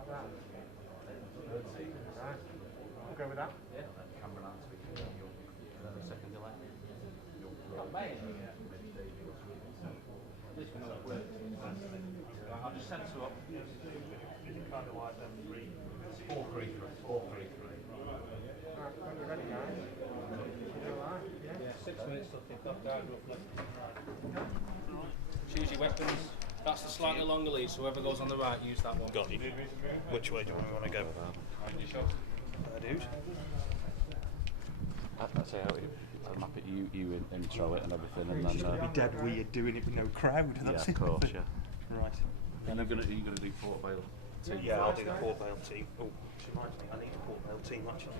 like that. Right. I'll go with that. Yeah. Cameron Ansby, the second elect. I'll just set two up. Is it kind of like them 4-3-3. 4-3-3. Right, when you're ready, guys. You alright? Yeah. 6 minutes till kickoff, guys, roughly. Choose your weapons. That's the slightly longer lead, so whoever goes on the right, use that one. Got you. Which way do we want to go? Mind your shot. Dude. I'd say I'll map it, you intro it and everything, and then. It'd be dead weird doing it with no crowd. Yeah, of course, yeah. Right. Are you gonna do Port Vale team? Yeah, I'll do the Port Vale team. Oh, which reminds me, I need a Port Vale team actually.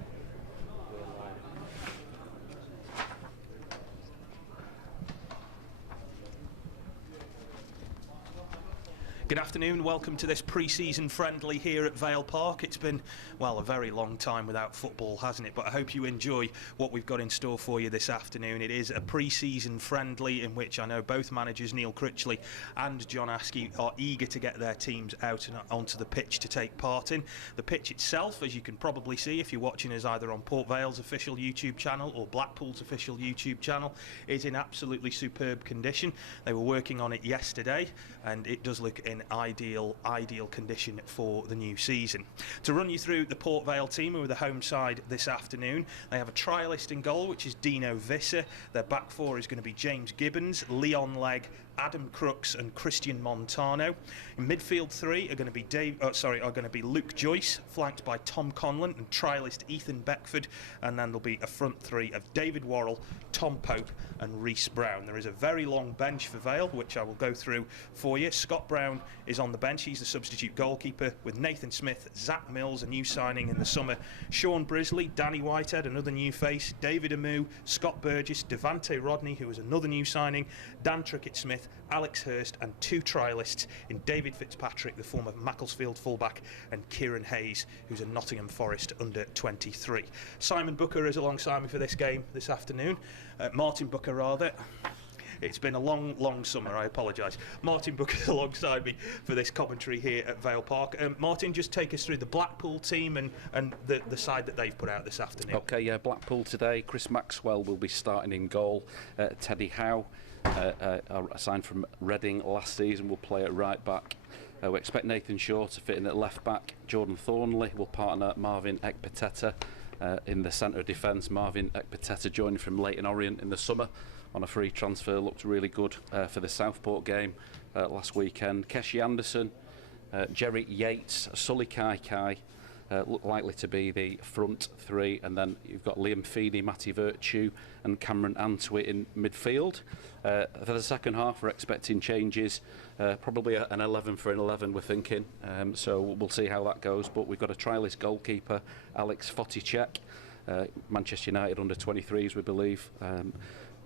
Good afternoon, welcome to this pre-season friendly here at Vale Park. It's been, well, a very long time without football, hasn't it? But I hope you enjoy what we've got in store for you this afternoon. It is a pre-season friendly in which I know both managers, Neil Critchley and John Askey, are eager to get their teams out and onto the pitch to take part in. The pitch itself, as you can probably see if you're watching us either on Port Vale's official YouTube channel or Blackpool's official YouTube channel, is in absolutely superb condition. They were working on it yesterday and it does look in ideal condition for the new season. To run you through the Port Vale team, who are the home side this afternoon, they have a trialist in goal, which is Dino Visser. Their back four is going to be James Gibbons, Leon Legg, Adam Crooks and Christian Montano. In midfield three are going to be Luke Joyce, flanked by Tom Conlon and trialist Ethan Beckford, and then there'll be a front three of David Worrell, Tom Pope and Rhys Brown. There is a very long bench for Vale, which I will go through for you. Scott Brown is on the bench. He's the substitute goalkeeper, with Nathan Smith, Zach Mills, a new signing in the summer, Sean Brisley, Danny Whitehead, another new face, David Amu, Scott Burgess, Devante Rodney, who is another new signing, Dan Trickett-Smith, Alex Hurst, and two trialists in David Fitzpatrick, the former Macclesfield fullback, and Kieran Hayes, who's a Nottingham Forest under 23. Simon Booker is alongside me for this game this afternoon. Martin Booker, rather. It's been a long summer, I apologise. Martin Booker's alongside me for this commentary here at Vale Park. Martin, just take us through the Blackpool team and the side that they've put out this afternoon. OK, yeah, Blackpool today. Chris Maxwell will be starting in goal. Teddy Howe, signed from Reading last season, will play at right back. We expect Nathan Shaw to fit in at left back. Jordan Thornley will partner Marvin Ekpiteta in the centre of defence. Marvin Ekpiteta joining from Leyton Orient in the summer on a free transfer, looked really good for the Southport game last weekend. Keshi Anderson, Jerry Yates, Sully Kai look likely to be the front three, and then you've got Liam Feeney, Matty Virtue and Cameron Antwi in midfield. For the second half we're expecting changes, probably an 11 for an 11 we're thinking, so we'll see how that goes. But we've got a trialist goalkeeper, Alex Foticek, Manchester United under 23s we believe,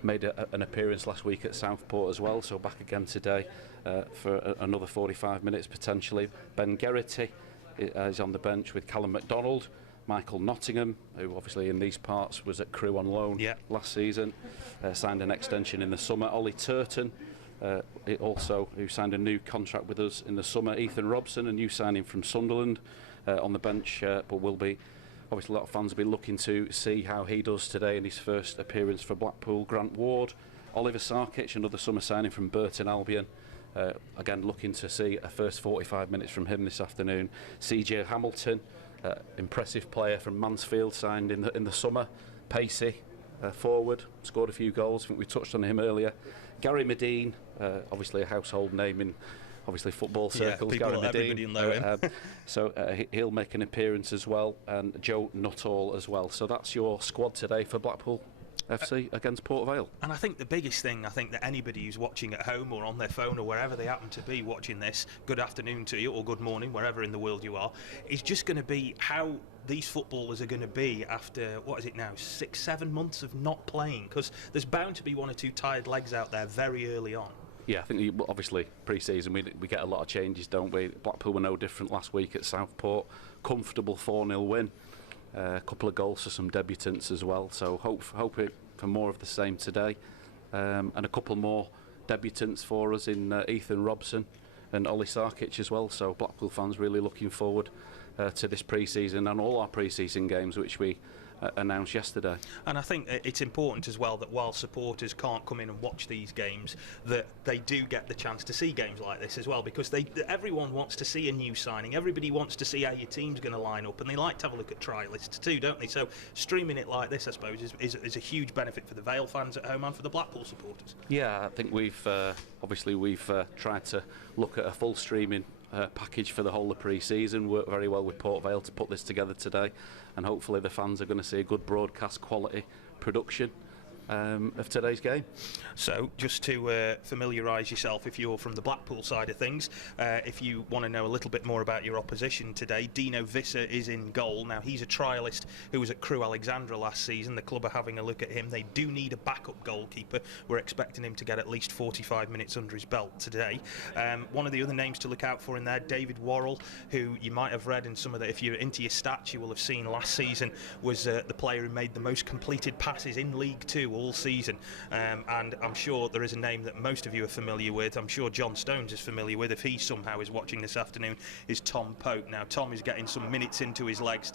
made an appearance last week at Southport as well, so back again today for another 45 minutes potentially. Ben Geraghty is on the bench with Callum MacDonald. Michael Nottingham, who obviously in these parts was at Crewe on loan last season, signed an extension in the summer. Ollie Turton, who signed a new contract with us in the summer. Ethan Robson, a new signing from Sunderland, on the bench, but will be obviously a lot of fans will be looking to see how he does today in his first appearance for Blackpool. Grant Ward, Oliver Sarkic, another summer signing from Burton Albion, again looking to see a first 45 minutes from him this afternoon. CJ Hamilton, impressive player from Mansfield, signed in the summer, pacey, forward, scored a few goals. I think we touched on him earlier. Gary Medine, obviously a household name in obviously football circles. Gary Medine, everybody know him. So he'll make an appearance as well, and Joe Nuttall as well. So that's your squad today for Blackpool FC against Port Vale. And I think the biggest thing, that anybody who's watching at home or on their phone or wherever they happen to be watching this, good afternoon to you or good morning, wherever in the world you are, is just going to be how these footballers are going to be after, what is it now, 6-7 months of not playing, because there's bound to be one or two tired legs out there very early on. Yeah, I think obviously pre-season we get a lot of changes, don't we? Blackpool were no different last week at Southport. Comfortable 4-0 win. A couple of goals for some debutants as well. So hope for more of the same today. And a couple more debutants for us in Ethan Robson, and Ollie Sarkic as well. So Blackpool fans really looking forward to this pre-season and all our pre-season games, which we announced yesterday. And I think it's important as well that while supporters can't come in and watch these games, that they do get the chance to see games like this as well, because everyone wants to see a new signing. Everybody wants to see how your team's going to line up, and they like to have a look at trialists too, don't they? So streaming it like this, I suppose, is a huge benefit for the Vale fans at home and for the Blackpool supporters. Yeah, I think we've tried to look at a full streaming package for the whole of pre-season. Worked very well with Port Vale to put this together today, and hopefully the fans are going to see a good broadcast quality production of today's game. So just to familiarise yourself, if you're from the Blackpool side of things, if you want to know a little bit more about your opposition today, Dino Visser is in goal. Now, he's a trialist who was at Crewe Alexandra last season. The club are having a look at him. They do need a backup goalkeeper. We're expecting him to get at least 45 minutes under his belt today. One of the other names to look out for in there, David Worrell, who you might have read in some of the, if you're into your stats, you will have seen last season was the player who made the most completed passes in League Two all season, and I'm sure there is a name that most of you are familiar with. I'm sure John Stones is familiar with, if he somehow is watching this afternoon, is Tom Pope. Now, Tom is getting some minutes into his legs,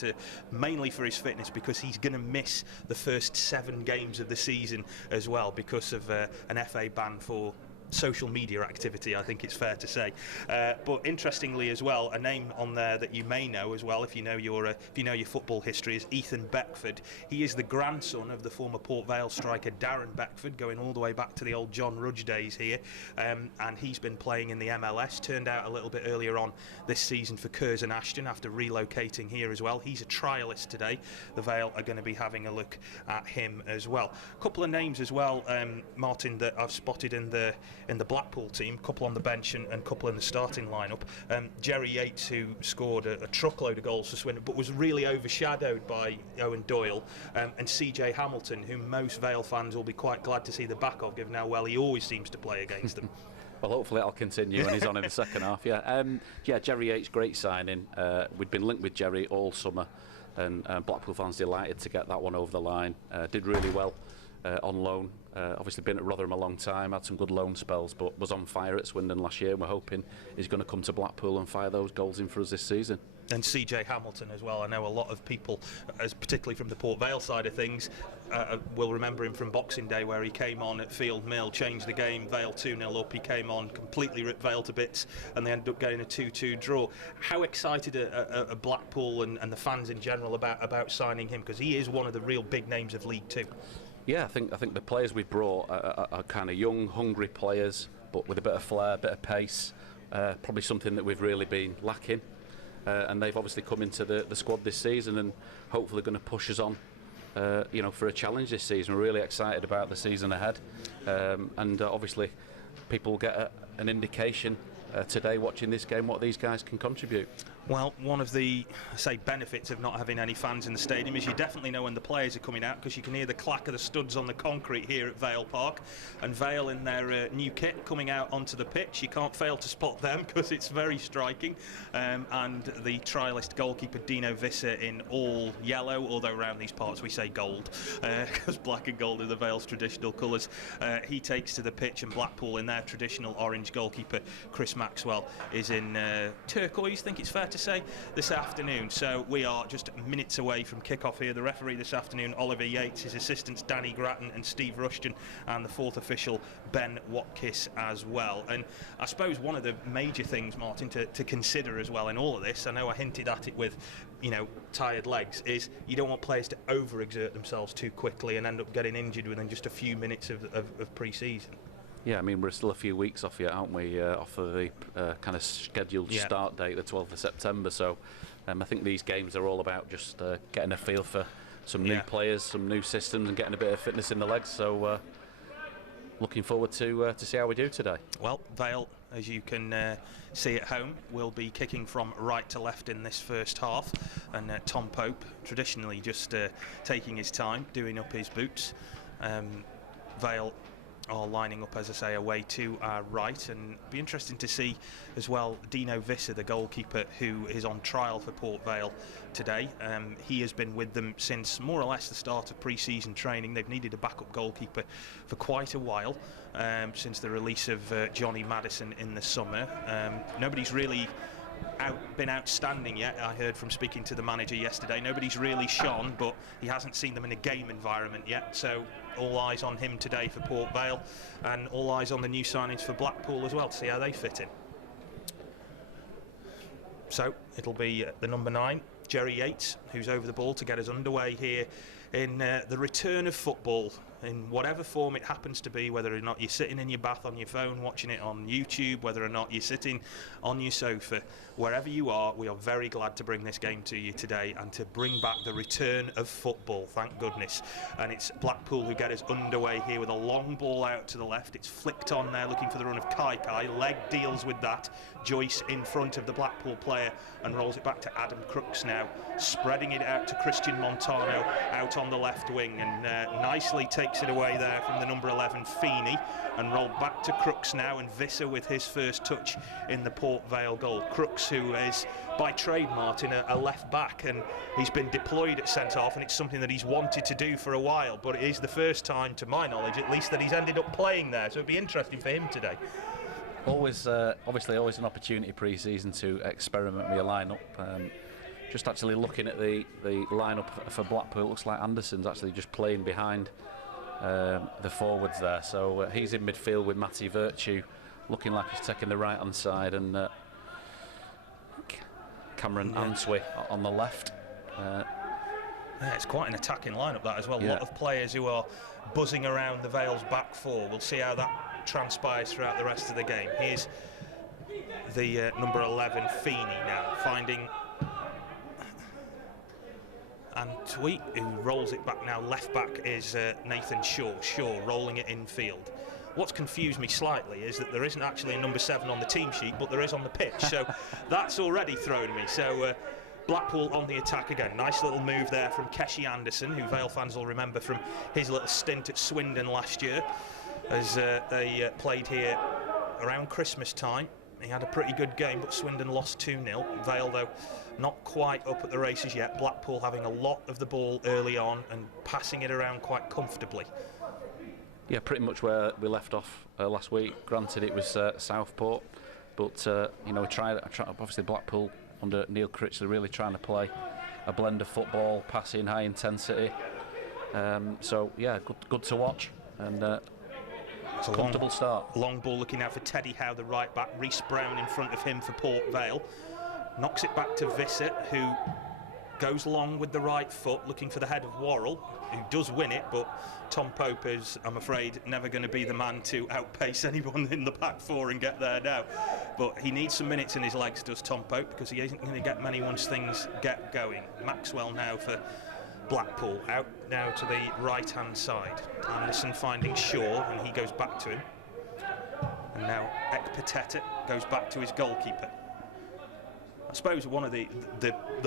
mainly for his fitness, because he's going to miss the first 7 games of the season as well because of an FA ban for social media activity, I think it's fair to say. But interestingly as well, a name on there that you may know as well, if you know your football history, is Ethan Beckford. He is the grandson of the former Port Vale striker Darren Beckford, going all the way back to the old John Rudge days here, and he's been playing in the MLS. Turned out a little bit earlier on this season for Curzon Ashton after relocating here as well. He's a trialist today. The Vale are going to be having a look at him as well. A couple of names as well, Martin, that I've spotted in the Blackpool team, couple on the bench and couple in the starting lineup. Jerry Yates, who scored a truckload of goals for Swindon, but was really overshadowed by Owen Doyle, and CJ Hamilton, who most Vale fans will be quite glad to see the back of, given how well he always seems to play against them. Well, hopefully that'll continue when he's on in the second half. Yeah, Jerry Yates, great signing. We'd been linked with Jerry all summer, and Blackpool fans delighted to get that one over the line. Did really well on loan. Obviously been at Rotherham a long time, had some good loan spells, but was on fire at Swindon last year, and we're hoping he's going to come to Blackpool and fire those goals in for us this season. And CJ Hamilton as well. I know a lot of people, particularly from the Port Vale side of things, will remember him from Boxing Day, where he came on at Field Mill, changed the game, Vale 2-0 up. He came on, completely ripped Vale to bits, and they ended up getting a 2-2 draw. How excited are Blackpool and the fans in general about signing him? Because he is one of the real big names of League Two. Yeah, I think the players we've brought are kind of young, hungry players, but with a bit of flair, a bit of pace. Probably something that we've really been lacking. And they've obviously come into the squad this season and hopefully going to push us on, for a challenge this season. We're really excited about the season ahead, and obviously people will get an indication today watching this game what these guys can contribute. Well, one of the, benefits of not having any fans in the stadium is you definitely know when the players are coming out, because you can hear the clack of the studs on the concrete here at Vale Park, and Vale in their new kit coming out onto the pitch. You can't fail to spot them because it's very striking, and the trialist goalkeeper Dino Visser in all yellow, although around these parts we say gold, because black and gold are the Vale's traditional colours. He takes to the pitch, and Blackpool in their traditional orange. Goalkeeper Chris Maxwell is in turquoise, I think it's fair to say, this afternoon. So we are just minutes away from kick-off here. The referee this afternoon, Oliver Yates, his assistants Danny Grattan and Steve Rushton, and the fourth official Ben Watkis as well. And I suppose one of the major things, Martin, to consider as well in all of this, I know I hinted at it with tired legs, is you don't want players to overexert themselves too quickly and end up getting injured within just a few minutes of pre-season. Yeah, I mean, we're still a few weeks off yet, aren't we, off of the kind of scheduled start date, the 12th of September. So I think these games are all about just getting a feel for some new players, some new systems, and getting a bit of fitness in the legs. So looking forward to see how we do today. Well, Vale, as you can see at home, will be kicking from right to left in this first half, and Tom Pope traditionally just taking his time, doing up his boots. Vale are lining up, as I say, away to our right, and be interesting to see as well Dino Visser, the goalkeeper, who is on trial for Port Vale today. He has been with them since more or less the start of pre-season training. They've needed a backup goalkeeper for quite a while, since the release of Johnny Madison in the summer. Nobody's really been outstanding yet. I heard from speaking to the manager yesterday, nobody's really shone, but he hasn't seen them in a game environment yet, so all eyes on him today for Port Vale, and all eyes on the new signings for Blackpool as well, to see how they fit in. So it'll be the number 9, Jerry Yates, who's over the ball to get us underway here in the return of football, in whatever form it happens to be, whether or not you're sitting in your bath on your phone watching it on YouTube, whether or not you're sitting on your sofa, wherever you are, we are very glad to bring this game to you today and to bring back the return of football, thank goodness. And it's Blackpool who get us underway here with a long ball out to the left. It's flicked on there, looking for the run of Kai. Leg deals with that. Joyce in front of the Blackpool player and rolls it back to Adam Crooks now, spreading it out to Christian Montano out on the left wing, and nicely takes it away there from the number 11 Feeney, and rolled back to Crooks now, and Visser with his first touch in the Port Vale goal. Crooks, who is by trade, Martin, a left back, and he's been deployed at centre half, and it's something that he's wanted to do for a while, but it is the first time, to my knowledge at least, that he's ended up playing there, so it'd be interesting for him today. Always, obviously, always an opportunity pre-season to experiment with a lineup. Just actually looking at the lineup for Blackpool, it looks like Anderson's actually just playing behind the forwards there. So he's in midfield with Matty Virtue, looking like he's taking the right-hand side, and Cameron Answe on the left. Yeah, it's quite an attacking lineup that as well. A lot of players who are buzzing around the Vale's back four. We'll see how that transpires throughout the rest of the game. Here's the number 11 Feeney now finding Antwi, who rolls it back now. Left back is Nathan Shaw rolling it infield. What's confused me slightly is that there isn't actually a number 7 on the team sheet, but there is on the pitch, so that's already thrown me. So Blackpool on the attack again. Nice little move there from Keshi Anderson, who Vale fans will remember from his little stint at Swindon last year, as they played here around Christmas time. He had a pretty good game, but Swindon lost 2-0. Vale, though, not quite up at the races yet. Blackpool having a lot of the ball early on and passing it around quite comfortably. Yeah, pretty much where we left off last week. Granted, it was Southport, but you know, obviously Blackpool under Neil Critchley really trying to play a blend of football, passing, high intensity. So yeah, good to watch, and it's a comfortable start. Long ball looking out for Teddy Howe, the right back. Reece Brown in front of him for Port Vale. Knocks it back to Visser, who goes long with the right foot, looking for the head of Worrell, who does win it, but Tom Pope is, I'm afraid, never going to be the man to outpace anyone in the back four and get there now. But he needs some minutes in his legs, does Tom Pope, because he isn't going to get many once things get going. Maxwell now for Blackpool, out now to the right-hand side. Anderson finding Shaw, and he goes back to him. And now Ekpateta goes back to his goalkeeper. I suppose one of the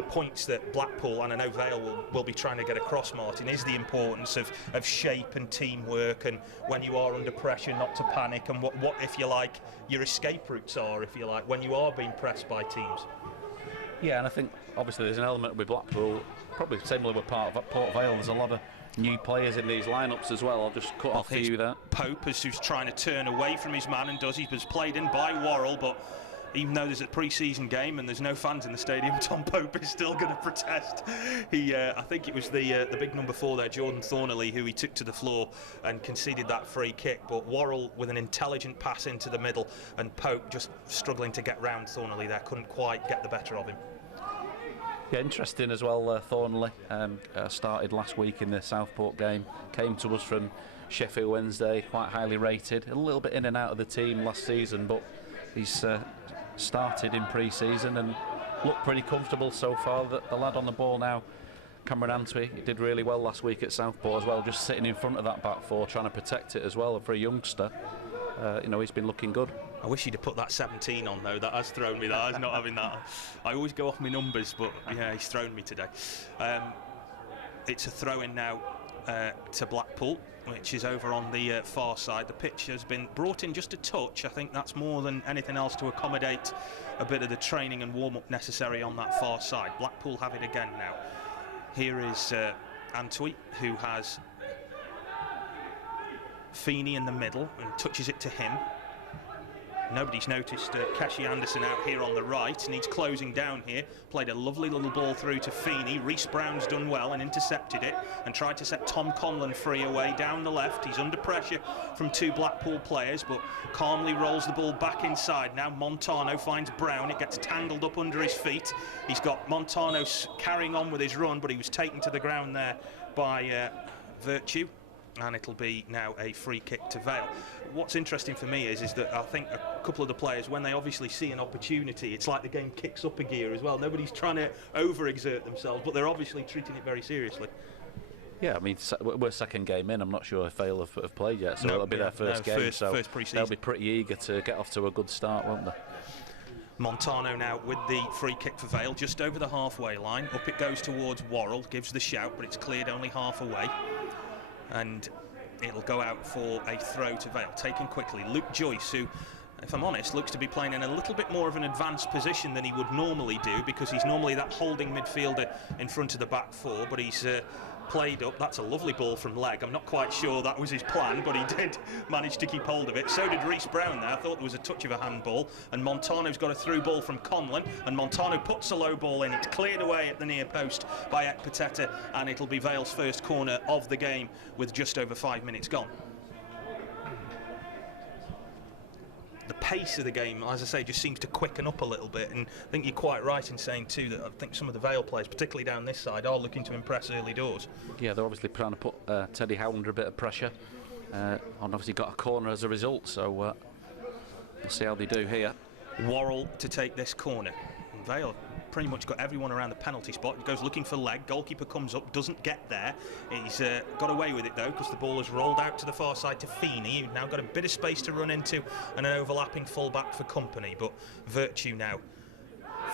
points that Blackpool, and I know Vale will be trying to get across, Martin, is the importance of shape and teamwork, and when you are under pressure not to panic, and what if you like, your escape routes are, if you like, when you are being pressed by teams. Yeah, and I think obviously there's an element with Blackpool, probably similar with part of Port Vale. There's a lot of new players in these lineups as well. I'll just cut off you there. Pope, who's trying to turn away from his man, and he was played in by Worrell, but even though there's a pre-season game and there's no fans in the stadium, Tom Pope is still going to protest. I think it was the big number 4 there, Jordan Thornley, who he took to the floor and conceded that free kick. But Worrell with an intelligent pass into the middle, and Pope just struggling to get round Thornley there, couldn't quite get the better of him. Yeah, interesting as well. Thornley started last week in the Southport game, came to us from Sheffield Wednesday, quite highly rated, a little bit in and out of the team last season, but he's started in pre-season and looked pretty comfortable so far. The lad on the ball now, Cameron Antwi, he did really well last week at Southport as well, just sitting in front of that back four, trying to protect it as well. For a youngster, you know, he's been looking good. I wish he'd have put that 17 on, though. That has thrown me. That is not having that. I always go off my numbers, but yeah, he's thrown me today. It's a throw-in now. to Blackpool, which is over on the far side. The pitch has been brought in just a touch. I think that's more than anything else to accommodate a bit of the training and warm-up necessary on that far side. Blackpool have it again now. Here is Antwi, who has Feeney in the middle and touches it to him. Nobody's noticed Keshi Anderson out here on the right, and he's closing down here. Played a lovely little ball through to Feeney. Reece Brown's done well and intercepted it and tried to set Tom Conlon free away down the left. He's under pressure from 2 Blackpool players, but calmly rolls the ball back inside. Now Montano finds Brown. It gets tangled up under his feet. He's got Montano carrying on with his run, but he was taken to the ground there by Virtue. And it'll be now a free kick to Vale. What's interesting for me is that I think a couple of the players, when they obviously see an opportunity, it's like the game kicks up a gear as well. Nobody's trying to overexert themselves, but they're obviously treating it very seriously. Yeah, I mean, we're second game in. I'm not sure if Vale have played yet, so it'll be their first game. First pre-season. They'll be pretty eager to get off to a good start, won't they? Montano now with the free kick for Vale, just over the halfway line. Up it goes towards Worrell, gives the shout, but it's cleared only half away. And it'll go out for a throw to Vale, taken quickly. Luke Joyce, who, if I'm honest, looks to be playing in a little bit more of an advanced position than he would normally do, because he's normally that holding midfielder in front of the back four, but he's played up. That's a lovely ball from leg. I'm not quite sure that was his plan, but he did manage to keep hold of it. So did Reece Brown there. I thought there was a touch of a handball, and Montano's got a through ball from Conlon, and Montano puts a low ball in. It's cleared away at the near post by Ekpateta, and it'll be Vale's first corner of the game with just over 5 minutes gone. The pace of the game, as I say, just seems to quicken up a little bit, and I think you're quite right in saying too that I think some of the Vale players, particularly down this side, are looking to impress early doors. Yeah, they're obviously trying to put Teddy Howe under a bit of pressure, and obviously got a corner as a result, so we'll see how they do here. Worrell to take this corner. And Vale pretty much got everyone around the penalty spot. He goes looking for leg. Goalkeeper comes up, doesn't get there. He's got away with it though, because the ball has rolled out to the far side to Feeney, who's now got a bit of space to run into and an overlapping full-back for company. But Virtue now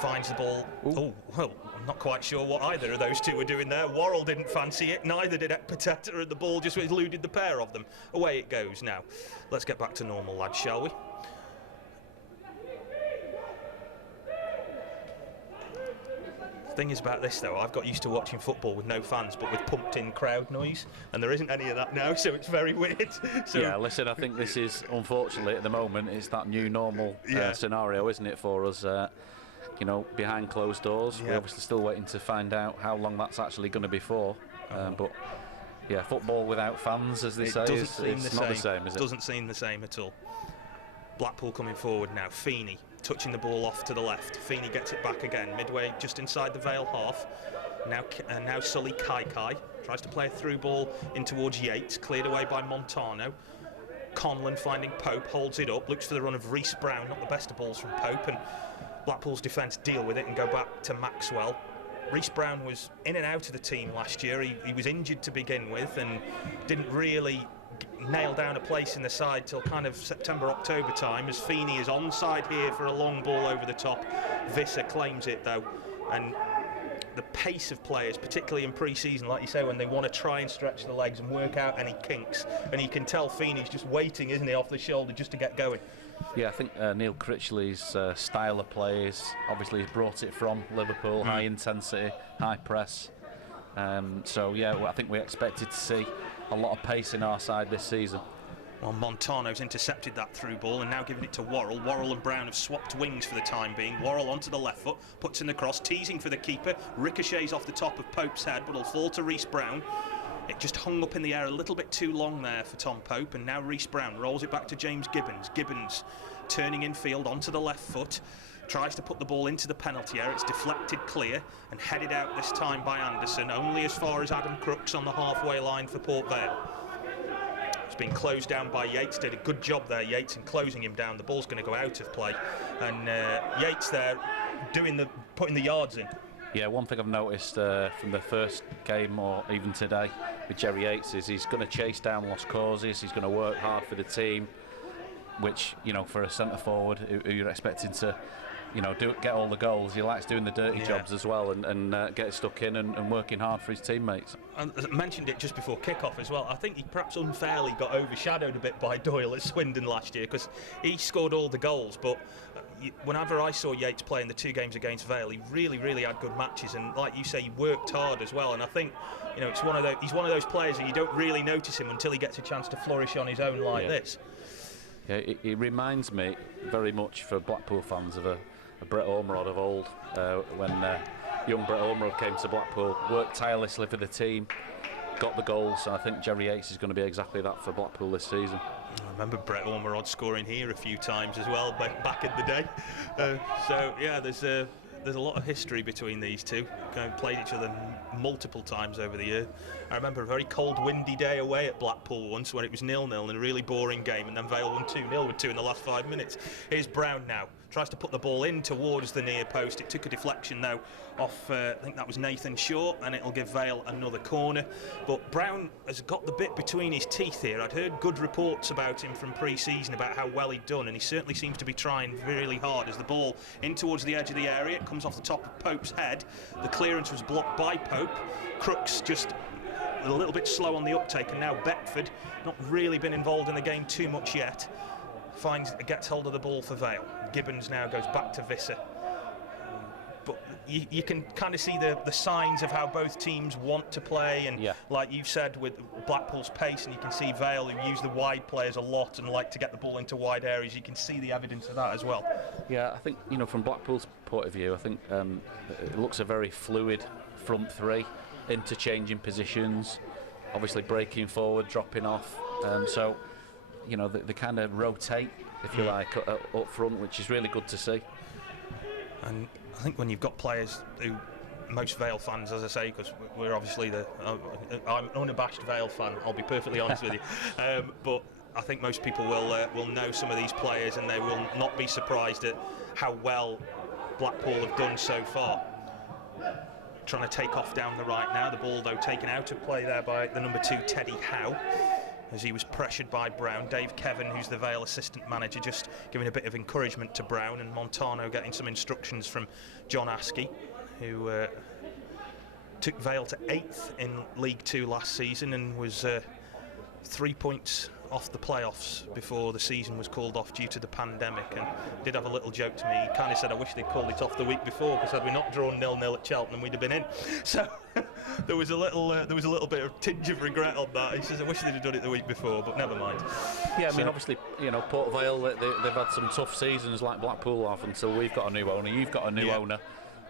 finds the ball. Ooh. Oh, well, I'm not quite sure what either of those two were doing there. Worrell didn't fancy it, neither did Ekpateta, and the ball just eluded the pair of them. Away it goes now. Let's get back to normal, lads, shall we? Thing is about this though, I've got used to watching football with no fans but with pumped in crowd noise, and there isn't any of that now, so it's very weird. So yeah, listen, I think this is, unfortunately at the moment, it's that new normal scenario, isn't it, for us, you know, behind closed doors. We're obviously still waiting to find out how long that's actually going to be for, but yeah, football without fans, as they say, it's not the same, is it? Doesn't seem the same at all. Blackpool coming forward now. Feeney touching the ball off to the left. Feeney gets it back again, midway just inside the Vale half. Now Sully Kaikai tries to play a through ball in towards Yates, cleared away by Montano. Conlon finding Pope, holds it up, looks for the run of Reece Brown, not the best of balls from Pope, and Blackpool's defence deal with it and go back to Maxwell. Reece Brown was in and out of the team last year. He was injured to begin with and didn't really nail down a place in the side till kind of September, October time, as Feeney is onside here for a long ball over the top. Visser claims it though, and the pace of players, particularly in pre-season, like you say, when they want to try and stretch the legs and work out any kinks, and you can tell Feeney's just waiting, isn't he, off the shoulder just to get going. Yeah, I think Neil Critchley's style of play is obviously he's brought it from Liverpool, high intensity, high press. So yeah, I think we expected to see a lot of pace in our side this season. Well, Montano's intercepted that through ball and now giving it to Worrell. Worrell and Brown have swapped wings for the time being. Worrell onto the left foot, puts in the cross, teasing for the keeper, ricochets off the top of Pope's head, but it'll fall to Reece Brown. It just hung up in the air a little bit too long there for Tom Pope, and now Reece Brown rolls it back to James Gibbons. Gibbons turning in field onto the left foot, tries to put the ball into the penalty area. It's deflected clear and headed out this time by Anderson, only as far as Adam Crooks on the halfway line for Port Vale. It's been closed down by Yates. Did a good job there, Yates, in closing him down. The ball's going to go out of play, and Yates there putting the yards in. Yeah, one thing I've noticed from the first game or even today with Jerry Yates is he's going to chase down lost causes. He's going to work hard for the team. which, you know, for a centre forward who you're expecting to, you know, get all the goals, he likes doing the dirty jobs as well, and getting stuck in and working hard for his teammates. I mentioned it just before kick-off as well. I think he perhaps unfairly got overshadowed a bit by Doyle at Swindon last year, because he scored all the goals, but whenever I saw Yates play in the 2 games against Vale, he really had good matches, and like you say, he worked hard as well. And I think, you know, he's one of those players that you don't really notice him until he gets a chance to flourish on his own like this. Yeah, it reminds me very much, for Blackpool fans, of a Brett Ormerod of old, when young Brett Ormerod came to Blackpool, worked tirelessly for the team, got the goals, and I think Jerry Yates is going to be exactly that for Blackpool this season. I remember Brett Ormerod scoring here a few times as well back in the day. So yeah, there's a lot of history between these two. Played each other multiple times over the year. I remember a very cold, windy day away at Blackpool once when it was 0-0 in a really boring game, and then Vale won 2-0 with 2 in the last 5 minutes. Here's Brown now. Tries to put the ball in towards the near post. It took a deflection though off, I think that was Nathan Shaw, and it'll give Vale another corner. But Brown has got the bit between his teeth here. I'd heard good reports about him from pre-season about how well he'd done, and he certainly seems to be trying really hard. As the ball in towards the edge of the area, it comes off the top of Pope's head. The clearance was blocked by Pope. Crooks just a little bit slow on the uptake, and now Beckford, not really been involved in the game too much yet, gets hold of the ball for Vale. Gibbons now goes back to Visser. But you can kind of see the signs of how both teams want to play, and like you said, with Blackpool's pace, and you can see Vale, who use the wide players a lot and like to get the ball into wide areas, you can see the evidence of that as well. Yeah, I think, you know, from Blackpool's point of view, I think it looks a very fluid front three, interchanging positions, obviously breaking forward, dropping off, so, you know, they kind of rotate, if you like, up front, which is really good to see. And I think when you've got players who, most Vale fans, as I say, because we're obviously I'm an unabashed Vale fan, I'll be perfectly honest with you, but I think most people will know some of these players, and they will not be surprised at how well Blackpool have done so far. Trying to take off down the right now. The ball, though, taken out of play there by the number 2, Teddy Howe, as he was pressured by Brown. Dave Kevin, who's the Vale assistant manager, just giving a bit of encouragement to Brown, and Montano getting some instructions from John Askey, who took Vale to 8th in League 2 last season, and was 3 points off the playoffs before the season was called off due to the pandemic. And did have a little joke to me. He kind of said, I wish they'd called it off the week before, because had we not drawn 0-0 at Cheltenham, we'd have been in. So there was a little bit of tinge of regret on that. He says, I wish they'd have done it the week before, but never mind. Yeah, I mean, obviously, you know, Port Vale, they've had some tough seasons like Blackpool have, until we've got a new owner. You've got a new owner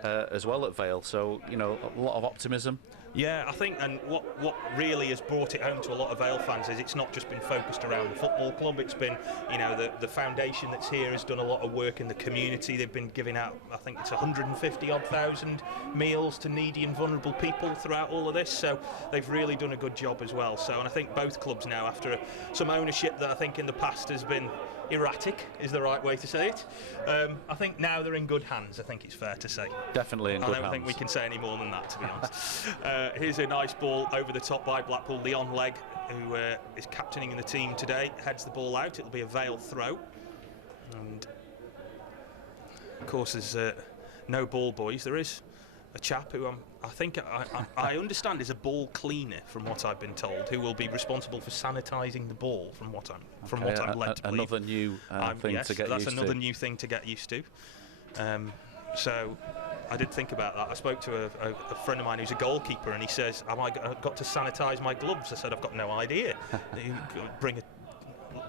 as well at Vale, so, you know, a lot of optimism. Yeah, I think, and what really has brought it home to a lot of Vale fans is it's not just been focused around the football club. It's been, you know, the foundation that's here has done a lot of work in the community. They've been giving out, I think it's 150,000 meals to needy and vulnerable people throughout all of this. So they've really done a good job as well. So, and I think both clubs now, after some ownership that I think in the past has been erratic, is the right way to say it, I think now they're in good hands. I think it's fair to say. Definitely in good hands. I don't think we can say any more than that, to be honest. Here's a nice ball over the top by Blackpool. Leon Legg, who is captaining the team today, heads the ball out. It'll be a Vale throw. And of course, there's no ball boys. There is a chap who I understand is a ball cleaner, from what I've been told, who will be responsible for sanitising the ball, from what I'm led to believe. Another new thing to get used to. That's another new thing to get used to. So I did think about that. I spoke to a friend of mine who's a goalkeeper, and he says, have I got to sanitise my gloves? I said, I've got no idea. You bring a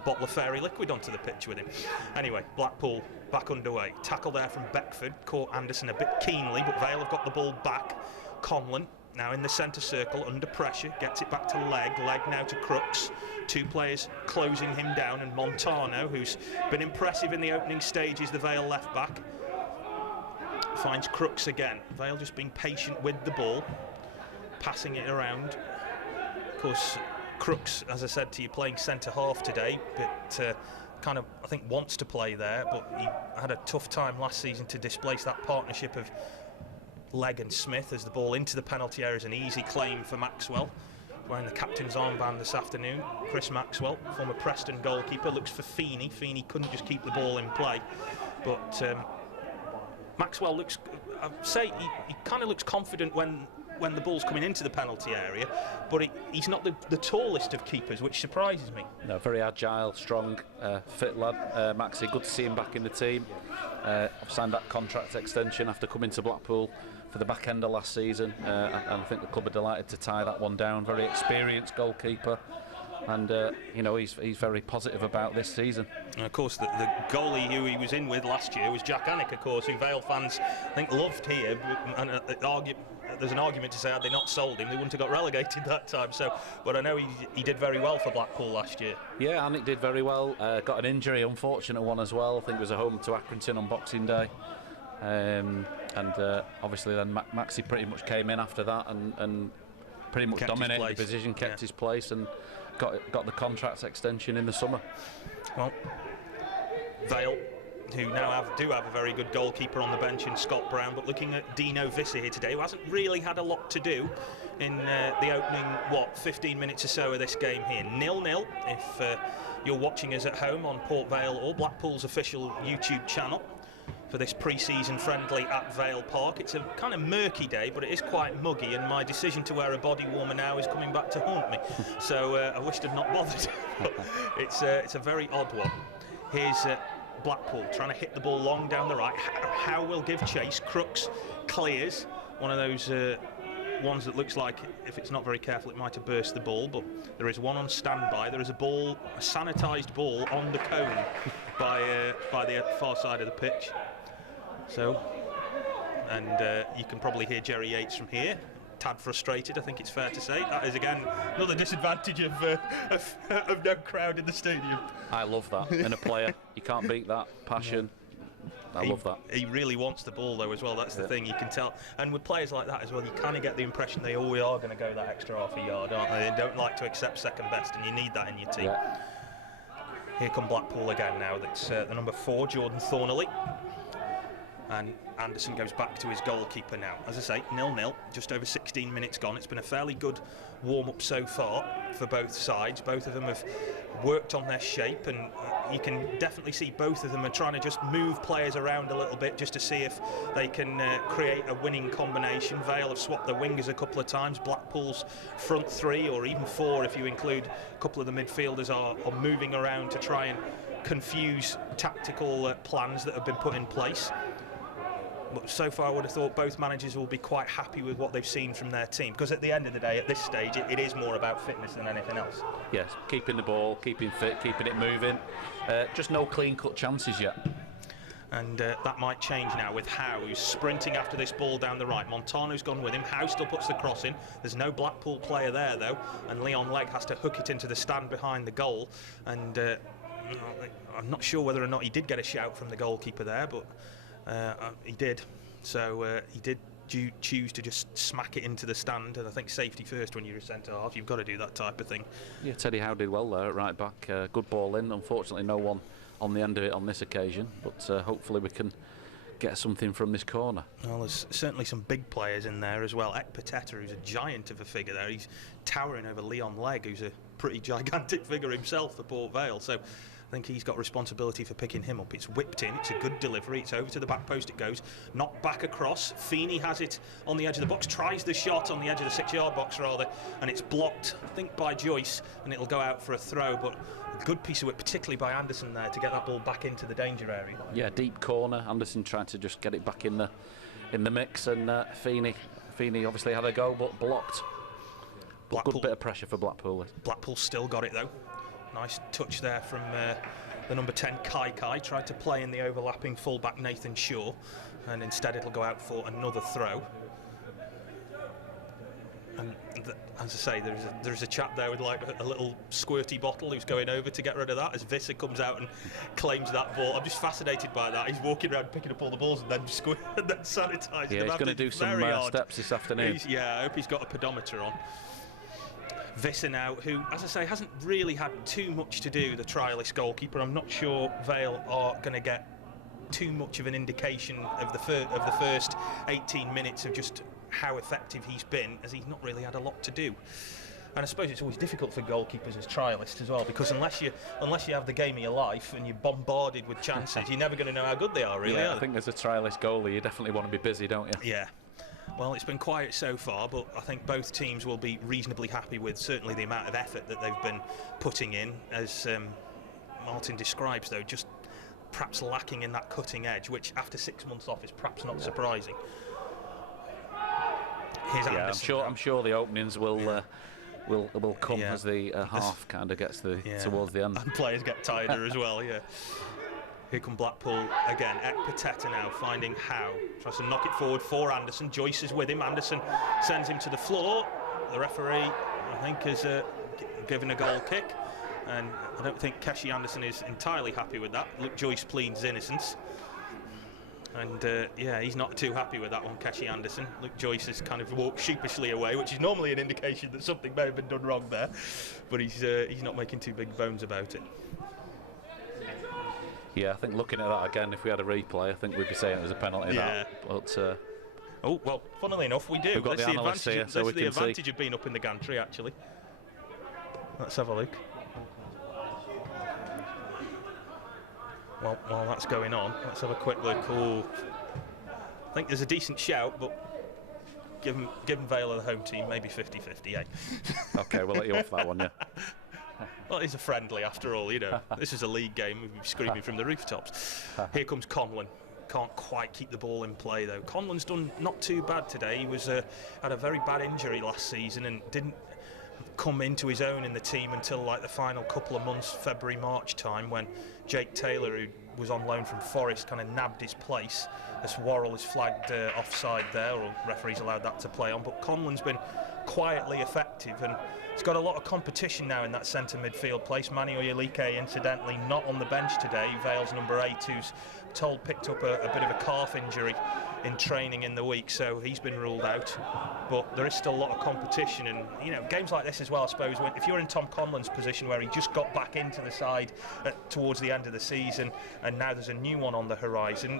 bottle of fairy liquid onto the pitch with him. Anyway, Blackpool back underway. Tackle there from Beckford, caught Anderson a bit keenly, but Vale have got the ball back. Conlon now in the centre circle under pressure, gets it back to Legg now to Crooks. 2 players closing him down, and Montano, who's been impressive in the opening stages, the Vale left back, finds Crooks again. Vale just being patient with the ball, passing it around. Of course, Crooks, as I said to you, playing centre half today, but kind of, I think, wants to play there, but he had a tough time last season to displace that partnership of Legg and Smith, as the ball into the penalty area is an easy claim for Maxwell. wearing the captain's armband this afternoon. Chris Maxwell, former Preston goalkeeper, looks for Feeney. Feeney couldn't just keep the ball in play, but Maxwell looks, I'd say he kind of looks confident when the ball's coming into the penalty area, but he's not the tallest of keepers, which surprises me. No, very agile, strong, fit lad. Maxi, good to see him back in the team. I've signed that contract extension after coming to Blackpool for the back end of last season, and I think the club are delighted to tie that one down. Very experienced goalkeeper, and you know, he's very positive about this season. And of course, the goalie who he was in with last year was Jack Annick, of course, who Vale fans I think loved here, and there's an argument to say had they not sold him, they wouldn't have got relegated that time. So, but I know he did very well for Blackpool last year. Yeah, Annick did very well. Got an injury, unfortunate one as well. I think it was a home to Accrington on Boxing Day. And obviously then Maxi pretty much came in after that and pretty much dominated the position, kept his place, and got the contract extension in the summer. Well, Vale, who now do have a very good goalkeeper on the bench in Scott Brown, but looking at Dino Visser here today, who hasn't really had a lot to do in the opening 15 minutes or so of this game here. 0-0 if you're watching us at home on Port Vale or Blackpool's official YouTube channel for this pre-season friendly at Vale Park. It's a kind of murky day, but it is quite muggy, and my decision to wear a body warmer now is coming back to haunt me. So I wished I'd not bothered. It's a very odd one. Here's Blackpool trying to hit the ball long down the right. Howe will give chase. Crooks clears. One of those ones that looks like, if it's not very careful, it might have burst the ball, but there is one on standby. There is a sanitised ball on the cone by the far side of the pitch. So, and you can probably hear Jerry Yates from here. Tad frustrated, I think it's fair to say. That is again another disadvantage of no crowd in the stadium. I love that in a player. You can't beat that passion. I love that. He really wants the ball though as well. That's the thing, you can tell. And with players like that as well, you kind of get the impression they always are going to go that extra half a yard, aren't they? They don't like to accept second best, and you need that in your team. Yeah. Here come Blackpool again now. That's the number 4, Jordan Thornley. And Anderson goes back to his goalkeeper now. As I say, 0-0, just over 16 minutes gone. It's been a fairly good warm-up so far for both sides. Both of them have worked on their shape, and you can definitely see both of them are trying to just move players around a little bit just to see if they can create a winning combination. Vale have swapped their wingers a couple of times. Blackpool's front 3, or even 4 if you include a couple of the midfielders, are moving around to try and confuse tactical plans that have been put in place. But so far I would have thought both managers will be quite happy with what they've seen from their team, because at the end of the day, at this stage, it is more about fitness than anything else. Yes, keeping the ball, keeping fit, keeping it moving. Just no clean-cut chances yet. And that might change now with Howe, who's sprinting after this ball down the right. Montano's gone with him. Howe still puts the cross in. There's no Blackpool player there, though, and Leon Legg has to hook it into the stand behind the goal. And I'm not sure whether or not he did get a shout from the goalkeeper there, but he did. So he did choose to just smack it into the stand, and I think safety first when you're a centre-half. You've got to do that type of thing. Yeah, Teddy Howe did well there at right back. Good ball in. Unfortunately, no one on the end of it on this occasion, but hopefully we can get something from this corner. Well, there's certainly some big players in there as well. Ekpateta, who's a giant of a figure there. He's towering over Leon Legg, who's a pretty gigantic figure himself for Port Vale. So I think he's got responsibility for picking him up. It's whipped in, it's a good delivery, it's over to the back post it goes, knocked back across. Feeney has it on the edge of the box, tries the shot on the edge of the 6-yard box rather, and it's blocked, I think, by Joyce, and it'll go out for a throw, but a good piece of work, particularly by Anderson there, to get that ball back into the danger area. Yeah, deep corner. Anderson trying to just get it back in the mix, and Feeney obviously had a go, but blocked. Blackpool, good bit of pressure for Blackpool. Blackpool still got it though. Nice touch there from the number 10 Kai. Tried to play in the overlapping fullback Nathan Shaw, and instead it'll go out for another throw. And as I say, there's a chap there with like a little squirty bottle who's going over to get rid of that as Visser comes out and claims that ball. I'm just fascinated by that. He's walking around picking up all the balls and then sanitising them. Yeah, he's going to do some steps this afternoon. I hope he's got a pedometer on. Visser now, who, as I say, hasn't really had too much to do, the trialist goalkeeper. I'm not sure Vale are going to get too much of an indication of the first 18 minutes of just how effective he's been, as he's not really had a lot to do. And I suppose it's always difficult for goalkeepers as trialists as well, because unless you have the game of your life and you're bombarded with chances, you're never going to know how good they are, really. Yeah, I think as a trialist goalie, you definitely want to be busy, don't you? Yeah. Well, it's been quiet so far, but I think both teams will be reasonably happy with certainly the amount of effort that they've been putting in. As Martin describes, though, just perhaps lacking in that cutting edge, which after 6 months off is perhaps not surprising. Here's Anderson. I'm sure the openings will come as the half kind of gets towards the end. And players get tireder as well, yeah. Here come Blackpool again. Ekpateta now finding Howe. Tries to knock it forward for Anderson. Joyce is with him. Anderson sends him to the floor. The referee, I think, has given a goal kick. And I don't think Keshi Anderson is entirely happy with that. Luke Joyce pleads innocence. And he's not too happy with that one, Keshi Anderson. Luke Joyce has kind of walked sheepishly away, which is normally an indication that something may have been done wrong there. But he's not making too big bones about it. Yeah, I think looking at that again, if we had a replay, I think we'd be saying it was a penalty. Yeah. But oh, well, funnily enough, we do. We've got the analysts here, so we can see. That's the advantage of being up in the gantry, actually. Let's have a look. Well, while that's going on, let's have a quick look. Oh, I think there's a decent shout, but given Vale the home team, maybe 50-50, eh? Okay, we'll let you off that one, yeah. Well, it's a friendly after all, you know. This is a league game. We'd be screaming from the rooftops. Here comes Conlon. Can't quite keep the ball in play, though. Conlon's done not too bad today. He was had a very bad injury last season and didn't come into his own in the team until like the final couple of months, February, March time, when Jake Taylor, who was on loan from Forest, kind of nabbed his place as Worrell is flagged offside there, or referees allowed that to play on. But Conlon's been quietly effective, and he's got a lot of competition now in that centre midfield place. Manny Oyelike, incidentally, not on the bench today. Vale's number 8, who's told picked up a bit of a calf injury in training in the week, so he's been ruled out. But there is still a lot of competition, and you know, games like this as well, I suppose, if you're in Tom Conlon's position where he just got back into the side towards the end of the season, and now there's a new one on the horizon,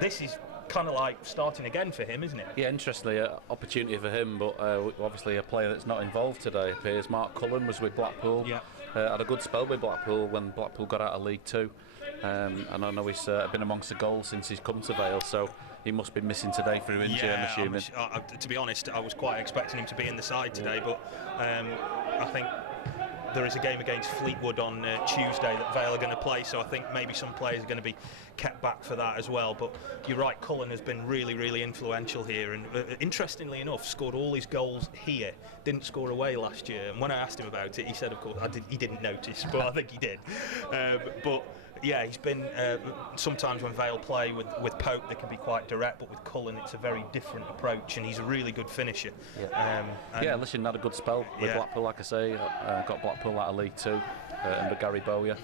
this is kind of like starting again for him, isn't it? Yeah, interestingly, opportunity for him, but obviously a player that's not involved today appears. Mark Cullen was with Blackpool. Yeah. Had a good spell with Blackpool when Blackpool got out of League Two. And I know he's been amongst the goals since he's come to Vale, so he must be missing today through injury, I'm assuming. To be honest, I was quite expecting him to be in the side today, but I think there is a game against Fleetwood on Tuesday that Vale are going to play, so I think maybe some players are going to be kept back for that as well. But you're right, Cullen has been really, really influential here, and interestingly enough, scored all his goals here, didn't score away last year. And when I asked him about it, he said, of course, he didn't notice, but I think he did. But yeah, he's been sometimes when Vale play with Pope, they can be quite direct, but with Cullen it's a very different approach, and he's a really good finisher. Yeah, listen, had a good spell with Blackpool, like I say. Got Blackpool out of League Two under Gary Bowyer.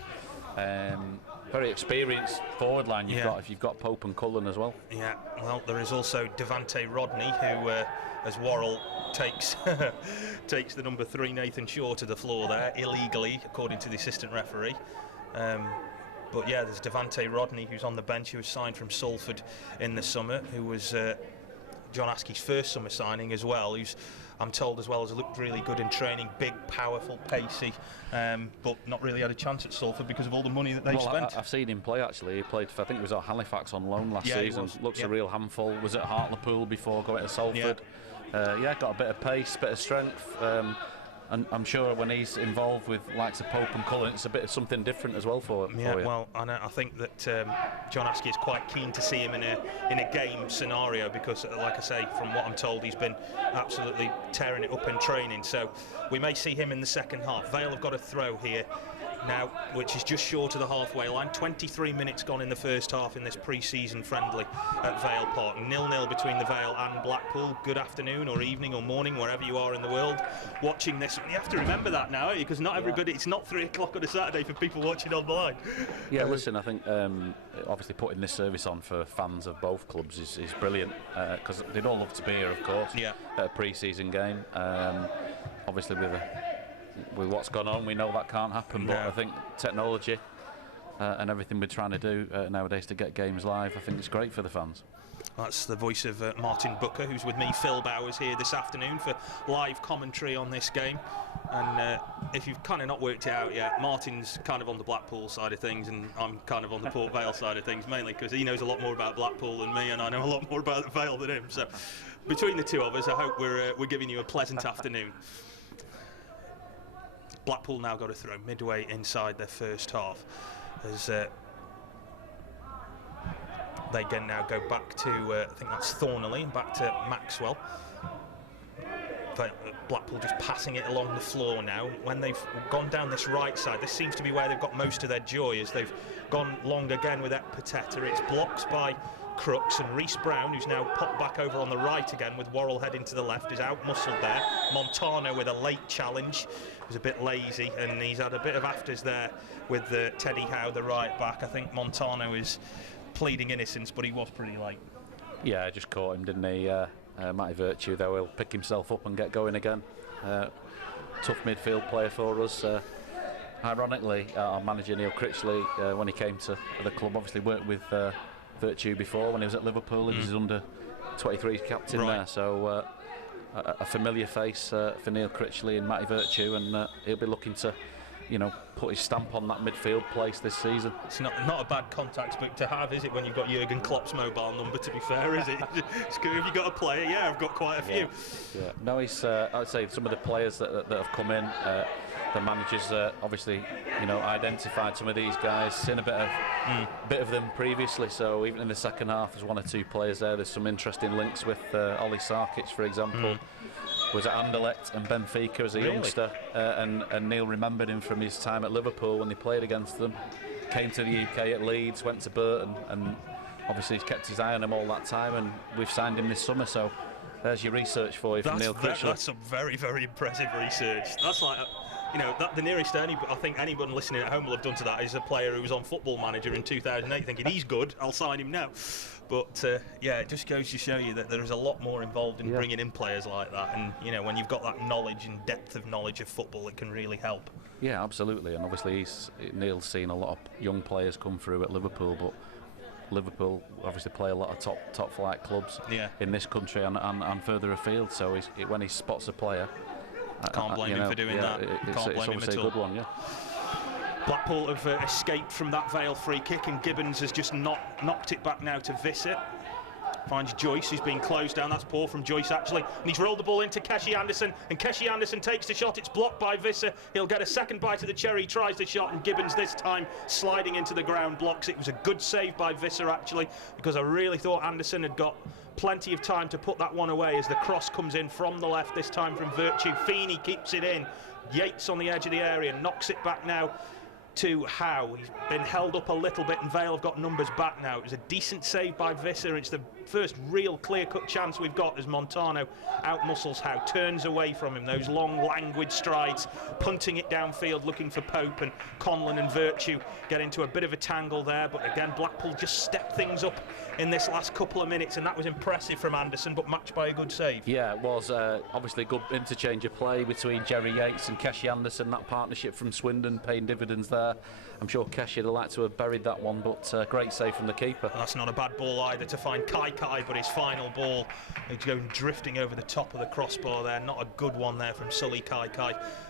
Very experienced forward line if you've got Pope and Cullen as well. Yeah, well, there is also Devante Rodney, who, as Worrell takes takes the number 3 Nathan Shaw to the floor there illegally, according to the assistant referee. But yeah, there's Devante Rodney, who's on the bench, who was signed from Salford in the summer, who was John Askey's first summer signing as well, who's, I'm told as well, has looked really good in training, big, powerful, pacey, but not really had a chance at Salford because of all the money that they've spent. I've seen him play, actually. He played for, I think it was at Halifax on loan last season. Looks a real handful. Was at Hartlepool before going to Salford. Got a bit of pace, bit of strength. And I'm sure when he's involved with likes of Pope and Cullen, it's a bit of something different as well for you. Well, I think that John Askey is quite keen to see him in a game scenario because, like I say, from what I'm told, he's been absolutely tearing it up in training. So we may see him in the second half. Vale have got a throw here now, which is just short of the halfway line. 23 minutes gone in the first half in this pre-season friendly at Vale Park. 0-0 between the Vale and Blackpool. Good afternoon or evening or morning, wherever you are in the world watching this. You have to remember that now, because not everybody, it's not 3 o'clock on a Saturday for people watching online. Yeah, listen, I think obviously putting this service on for fans of both clubs is brilliant, because they'd all love to be here, of course, at a pre-season game. Obviously with what's gone on, we know that can't happen, but I think technology and everything we're trying to do nowadays to get games live, I think it's great for the fans. That's the voice of Martin Booker, who's with me, Phil Bowers, here this afternoon for live commentary on this game. And if you've kind of not worked it out yet, Martin's kind of on the Blackpool side of things, and I'm kind of on the Port Vale side of things, mainly because he knows a lot more about Blackpool than me, and I know a lot more about Vale than him. So between the two of us, I hope we're giving you a pleasant afternoon. Blackpool now got a throw midway inside their first half, as they can now go back to, I think that's Thornley, and back to Maxwell. Blackpool just passing it along the floor now. When they've gone down this right side, this seems to be where they've got most of their joy, as they've gone long again with Ekpiteta. It's blocked by Crooks, and Reece Brown, who's now popped back over on the right again with Worrell heading to the left, is out-muscled there. Montano with a late challenge. He was a bit lazy, and he's had a bit of afters there with Teddy Howe, the right back. I think Montano is pleading innocence, but he was pretty late. Yeah, I just caught him, didn't he? Matty Virtue, though, he'll pick himself up and get going again. Tough midfield player for us. Ironically, our manager Neil Critchley, when he came to the club, obviously worked with Virtue before when he was at Liverpool. He was his under 23 captain there, so a familiar face for Neil Critchley and Matty Virtue, and he'll be looking to, you know, put his stamp on that midfield place this season. It's not a bad contact book to have, is it, when you've got Jurgen Klopp's mobile number, to be fair, is it? It's good. Have you got a player? Yeah, I've got quite a few. Yeah. No, he's, I'd say some of the players that have come in, the managers obviously, you know, identified some of these guys, seen a bit of them previously, so even in the second half there's one or two players there. There's some interesting links with Ollie Sarkic, for example. Was at Anderlecht and Benfica as a youngster, and Neil remembered him from his time at Liverpool when they played against them. Came to the UK at Leeds, went to Burton, and obviously he's kept his eye on him all that time, and we've signed him this summer, so there's your research for you from Neil Critchley. That's some very, very impressive research. That's like, you know, the nearest I think anyone listening at home will have done to that is a player who was on Football Manager in 2008 thinking, he's good, I'll sign him now. But yeah, it just goes to show you that there is a lot more involved in bringing in players like that, and you know, when you've got that knowledge and depth of knowledge of football, it can really help. Yeah, absolutely, and obviously Neil's seen a lot of young players come through at Liverpool, but Liverpool obviously play a lot of top flight clubs in this country and further afield, so when he spots a player, can't blame him for doing that. It's obviously a good one, yeah. Blackpool have escaped from that Vale free kick, and Gibbons has just knocked it back now to Visser. Finds Joyce, who's been closed down. That's poor from Joyce, actually. And he's rolled the ball into Keshi Anderson, and Keshi Anderson takes the shot. It's blocked by Visser. He'll get a second bite of the cherry. He tries the shot, and Gibbons this time sliding into the ground blocks it. It was a good save by Visser, actually, because I really thought Anderson had got plenty of time to put that one away as the cross comes in from the left, this time from Virtue. Feeney keeps it in. Yates on the edge of the area, knocks it back now to Howe. He's been held up a little bit, and Vale have got numbers back now. It was a decent save by Visser. It's the first real clear-cut chance we've got as Montano out-muscles Howe, turns away from him, those long, languid strides, punting it downfield, looking for Pope, and Conlon and Virtue get into a bit of a tangle there, but again, Blackpool just stepped things up in this last couple of minutes, and that was impressive from Anderson, but matched by a good save. Yeah, it was obviously a good interchange of play between Jerry Yates and Keshi Anderson. That partnership from Swindon paying dividends there. I'm sure Keshi would have liked to have buried that one, but great save from the keeper. That's not a bad ball either to find Kai, but his final ball, he's going drifting over the top of the crossbar there. Not a good one there from Sully Kai,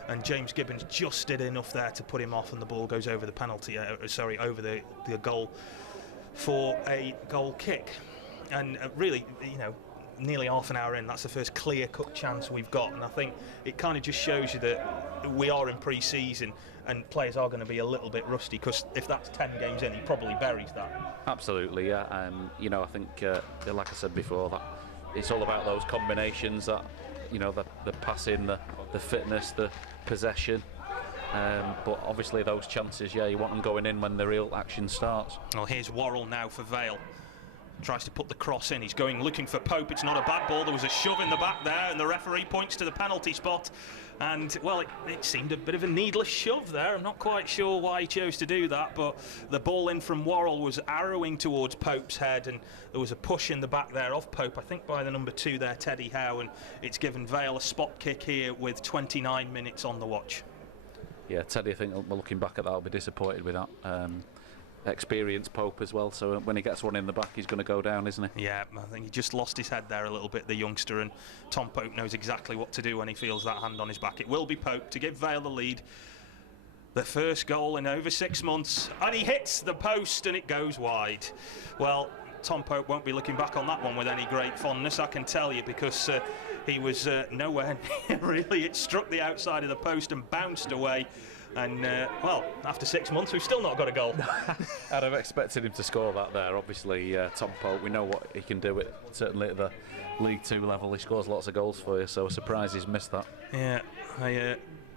and James Gibbons just did enough there to put him off, and the ball goes over the penalty, over the goal for a goal kick. And really, you know, nearly half an hour in, that's the first clear-cut chance we've got, and I think it kind of just shows you that we are in pre-season and players are going to be a little bit rusty, because if that's 10 games in, he probably buries that. Absolutely, yeah. You know, I think, like I said before, that it's all about those combinations, that, you know, the passing, the fitness, the possession. But obviously those chances, yeah, you want them going in when the real action starts. Well, here's Worrell now for Vale. Tries to put the cross in. He's going looking for Pope. It's not a bad ball. There was a shove in the back there, and the referee points to the penalty spot. And, well, it seemed a bit of a needless shove there. I'm not quite sure why he chose to do that, but the ball in from Worrell was arrowing towards Pope's head, and there was a push in the back there of Pope, I think by the number 2 there, Teddy Howe, and it's given Vale a spot kick here with 29 minutes on the watch. Yeah, Teddy, I think, looking back at that, will be disappointed with that. experienced Pope as well, so when he gets one in the back, he's going to go down, isn't he? Yeah, I think he just lost his head there a little bit, the youngster, and Tom Pope knows exactly what to do when he feels that hand on his back. It will be Pope to give Vale the lead. The first goal in over 6 months, and he hits the post and it goes wide. Well, Tom Pope won't be looking back on that one with any great fondness, I can tell you, because he was nowhere near, really. It struck the outside of the post and bounced away. And, well, after 6 months, we've still not got a goal. I'd have expected him to score that there. Obviously, Tom Pope, we know what he can do, certainly at the League 2 level. He scores lots of goals for you, so a surprise he's missed that. Yeah,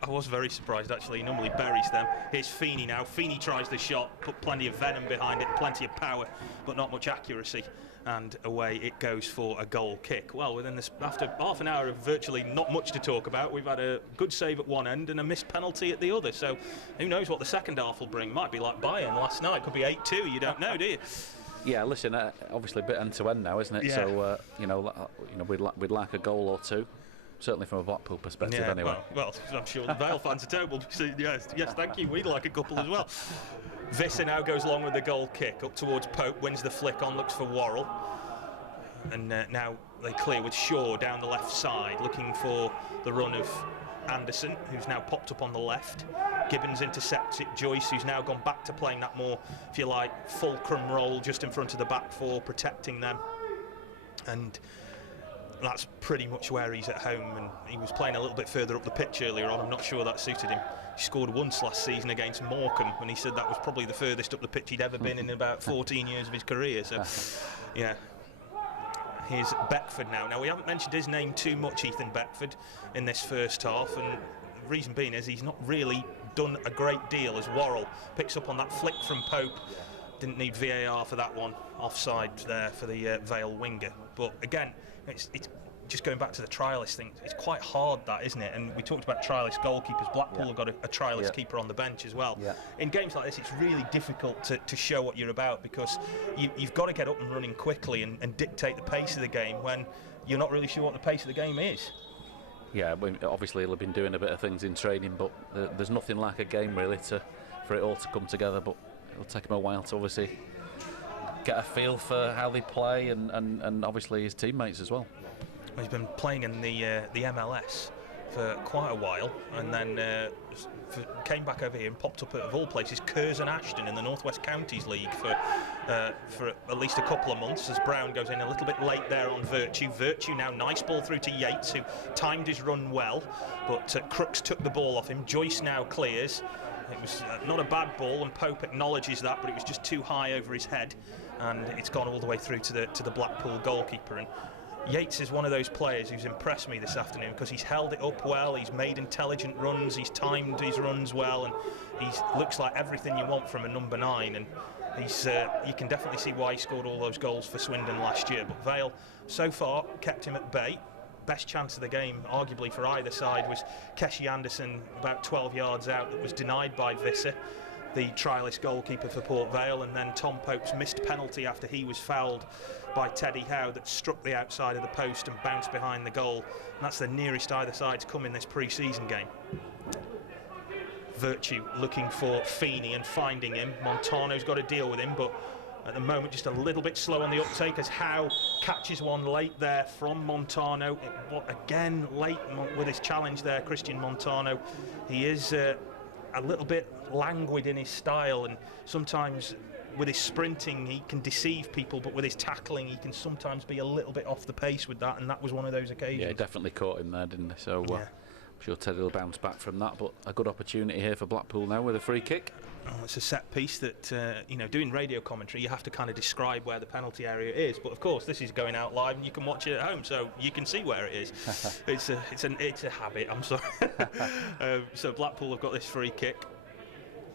I was very surprised, actually. He normally buries them. Here's Feeney now. Feeney tries the shot, put plenty of venom behind it, plenty of power, but not much accuracy. And away it goes for a goal kick. Well, after half an hour of virtually not much to talk about, we've had a good save at one end and a missed penalty at the other. So who knows what the second half will bring? Might be like Bayern last night. Could be 8-2. You don't know, do you? Yeah, listen, obviously a bit end to end now, isn't it? Yeah. So we'd like a goal or two. Certainly from a Blackpool perspective, anyway. Well, I'm sure the Vale fans are terrible. Yes, thank you. We'd like a couple as well. Visser now goes along with the goal kick up towards Pope, wins the flick on, looks for Worrell. And now they clear with Shaw down the left side, looking for the run of Anderson, who's now popped up on the left. Gibbons intercepts it. Joyce, who's now gone back to playing that more, if you like, fulcrum role just in front of the back four, protecting them. And that's pretty much where he's at home, and he was playing a little bit further up the pitch earlier on. I'm not sure that suited him. He scored once last season against Morecambe, and he said that was probably the furthest up the pitch he'd ever been in about 14 years of his career. So, yeah. Here's Beckford now. Now, we haven't mentioned his name too much, Ethan Beckford, in this first half, and the reason being is he's not really done a great deal as Worrell picks up on that flick from Pope. Didn't need VAR for that one. Offside there for the Vale winger. But again, it's just going back to the trialist thing. It's quite hard, that, isn't it? And we talked about trialist goalkeepers. Blackpool have got a trialist keeper on the bench as well. Yeah. In games like this, it's really difficult to show what you're about, because you've got to get up and running quickly and dictate the pace of the game when you're not really sure what the pace of the game is. Yeah, obviously he'll have been doing a bit of things in training, but there's nothing like a game really for it all to come together. But it'll take him a while to obviously get a feel for how they play and obviously his teammates as well. He's been playing in the MLS for quite a while, and then came back over here and popped up at, of all places, Curzon Ashton in the North West Counties League for at least a couple of months, as Brown goes in a little bit late there on Virtue. Virtue now, nice ball through to Yates, who timed his run well, but Crooks took the ball off him. Joyce now clears. It was not a bad ball, and Pope acknowledges that, but it was just too high over his head, and it's gone all the way through to the Blackpool goalkeeper. And Yates is one of those players who's impressed me this afternoon, because he's held it up well, he's made intelligent runs, he's timed his runs well, and he looks like everything you want from a number 9. And he's you can definitely see why he scored all those goals for Swindon last year. But Vale, so far, kept him at bay. Best chance of the game, arguably, for either side was Keshi Anderson, about 12 yards out, that was denied by Visser, the trialist goalkeeper for Port Vale, and then Tom Pope's missed penalty after he was fouled by Teddy Howe, that struck the outside of the post and bounced behind the goal. And that's the nearest either side's come in this pre-season game. Virtue looking for Feeney and finding him. Montano's got to deal with him, but at the moment just a little bit slow on the uptake, as Howe catches one late there from Montano. Again, late with his challenge there, Christian Montano. He is a little bit languid in his style, and sometimes with his sprinting he can deceive people, but with his tackling he can sometimes be a little bit off the pace with that, and that was one of those occasions. Yeah, he definitely caught him there, didn't he? So I'm sure Teddy will bounce back from that, but a good opportunity here for Blackpool now with a free kick. Oh, it's a set piece that, doing radio commentary, you have to kind of describe where the penalty area is. But of course, this is going out live, and you can watch it at home, so you can see where it is. It's a habit. I'm sorry. So Blackpool have got this free kick.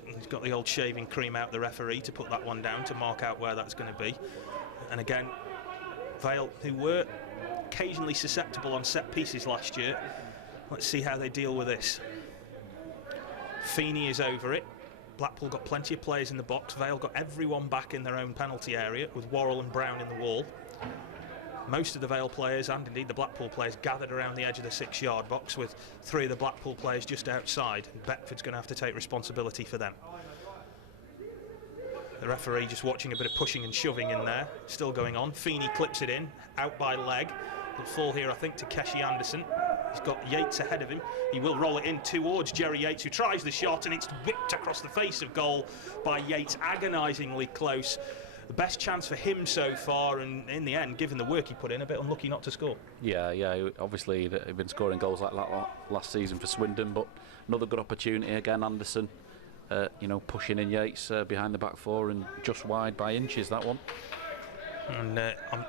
He's got the old shaving cream out the referee to put that one down, to mark out where that's going to be. And again, Vale, who were occasionally susceptible on set pieces last year, let's see how they deal with this. Feeney is over it. Blackpool got plenty of players in the box. Vale got everyone back in their own penalty area, with Worrell and Brown in the wall. Most of the Vale players, and indeed the Blackpool players, gathered around the edge of the 6-yard box, with 3 of the Blackpool players just outside. And Beckford's going to have to take responsibility for them. The referee just watching a bit of pushing and shoving in there, still going on. Feeney clips it in, out by leg. It'll fall here, I think, to Keshi Anderson. He's got Yates ahead of him. He will roll it in towards Jerry Yates, who tries the shot, and it's whipped across the face of goal by Yates, agonisingly close. The best chance for him so far, and in the end, given the work he put in, a bit unlucky not to score. Yeah, obviously he'd been scoring goals like that last season for Swindon, but another good opportunity again. Anderson, pushing in Yates behind the back four and just wide by inches, that one. And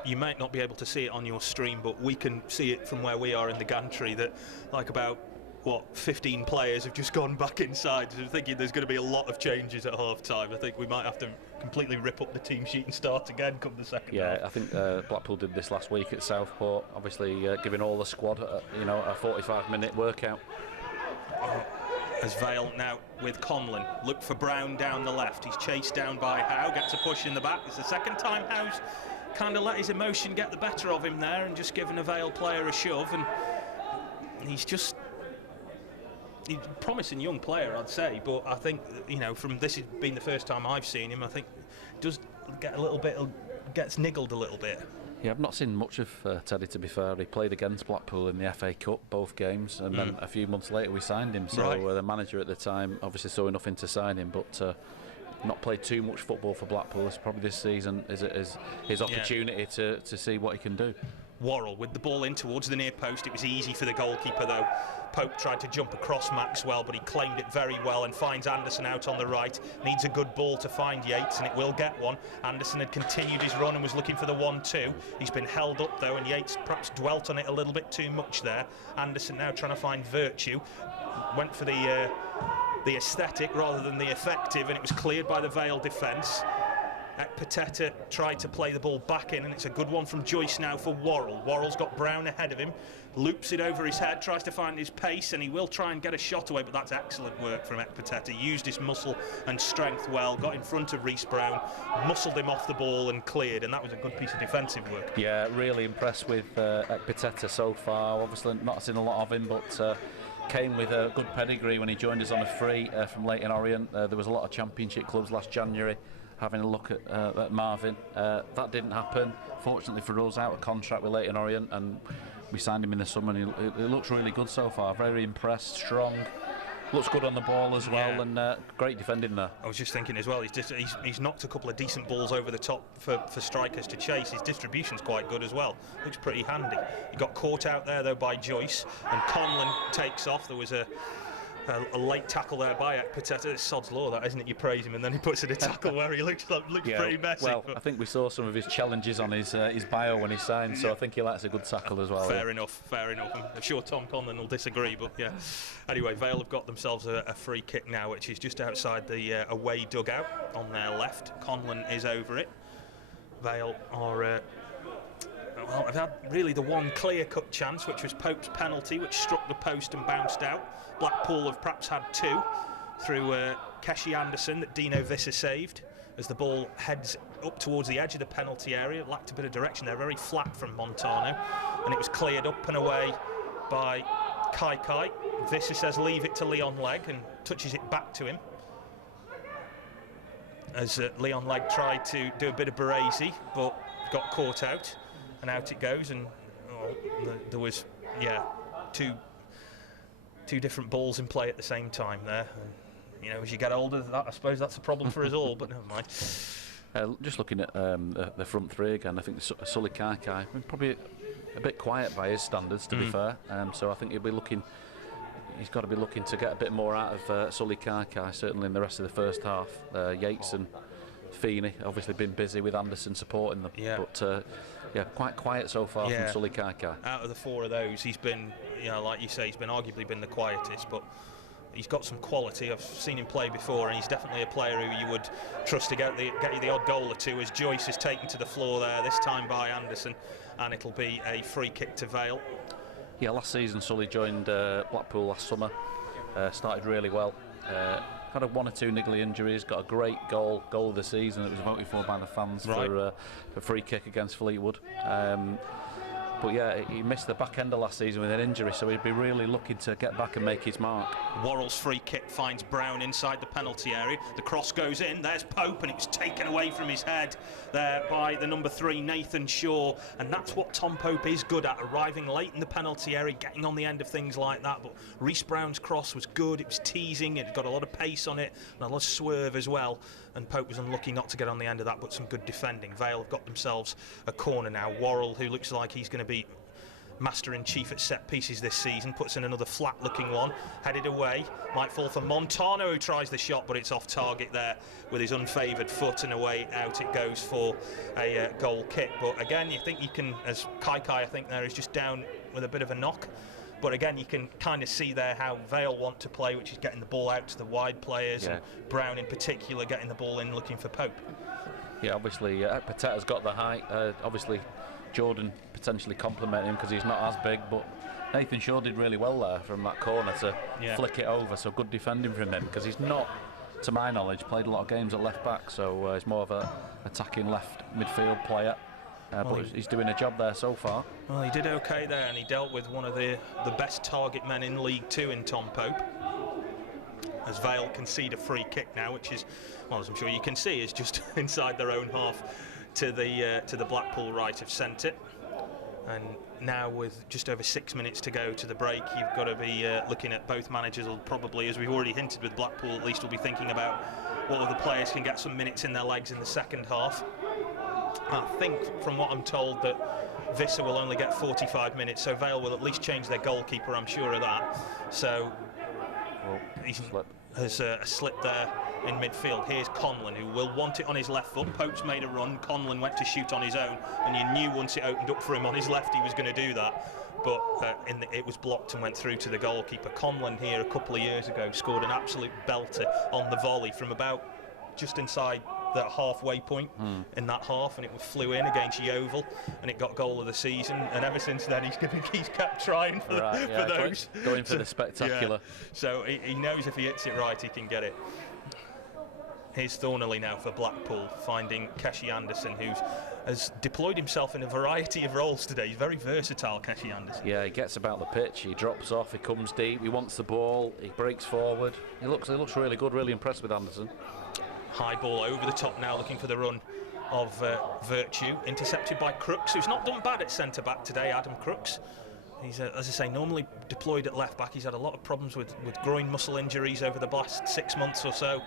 you might not be able to see it on your stream, but we can see it from where we are in the gantry that, like, about 15 players have just gone back inside. So I'm thinking there's going to be a lot of changes at half time. I think we might have to completely rip up the team sheet and start again come the second half. I think Blackpool did this last week at Southport, obviously giving all the squad a 45-minute workout. As Vale now with Conlon, look for Brown down the left. He's chased down by Howe, gets a push in the back. It's the second time Howe's kind of let his emotion get the better of him there and just given a Vale player a shove, and he's a promising young player, I'd say, but I think, from this has been the first time I've seen him, I think does get gets niggled a little bit. Yeah, I've not seen much of Teddy, to be fair. He played against Blackpool in the FA Cup, both games, and then a few months later we signed him. So the manager at the time obviously saw enough in to sign him, but not played too much football for Blackpool. It's probably this season is his opportunity to see what he can do. Worrell with the ball in towards the near post. It was easy for the goalkeeper though. Pope tried to jump across Maxwell, but he claimed it very well and finds Anderson out on the right. Needs a good ball to find Yates, and it will get one. Anderson had continued his run and was looking for the 1-2. He's been held up though, and Yates perhaps dwelt on it a little bit too much there. Anderson now trying to find Virtue. Went for the aesthetic rather than the effective, and it was cleared by the Vale defence. Ekpiteta tried to play the ball back in, and it's a good one from Joyce now for Worrell. Worrell's got Brown ahead of him, loops it over his head, tries to find his pace, and he will try and get a shot away, but that's excellent work from Ekpiteta. Used his muscle and strength well, got in front of Reece Brown, muscled him off the ball and cleared, and that was a good piece of defensive work. Yeah, really impressed with Ekpiteta so far. Obviously not seen a lot of him, but came with a good pedigree when he joined us on a free from Leyton Orient. There was a lot of championship clubs last January having a look at Marvin. That didn't happen, fortunately for us, out of contract with Leyton Orient, and we signed him in the summer, and he looks really good so far. Very impressed, strong, looks good on the ball as well, and great defending there. I was just thinking as well, he's knocked a couple of decent balls over the top for strikers to chase. His distribution's quite good as well, looks pretty handy. He got caught out there though by Joyce, and Conlon takes off. There was a late tackle there by Ekpiteta. It's sod's law, that, isn't it? You praise him and then he puts in a tackle where he looks pretty messy. Well, I think we saw some of his challenges on his bio when he signed, so I think he likes a good tackle as well. Fair enough. I'm sure Tom Conlon will disagree, but yeah. Anyway, Vale have got themselves a free kick now, which is just outside the away dugout on their left. Conlon is over it. Vale are... well, I've had really the one clear-cut chance, which was Pope's penalty, which struck the post and bounced out. Blackpool have perhaps had two through Keshi Anderson that Dino Visser saved as the ball heads up towards the edge of the penalty area. It lacked a bit of direction there, very flat from Montano, and it was cleared up and away by Kai. Visser says leave it to Leon Legg and touches it back to him. As Leon Legg tried to do a bit of Baresi, but got caught out. And out it goes, and there was, two different balls in play at the same time there. And, as you get older, I suppose that's a problem for us all, but never mind. Just looking at the front three again, I think Sully Kai probably a bit quiet by his standards, to be fair. So I think he's got to be looking to get a bit more out of Sully Kai, certainly in the rest of the first half. Yates and Feeney obviously been busy with Anderson supporting them, but quite quiet so far from Sully Kai. Out of the four of those, he's been, like you say, he's been arguably been the quietest, but he's got some quality. I've seen him play before, and he's definitely a player who you would trust to get you the odd goal or two, as Joyce is taken to the floor there, this time by Anderson, and it'll be a free kick to Vale. Yeah, last season Sully joined Blackpool last summer, started really well. Had one or two niggly injuries, got a great goal of the season that was voted for by the fans for a free kick against Fleetwood. But yeah, he missed the back end of last season with an injury, so he'd be really looking to get back and make his mark. Worrell's free kick finds Brown inside the penalty area. The cross goes in. There's Pope, and it was taken away from his head there by the number 3, Nathan Shaw. And that's what Tom Pope is good at, arriving late in the penalty area, getting on the end of things like that. But Reece Brown's cross was good. It was teasing. It got a lot of pace on it and a lot of swerve as well. And Pope was unlucky not to get on the end of that, but some good defending. Vale have got themselves a corner now. Worrell, who looks like he's going to be master-in-chief at set pieces this season, puts in another flat-looking one, headed away, might fall for Montano, who tries the shot, but it's off target there with his unfavoured foot, and away out it goes for a goal kick. But again, you think you can, as Kai, I think there is just down with a bit of a knock. But again, you can kind of see there how Vale want to play, which is getting the ball out to the wide players, and Brown in particular getting the ball in, looking for Pope. Yeah, obviously, Pateta's got the height. Obviously, Jordan potentially complimenting him because he's not as big, but Nathan Shaw did really well there from that corner to flick it over, so good defending from him, because he's not, to my knowledge, played a lot of games at left back, so he's more of a attacking left midfield player. But he's doing a job there so far. Well, he did okay there, and he dealt with one of the best target men in League Two in Tom Pope. As Vale concede a free kick now, which is, well, as I'm sure you can see, is just inside their own half to the Blackpool right have sent it. And now with just over 6 minutes to go to the break, you've got to be looking at both managers, will probably, as we've already hinted with Blackpool, at least will be thinking about what other players can get some minutes in their legs in the second half. I think, from what I'm told, that Visser will only get 45 minutes, so Vale will at least change their goalkeeper, I'm sure of that. So there's a slip there in midfield. Here's Conlon, who will want it on his left foot. Pope's made a run, Conlon went to shoot on his own, and you knew once it opened up for him on his left he was going to do that. But it was blocked and went through to the goalkeeper. Conlon here a couple of years ago scored an absolute belter on the volley from about just inside that halfway point in that half, and it flew in against Yeovil, and it got goal of the season. And ever since then, he's kept trying for those. Going for the spectacular. Yeah. So he knows if he hits it right, he can get it. Here's Thornley now for Blackpool, finding Keshi Anderson, who has deployed himself in a variety of roles today. He's very versatile, Keshi Anderson. Yeah, he gets about the pitch, he drops off, he comes deep, he wants the ball, he breaks forward. He looks really good, really impressed with Anderson. High ball over the top now, looking for the run of Virtue, intercepted by Crooks, who's not done bad at centre-back today, Adam Crooks. He's, as I say, normally deployed at left-back. He's had a lot of problems with groin muscle injuries over the last 6 months or so,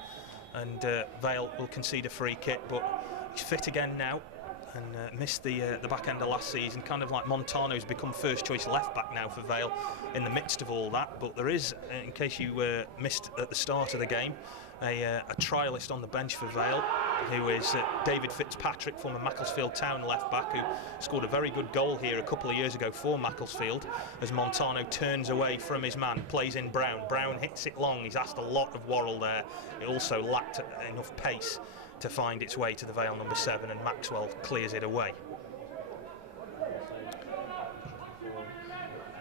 and Vale will concede a free kick, but he's fit again now, and missed the back end of last season. Kind of like Montano's become first-choice left-back now for Vale in the midst of all that. But there is, in case you missed at the start of the game, a trialist on the bench for Vale, who is David Fitzpatrick, former Macclesfield Town left-back, who scored a very good goal here a couple of years ago for Macclesfield, as Montano turns away from his man, plays in Brown. Brown hits it long. He's asked a lot of Worrell there. It also lacked enough pace to find its way to the Vale number 7, and Maxwell clears it away.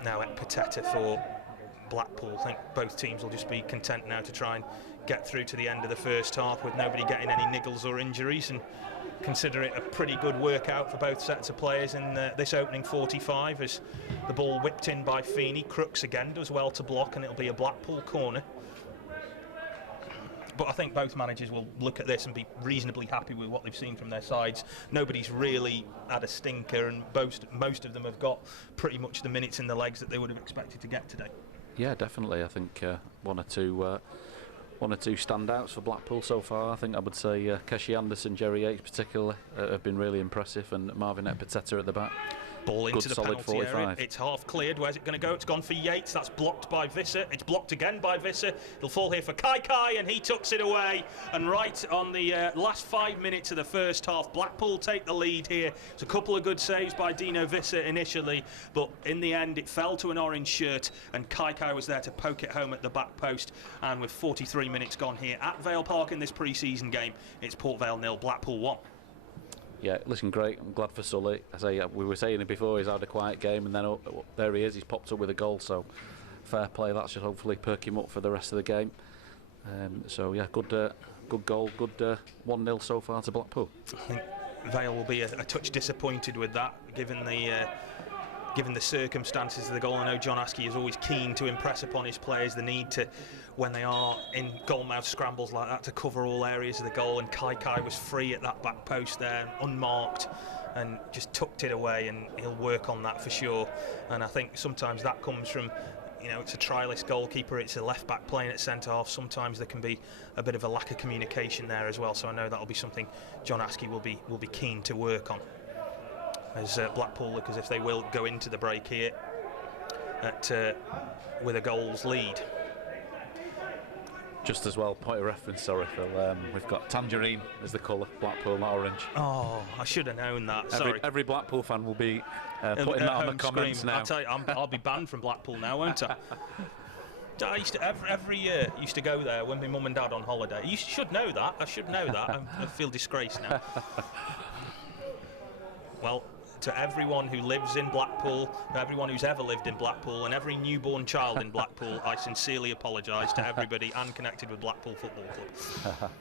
Now at Pateta for Blackpool. I think both teams will just be content now to try and get through to the end of the first half with nobody getting any niggles or injuries, and consider it a pretty good workout for both sets of players in this opening 45, as the ball whipped in by Feeney. Crooks again does well to block, and it'll be a Blackpool corner. But I think both managers will look at this and be reasonably happy with what they've seen from their sides. Nobody's really had a stinker, and most of them have got pretty much the minutes in the legs that they would have expected to get today. Yeah, definitely. I think one or two standouts for Blackpool so far. I think I would say Keshi Anderson, Jerry Yates particularly have been really impressive, and Marvin Pateta at the back. Ball into the penalty 45. area. It's half cleared. Where's it going to go? It's gone for Yates. That's blocked by Visser. It's blocked again by Visser. It'll fall here for Kai, and he tucks it away. And right on the last 5 minutes of the first half, Blackpool take the lead here. It's a couple of good saves by Dino Visser initially, but in the end it fell to an orange shirt, and Kai was there to poke it home at the back post. And with 43 minutes gone here at Vale Park in this pre-season game, it's Port Vale 0, Blackpool 1. Yeah, listen, great. I'm glad for Sully. I say we were saying it before, he's had a quiet game, and then there he is. He's popped up with a goal, so fair play. That should hopefully perk him up for the rest of the game. So yeah, good goal, good 1-0 so far to Blackpool. I think Vale will be a touch disappointed with that, given the given the circumstances of the goal. I know John Askey is always keen to impress upon his players the need to, when they are in goal-mouth scrambles like that, to cover all areas of the goal, and Kai was free at that back post there, unmarked, and just tucked it away, and he'll work on that for sure. And I think sometimes that comes from, you know, it's a trialist goalkeeper, it's a left-back playing at centre-half. Sometimes there can be a bit of a lack of communication there as well, so I know that'll be something John Askey will be keen to work on. As Blackpool look as if they will go into the break here with a goals lead. Just as well, point of reference, sorry, Phil, we've got tangerine as the colour, Blackpool, not orange. Oh, I should have known that, sorry. Every Blackpool fan will be putting that on the comments now. I'll tell you, I'll be banned from Blackpool now, won't I? I used to, every year used to go there when my mum and dad on holiday. You should know that, I should know that. I feel disgraced now. Well, to everyone who lives in Blackpool, everyone who's ever lived in Blackpool, and every newborn child in Blackpool, I sincerely apologise to everybody and connected with Blackpool Football Club.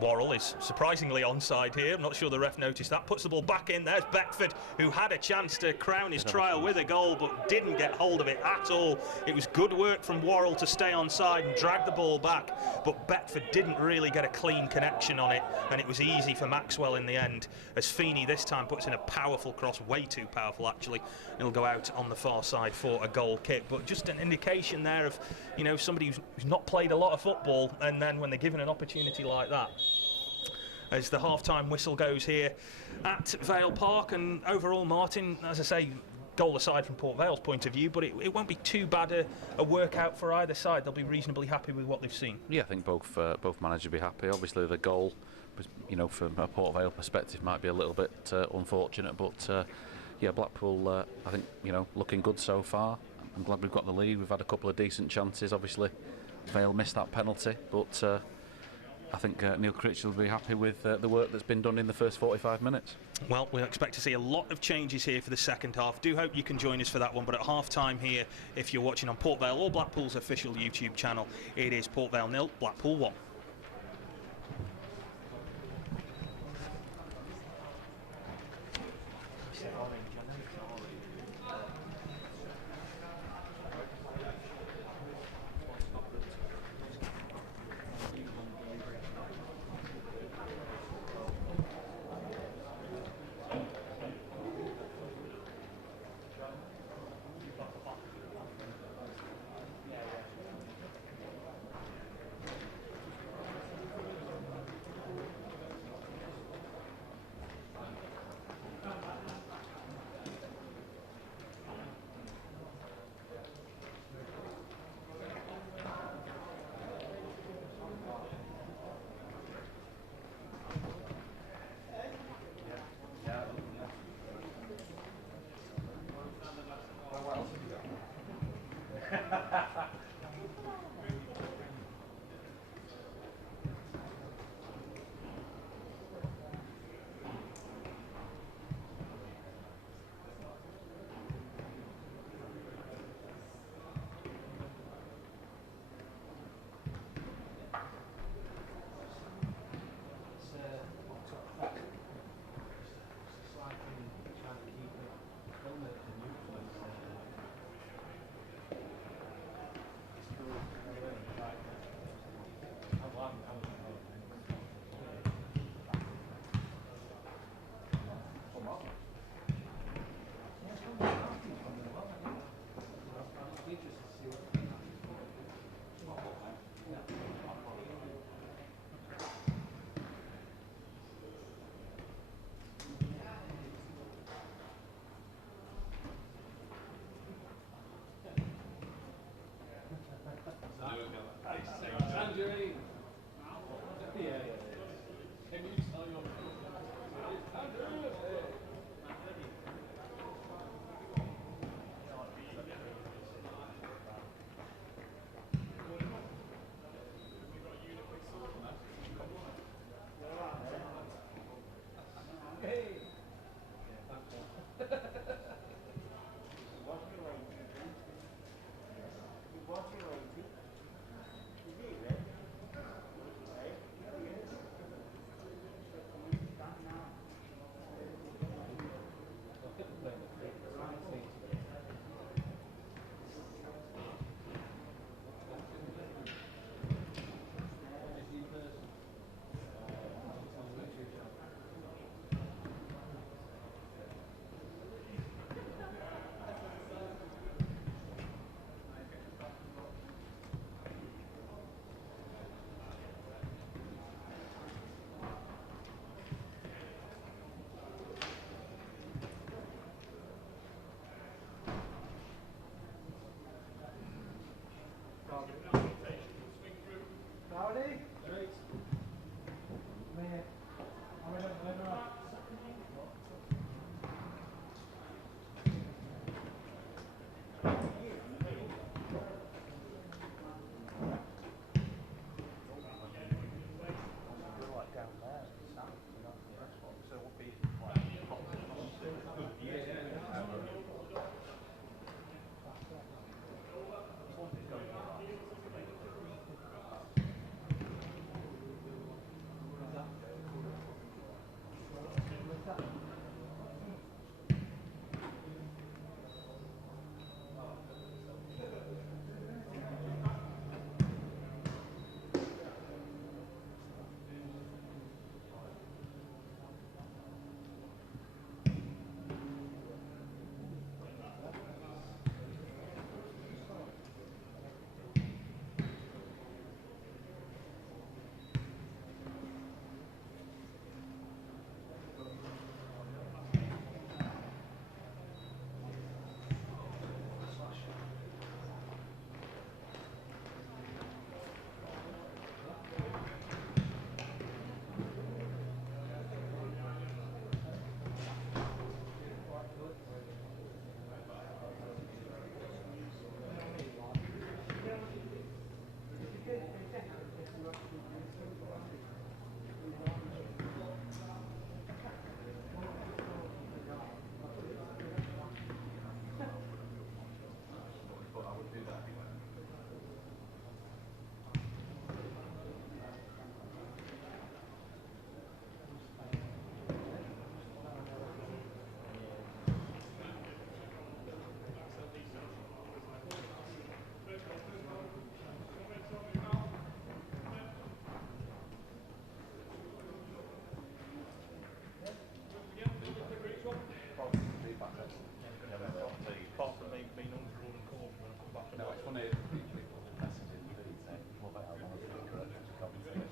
Worrell is surprisingly onside here. I'm not sure the ref noticed that. Puts the ball back in. There's Beckford, who had a chance to crown his trial with a goal, but didn't get hold of it at all. It was good work from Worrell to stay onside and drag the ball back, but Beckford didn't really get a clean connection on it, and it was easy for Maxwell in the end, as Feeney this time puts in a powerful cross, way too powerful actually. It'll go out on the far side for a goal kick, but just an indication there of, you know, somebody who's not played a lot of football, and then when they're given an opportunity like that. As the half-time whistle goes here at Vale Park, and overall, Martin, as I say, goal aside from Port Vale's point of view, but it won't be too bad a workout for either side. They'll be reasonably happy with what they've seen. Yeah, I think both managers will be happy. Obviously, the goal, you know, from a Port Vale perspective, might be a little bit unfortunate, but yeah, Blackpool, I think, you know, looking good so far. I'm glad we've got the lead. We've had a couple of decent chances. Obviously, Vale missed that penalty, but I think Neil Critch will be happy with the work that's been done in the first 45 minutes. Well, we expect to see a lot of changes here for the second half. Do hope you can join us for that one, but at half-time here, if you're watching on Port Vale or Blackpool's official YouTube channel, it is Port Vale 0, Blackpool 1.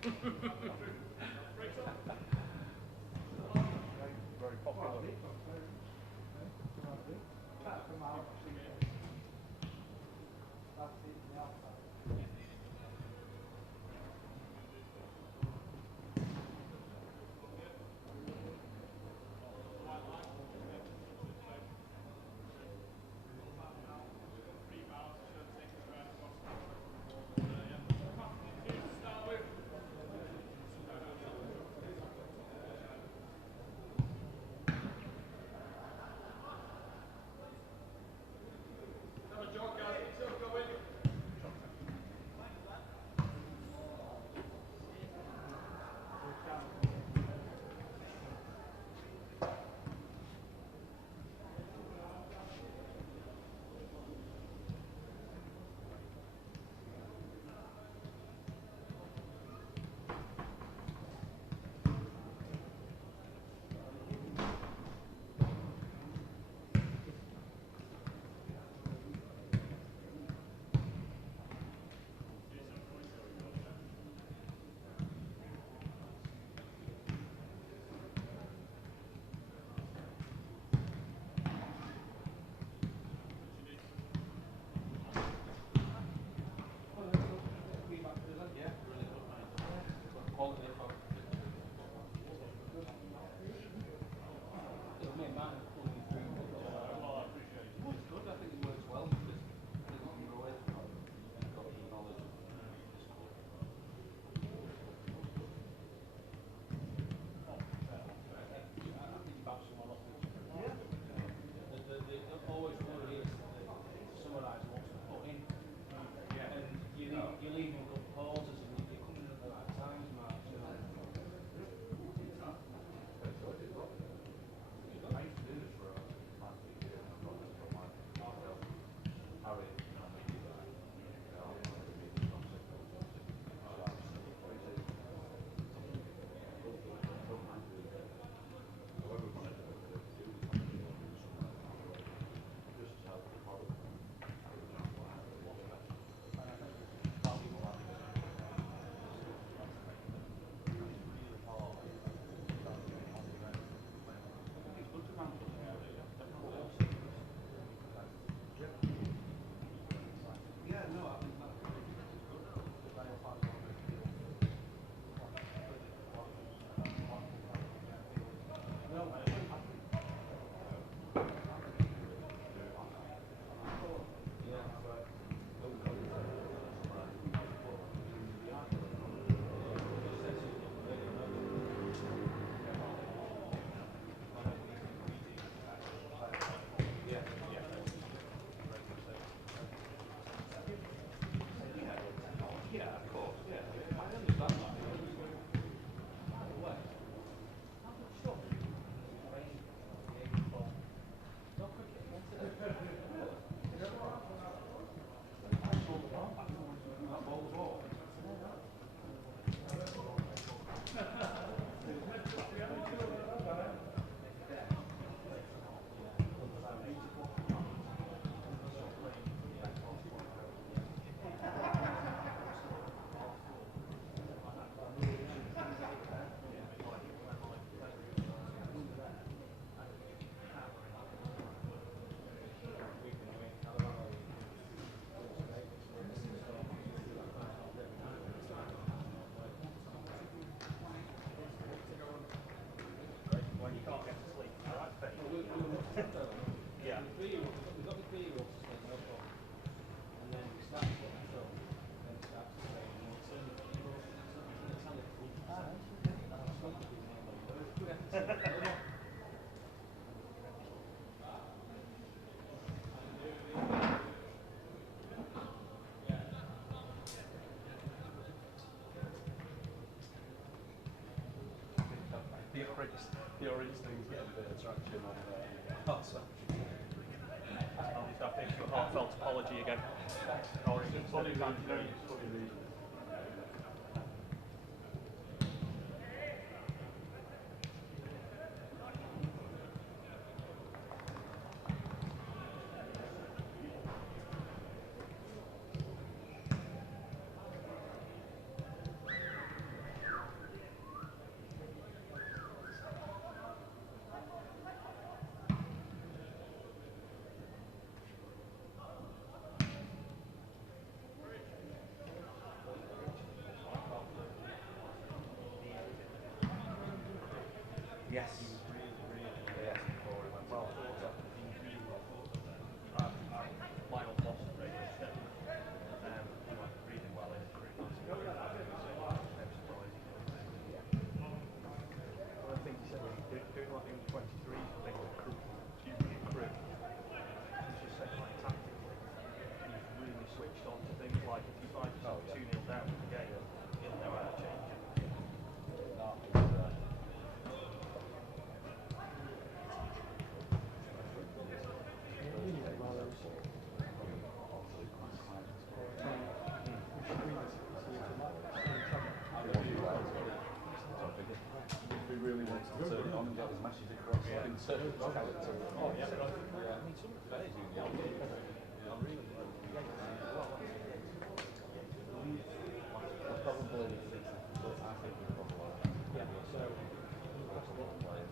Very popular. The orange thing's getting a bit of traction on there. I think a heartfelt apology again. Orange, funny reason. smashes across into character. Oh, yeah. I mean, some of the players in the game, I'm really probably, I think we're probably, yeah, so across a lot of players,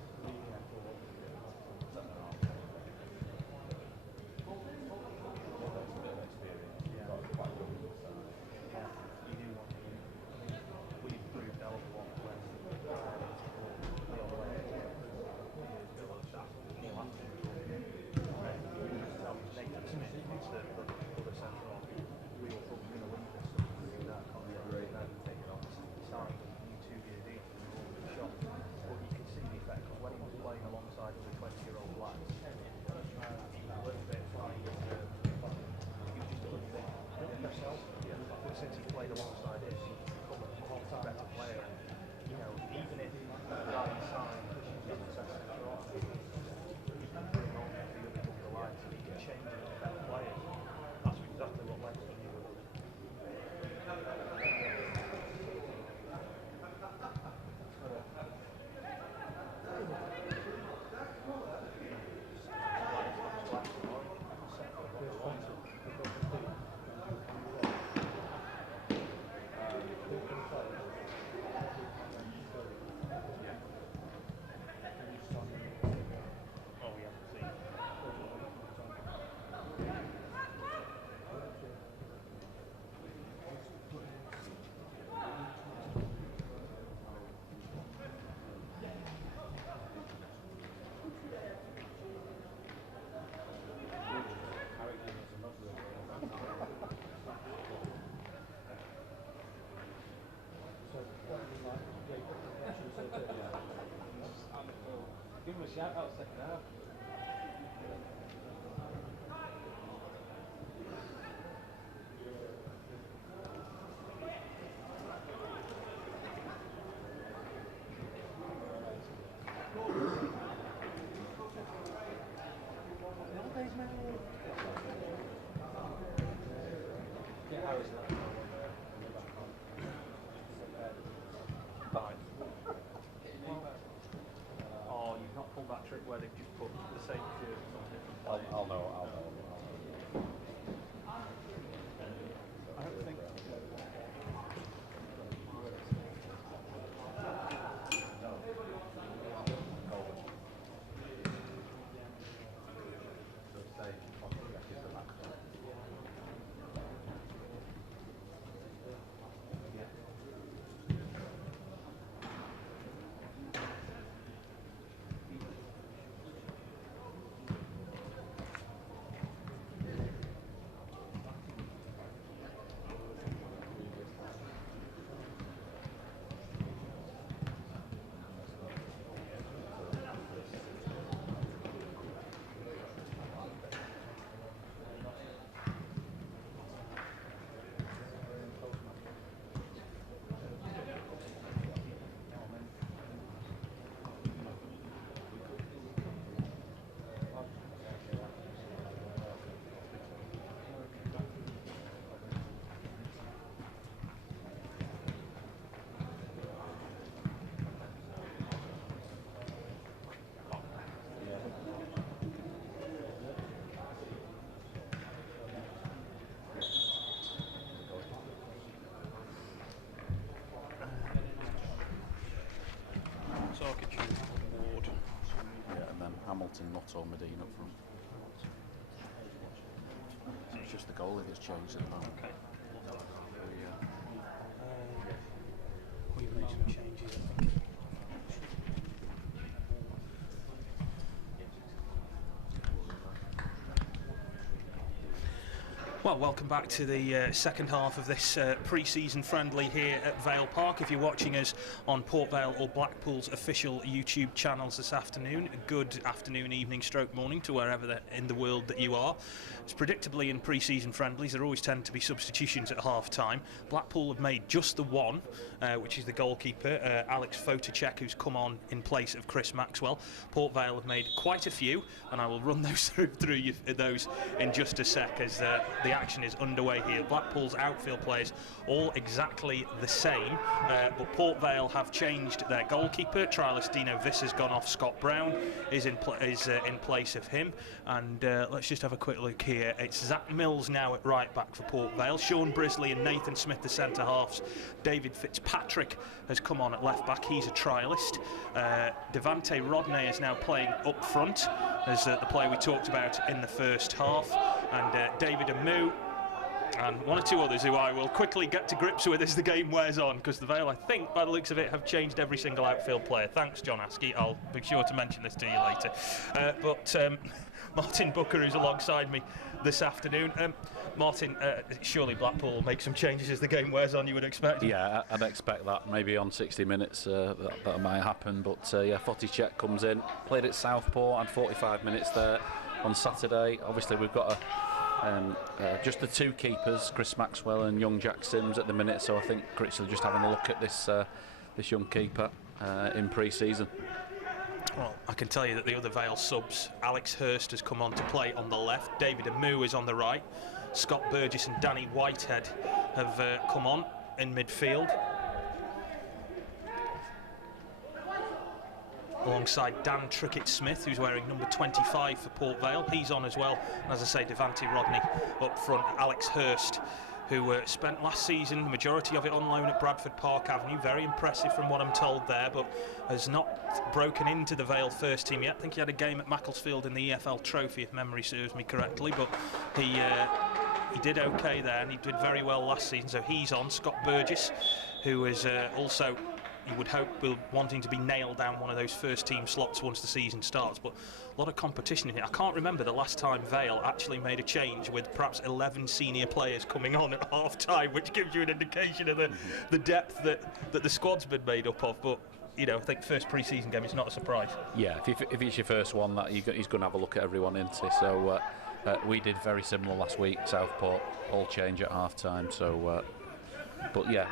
since he played alongside us, he's become a far better player. And, you know, even if that inside, he's got the success trophy, you can bring on the other couple of lines and he can change it to better players. That's exactly what Leicester do. Give him a shout out second half. Oh, you've not pulled that trick where they've just put the same shirt on different players. I'll know. I don't think. Yeah, and then Hamilton, Lotto, Medina up front. So it's just the goalie that's changed at the moment. Okay. Yeah. We've made some changes, I think. Well, welcome back to the second half of this pre-season friendly here at Vale Park. If you're watching us on Port Vale or Blackpool's official YouTube channels this afternoon, a good afternoon, evening, stroke morning to wherever in the world that you are. As predictably in pre-season friendlies, there always tend to be substitutions at half-time. Blackpool have made just the one, which is the goalkeeper, Alex Fotacek, who's come on in place of Chris Maxwell. Port Vale have made quite a few, and I will run those through those in just a sec as the action is underway here. Blackpool's outfield players all exactly the same, but Port Vale have changed their goalkeeper. Trialist Dino Viss has gone off. Scott Brown is in place of him. And let's just have a quick look here. It's Zach Mills now at right back for Port Vale. Sean Brisley and Nathan Smith, the centre halves. David Fitzpatrick has come on at left back. He's a trialist. Devante Rodney is now playing up front, as the player we talked about in the first half. And David Amu and one or two others who I will quickly get to grips with as the game wears on, because the Vale, I think, by the looks of it, have changed every single outfield player. Thanks, John Askey. I'll be sure to mention this to you later. But Martin Booker, who's alongside me this afternoon. Martin, surely Blackpool will make some changes as the game wears on, you would expect? Yeah, I'd expect that. Maybe on 60 minutes that might happen. But yeah, Foticek comes in, played at Southport, and 45 minutes there on Saturday. Obviously, we've got just the two keepers, Chris Maxwell and young Jack Sims at the minute. So I think Critchley just having a look at this young keeper in pre-season. Well, I can tell you that the other Vale subs, Alex Hurst has come on to play on the left, David Amu is on the right, Scott Burgess and Danny Whitehead have come on in midfield, alongside Dan Trickett-Smith, who's wearing number 25 for Port Vale. He's on as well. And as I say, Devante Rodney up front. Alex Hurst, who spent last season, the majority of it on loan at Bradford Park Avenue. Very impressive from what I'm told there, but has not broken into the Vale first team yet. I think he had a game at Macclesfield in the EFL Trophy, if memory serves me correctly, but he did okay there, and he did very well last season, so he's on. Scott Burgess, who is also, you would hope, will wanting to be nailed down one of those first team slots once the season starts, but a lot of competition in here. I can't remember the last time Vale actually made a change with perhaps 11 senior players coming on at half time, which gives you an indication of the depth that the squad's been made up of. But you know, I think first pre-season game, it's not a surprise. Yeah, if it's your first one, that he's going to have a look at everyone, isn't he? So we did very similar last week. Southport all change at half time, so but yeah,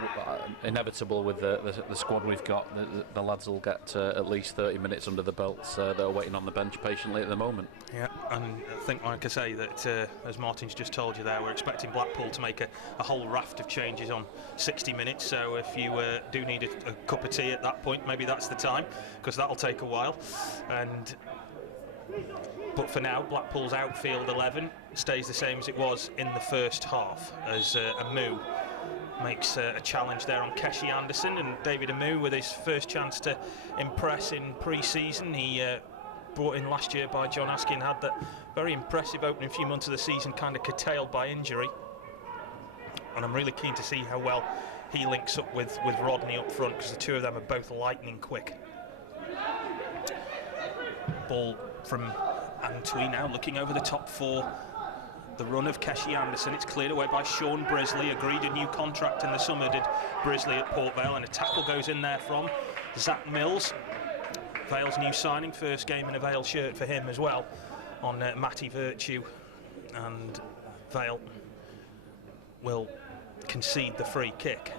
inevitable with the squad we've got, the lads will get at least 30 minutes under the belts. They're waiting on the bench patiently at the moment. Yeah, and I think, like I say, that as Martin's just told you there, we're expecting Blackpool to make a whole raft of changes on 60 minutes, so if you do need a cup of tea at that point, maybe that's the time, because that'll take a while. But for now, Blackpool's outfield 11 stays the same as it was in the first half, as Amu makes a challenge there on Keshi Anderson, and David Amu, with his first chance to impress in pre-season. He brought in last year by John Askey and had that very impressive opening few months of the season kind of curtailed by injury, and I'm really keen to see how well he links up with Rodney up front, because the two of them are both lightning quick. Ball from Antwi now, looking over the top four. The run of Keshi Anderson, it's cleared away by Sean Brisley, agreed a new contract in the summer, did Brisley at Port Vale, and a tackle goes in there from Zach Mills, Vale's new signing, first game in a Vale shirt for him as well, on Matty Virtue, and Vale will concede the free kick.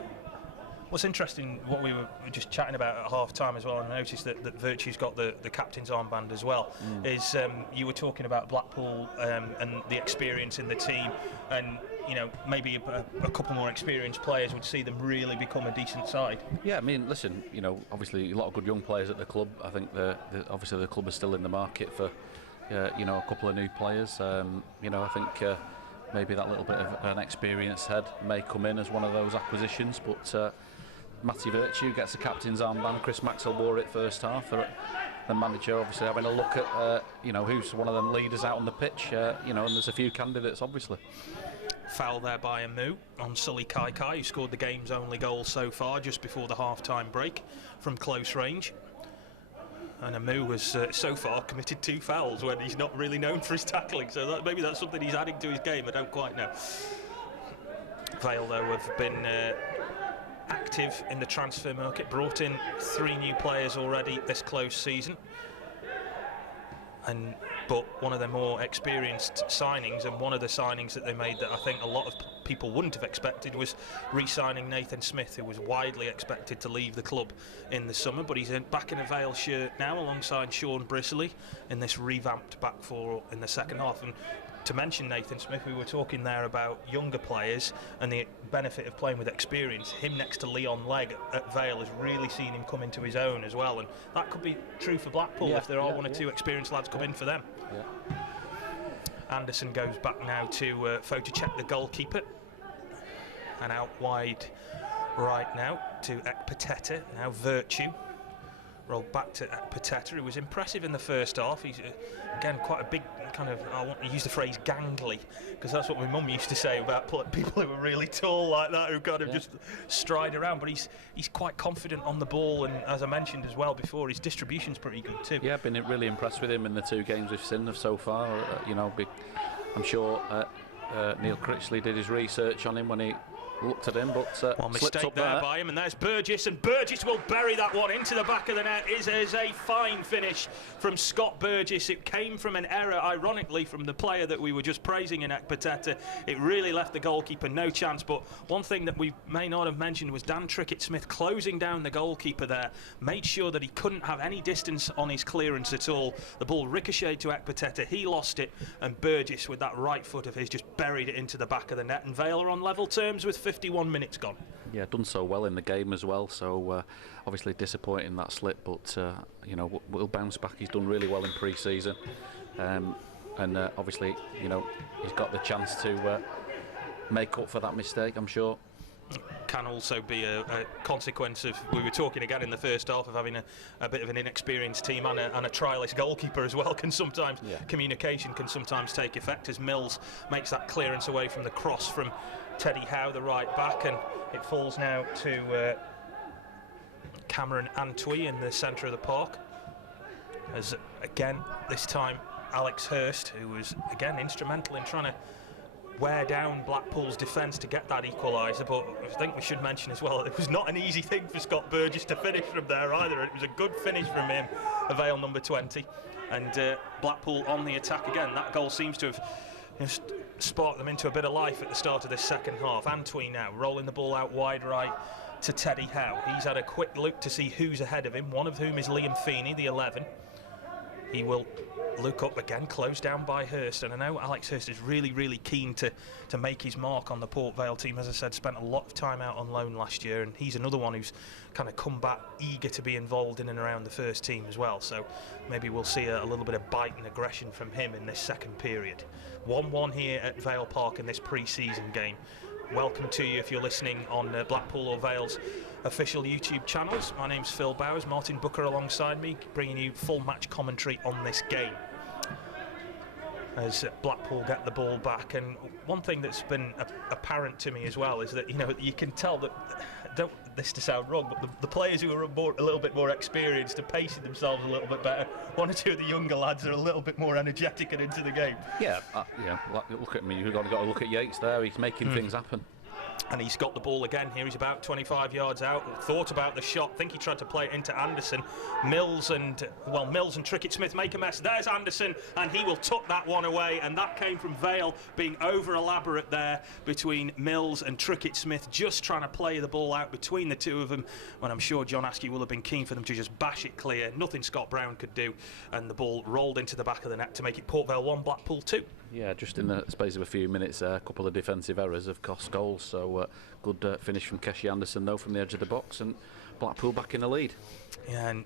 What's interesting, what we were just chatting about at half-time as well, and I noticed that Virtue's got the captain's armband as well, is you were talking about Blackpool and the experience in the team, and you know, maybe a couple more experienced players would see them really become a decent side. Yeah, I mean, listen, you know, obviously a lot of good young players at the club. I think obviously the club is still in the market for you know, a couple of new players. You know, I think maybe that little bit of an experienced head may come in as one of those acquisitions, but Matty Virtue gets the captain's armband. Chris Maxwell wore it first half. The manager obviously having a look at you know, who's one of them leaders out on the pitch. You know, and there's a few candidates obviously. Foul there by Amu on Sully Kaikai, who scored the game's only goal so far just before the half-time break from close range. And Amu has so far committed 2 fouls when he's not really known for his tackling, so maybe that's something he's adding to his game, I don't quite know. Vale, though, have been active in the transfer market, brought in 3 new players already this close season, but one of their more experienced signings, and one of the signings that they made that I think a lot of people wouldn't have expected, was re-signing Nathan Smith, who was widely expected to leave the club in the summer, but he's back in a Vale shirt now alongside Sean Brisley in this revamped back four in the second half. And to mention Nathan Smith, we were talking there about younger players and the benefit of playing with experience. Him next to Leon Legg at Vale has really seen him come into his own as well, and that could be true for Blackpool if there are one or two experienced lads come in for them. Anderson goes back now to photo check the goalkeeper, and out wide right now to Ekpateta. Now Virtue rolled back to Ekpateta, who was impressive in the first half. He's again quite a big kind of, I want to use the phrase gangly, because that's what my mum used to say about people who were really tall like that, who kind of just stride around. But he's quite confident on the ball, and as I mentioned as well before, his distribution's pretty good too. Yeah, I've been really impressed with him in the 2 games we've seen of so far. You know, I'm sure Neil Critchley did his research on him when he looked at him, but one mistake there by him, and there's Burgess, and Burgess will bury that one into the back of the net. Is a fine finish from Scott Burgess. It came from an error, ironically, from the player that we were just praising in Ekpateta. It really left the goalkeeper no chance, but one thing that we may not have mentioned was Dan Trickett-Smith closing down the goalkeeper there, made sure that he couldn't have any distance on his clearance at all. The ball ricocheted to Ekpateta, he lost it, and Burgess, with that right foot of his, just buried it into the back of the net, and Vale are on level terms with 51 minutes gone. Yeah, done so well in the game as well, so obviously disappointing that slip, but you know, we'll bounce back. He's done really well in pre-season, and obviously, you know, he's got the chance to make up for that mistake, I'm sure. Can also be a consequence of, we were talking again in the first half, of having a bit of an inexperienced team and a trialist goalkeeper as well. Can sometimes, communication can sometimes take effect, as Mills makes that clearance away from the cross from Teddy Howe, the right back, and it falls now to Cameron Antwi in the centre of the park, as again this time Alex Hurst, who was again instrumental in trying to wear down Blackpool's defence to get that equaliser. But I think we should mention as well, it was not an easy thing for Scott Burgess to finish from there either. It was a good finish from him, Vale number 20, and Blackpool on the attack again. That goal seems to have sparked them into a bit of life at the start of this second half. Antwi now rolling the ball out wide right to Teddy Howe. He's had a quick look to see who's ahead of him, one of whom is Liam Feeney, the 11. He will look up again, closed down by Hurst, and I know Alex Hurst is really keen to make his mark on the Port Vale team. As I said, spent a lot of time out on loan last year, and he's another one who's kind of come back eager to be involved in and around the first team as well, so maybe we'll see a little bit of bite and aggression from him in this second period. 1-1 here at Vale Park in this pre-season game. Welcome to you if you're listening on Blackpool or Vale's official YouTube channels. My name's Phil Bowers, Martin Booker alongside me, bringing you full match commentary on this game as Blackpool get the ball back. And one thing that's been apparent to me as well is that, you know, you can tell that, don't this to sound wrong, but the players who are a little bit more experienced are pacing themselves a little bit better. One or two of the younger lads are a little bit more energetic and into the game. Yeah, look at me. You've got to look at Yates there. He's making things happen. And he's got the ball again here. He's about 25 yards out. Thought about the shot. I think he tried to play it into Anderson. Mills and Trickett-Smith make a mess. There's Anderson, and he will tuck that one away. And that came from Vale being over-elaborate there between Mills and Trickett-Smith, just trying to play the ball out between the two of them, when I'm sure John Askey will have been keen for them to just bash it clear. Nothing Scott Brown could do. And the ball rolled into the back of the net to make it Port Vale 1, Blackpool 2. Yeah, just in the space of a few minutes, a couple of defensive errors have cost goals. So good finish from Keshi Anderson, though, from the edge of the box, and Blackpool back in the lead. Yeah, and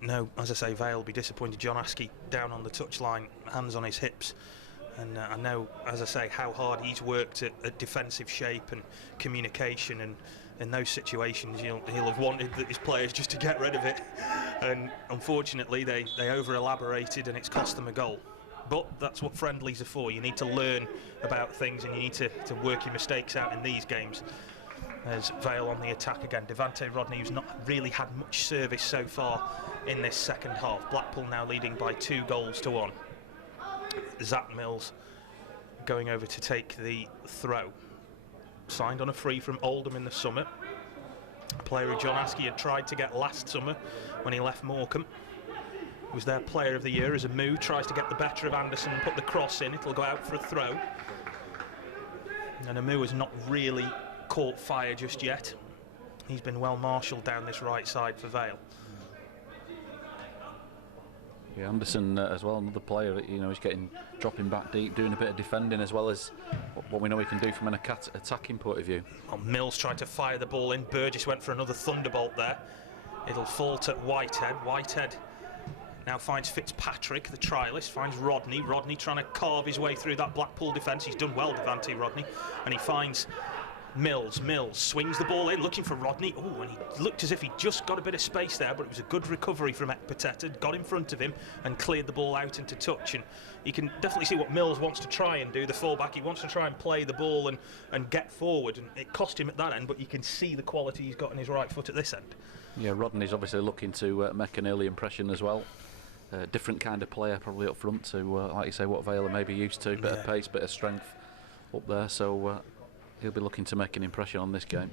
no, as I say, Vale will be disappointed. John Askey down on the touchline, hands on his hips. And I know, as I say, how hard he's worked at defensive shape and communication, and in those situations he'll have wanted his players just to get rid of it. And unfortunately they over-elaborated, and it's cost them a goal. But that's what friendlies are for. You need to learn about things, and you need to work your mistakes out in these games. There's Vale on the attack again. Devante Rodney, who's not really had much service so far in this second half. Blackpool now leading by 2-1. Zach Mills going over to take the throw. Signed on a free from Oldham in the summer. A player who John Askey had tried to get last summer when he left Morecambe. Was their player of the year as Amu tries to get the better of Anderson and put the cross in. It'll go out for a throw. And Amu has not really caught fire just yet. He's been well marshalled down this right side for Vale. Yeah, Anderson as well, another player that, you know, he's dropping back deep, doing a bit of defending as well as what we know he can do from an attacking point of view. Well, Mills tried to fire the ball in. Burgess went for another thunderbolt there. It'll fall to Whitehead. Whitehead now finds Fitzpatrick, the trialist, finds Rodney. Rodney trying to carve his way through that Blackpool defence. He's done well, Devante Rodney. And he finds Mills. Mills swings the ball in, looking for Rodney. Oh, and he looked as if he just got a bit of space there, but it was a good recovery from Ekpiteta. Got in front of him and cleared the ball out into touch. And you can definitely see what Mills wants to try and do, the fullback. He wants to try and play the ball and get forward. And it cost him at that end, but you can see the quality he's got in his right foot at this end. Yeah, Rodney's obviously looking to make an early impression as well. Different kind of player probably up front to, like you say, what Vale are maybe used to. Bit of pace, bit of strength up there. So he'll be looking to make an impression on this game.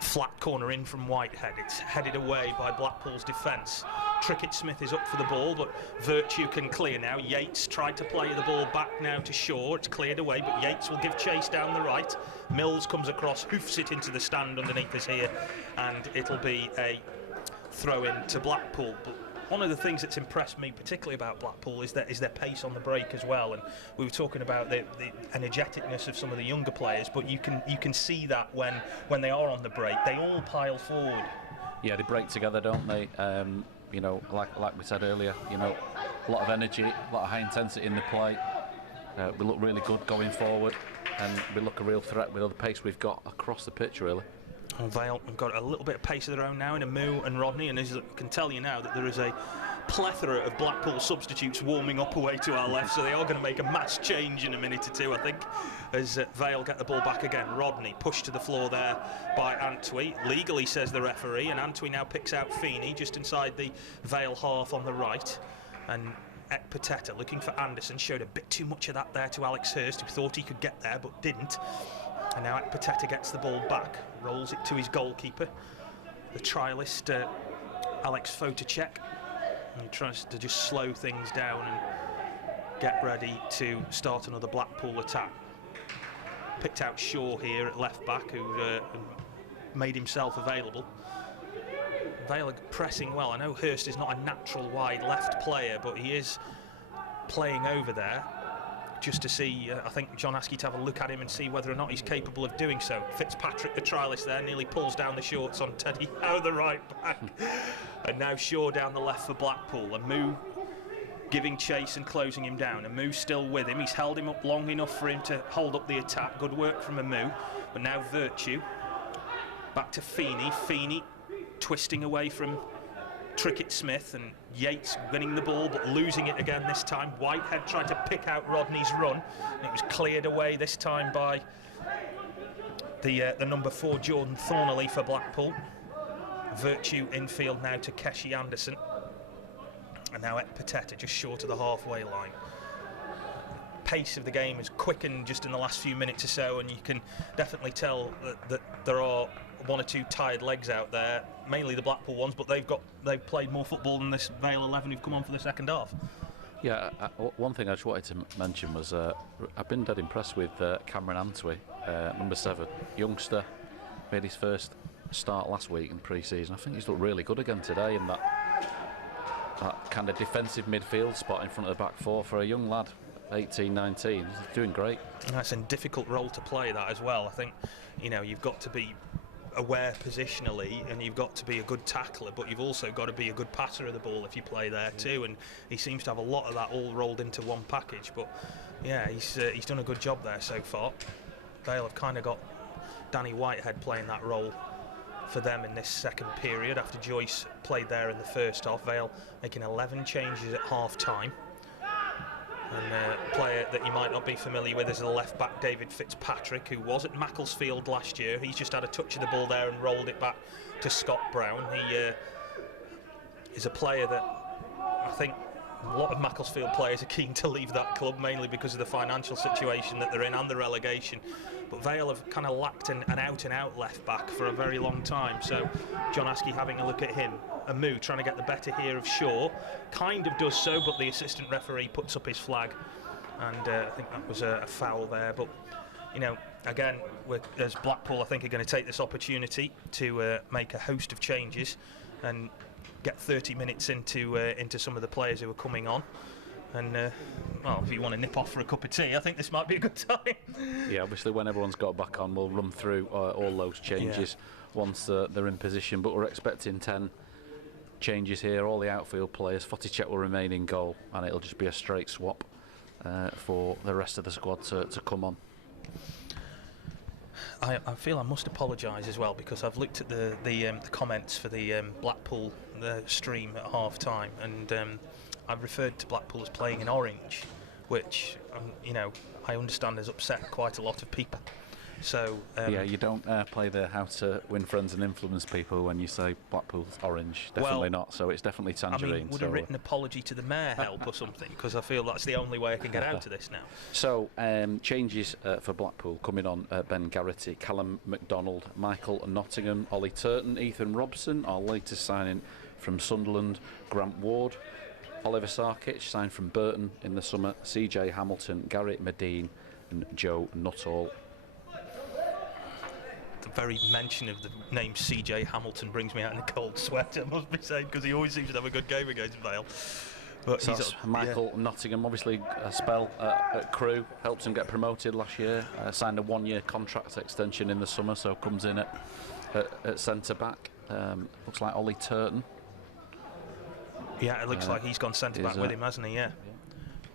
Flat corner in from Whitehead. It's headed away by Blackpool's defence. Trickett Smith is up for the ball, but Virtue can clear now. Yates tried to play the ball back now to Shaw. It's cleared away, but Yates will give chase down the right. Mills comes across, hoofs it into the stand underneath us here, and it'll be a throw in to Blackpool. But one of the things that's impressed me particularly about Blackpool is their pace on the break as well. And we were talking about the energeticness of some of the younger players, but you can see that when they are on the break, they all pile forward. Yeah, they break together, don't they? You know, like we said earlier, you know, a lot of energy, a lot of high intensity in the play. We look really good going forward, and we look a real threat with all the pace we've got across the pitch, really. Vale have got a little bit of pace of their own now in Amu and Rodney, and as I can tell you now that there is a plethora of Blackpool substitutes warming up away to our left, so they are going to make a mass change in a minute or two, I think, as Vale get the ball back again. Rodney pushed to the floor there by Antwi, legally says the referee, and Antwi now picks out Feeney just inside the Vale half on the right, and Ekpiteta looking for Anderson, showed a bit too much of that there to Alex Hurst, who thought he could get there but didn't. And now Ekpiteta gets the ball back, rolls it to his goalkeeper, the trialist Alex Fotacek. He tries to just slow things down and get ready to start another Blackpool attack. Picked out Shaw here at left back, who made himself available. Vale are pressing well. I know Hurst is not a natural wide left player, but he is playing over there just to see, I think, John Askey to have a look at him and see whether or not he's capable of doing so. Fitzpatrick, the trialist there, nearly pulls down the shorts on Teddy Howe, the right back. And now Shaw down the left for Blackpool. Amu giving chase and closing him down. Amu still with him. He's held him up long enough for him to hold up the attack. Good work from Amu. But now Virtue. Back to Feeney. Feeney twisting away from Trickett Smith, and Yates winning the ball but losing it again this time. Whitehead tried to pick out Rodney's run, and it was cleared away this time by the number 4 Jordan Thornley for Blackpool. Virtue infield now to Keshi Anderson, and now Ekpiteta just short of the halfway line. Pace of the game has quickened just in the last few minutes or so, and you can definitely tell that there are one or two tired legs out there, mainly the Blackpool ones, but they've played more football than this Vale 11 who've come on for the second half. Yeah, one thing I just wanted to mention was I've been dead impressed with Cameron Antwi, number 7, youngster, made his first start last week in pre-season. I think he's looked really good again today in that kind of defensive midfield spot in front of the back four for a young lad, 18, 19. He's doing great. That's a difficult role to play, that as well. I think, you know, you've got to be aware positionally, and you've got to be a good tackler, but you've also got to be a good passer of the ball if you play there too, and he seems to have a lot of that all rolled into one package. But yeah, he's done a good job there so far. Vale have kind of got Danny Whitehead playing that role for them in this second period after Joyce played there in the first half. Vale making 11 changes at half time. And a player that you might not be familiar with is the left back David Fitzpatrick, who was at Macclesfield last year. He's just had a touch of the ball there and rolled it back to Scott Brown. He is a player that I think a lot of Macclesfield players are keen to leave that club, mainly because of the financial situation that they're in and the relegation. But Vale have kind of lacked an out-and-out left-back for a very long time. So John Askey having a look at him. Amu trying to get the better here of Shaw. Kind of does so, but the assistant referee puts up his flag. And I think that was a foul there. But, you know, again, as Blackpool, I think, are going to take this opportunity to make a host of changes. And get 30 minutes into some of the players who are coming on. And, well, if you want to nip off for a cup of tea, I think this might be a good time. Yeah, obviously when everyone's got back on, we'll run through all those changes once they're in position. But we're expecting 10 changes here. All the outfield players. Foticek will remain in goal, and it'll just be a straight swap for the rest of the squad to come on. I feel I must apologise as well, because I've looked at the comments for the Blackpool stream at half time, and I've referred to Blackpool as playing in orange, which you know, I understand has upset quite a lot of people. So yeah, you don't play the how to win friends and influence people when you say Blackpool's orange. Definitely not. So it's definitely tangerine. I mean, would a written apology to the mayor help or something? Because I feel that's the only way I can get out of this now. So changes for Blackpool coming on: Ben Garrity, Callum MacDonald, Michael Nottingham, Ollie Turton, Ethan Robson. Our latest signing from Sunderland, Grant Ward, Oliver Sarkic, signed from Burton in the summer, CJ Hamilton, Gary Medine, and Joe Nuttall. The very mention of the name CJ Hamilton brings me out in a cold sweat, I must be saying, because he always seems to have a good game against Vale. But so that's Michael Nottingham, obviously a spell at Crewe, helped him get promoted last year, signed a 1-year contract extension in the summer, so comes in at centre-back. Looks like Ollie Turton. Yeah, it looks like he's gone centre-back with him, hasn't he? Yeah.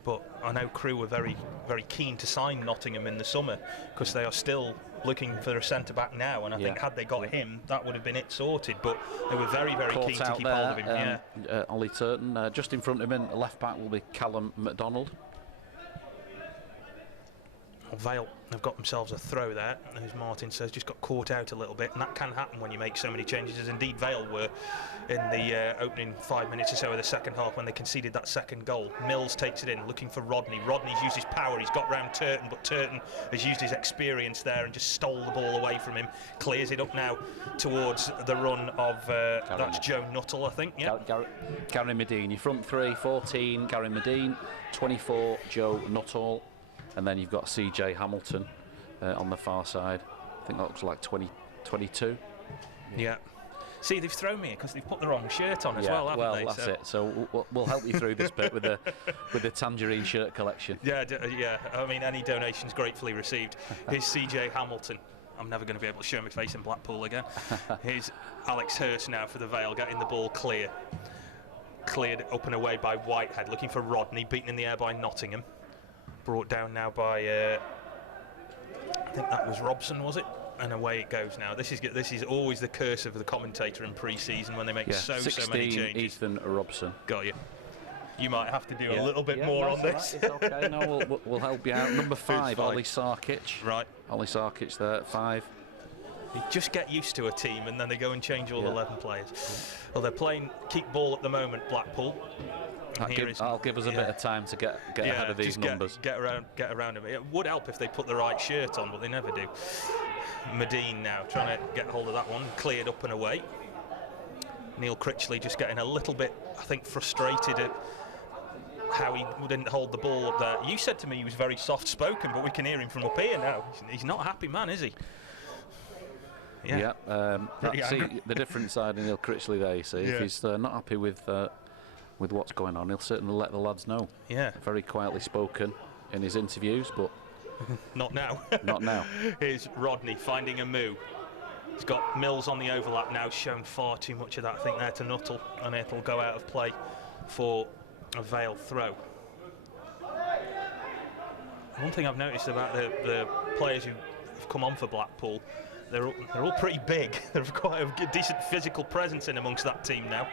But I know Crewe were very, very keen to sign Nottingham in the summer, because they are still looking for a centre-back now, and I think had they got him, that would have been it sorted. But they were very, very keen to keep hold of him. Ollie Turton. Just in front of him, left-back will be Callum MacDonald. Vale have got themselves a throw there, as Martin says, just got caught out a little bit, and that can happen when you make so many changes, as indeed Vale were in the opening 5 minutes or so of the second half when they conceded that second goal. Mills takes it in, looking for Rodney. Rodney's used his power, he's got round Turton, but Turton has used his experience there and just stole the ball away from him. Clears it up now towards the run of, that's Joe Nuttall, I think, yeah? Gary Medine, your front three, 14, Gary Medine, 24, Joe Nuttall. And then you've got CJ Hamilton on the far side. I think that looks like 22. Yeah. See, they've thrown me because they've put the wrong shirt on as well, haven't they? Well, that's it. So we'll help you through this bit with the tangerine shirt collection. Yeah. I mean, any donations gratefully received. Here's CJ Hamilton. I'm never going to be able to show my face in Blackpool again. Here's Alex Hurst now for the Vale, getting the ball clear. Cleared up and away by Whitehead, looking for Rodney, beaten in the air by Nottingham. Brought down now by, I think that was Robson, was it? And away it goes now. This is always the curse of the commentator in pre-season when they make so many changes. Ethan Robson. Got you. You might have to do a little bit more on this. Right. It's okay. No, we'll help you out. Number 5, Ollie Sarkic. Right. Ollie Sarkic there at 5. You just get used to a team and then they go and change all 11 players. Well, they're playing keep ball at the moment, Blackpool. I'll give us a bit of time to get ahead of these numbers. Get around them. It would help if they put the right shirt on, but they never do. Medine now trying to get hold of that one, cleared up and away. Neil Critchley just getting a little bit, I think, frustrated at how he didn't hold the ball up there. You said to me he was very soft-spoken, but we can hear him from up here now. He's not a happy man, is he? Yeah. See the different side of Neil Critchley there. You see, if he's not happy with what's going on, he'll certainly let the lads know. Yeah. Very quietly spoken in his interviews, but not now. Not now. Here's Rodney finding a move. He's got Mills on the overlap now, shown far too much of that, I think, there to Nuttall, and it'll go out of play for a Vale throw. One thing I've noticed about the players who have come on for Blackpool, they're all pretty big. They've quite a decent physical presence in amongst that team now.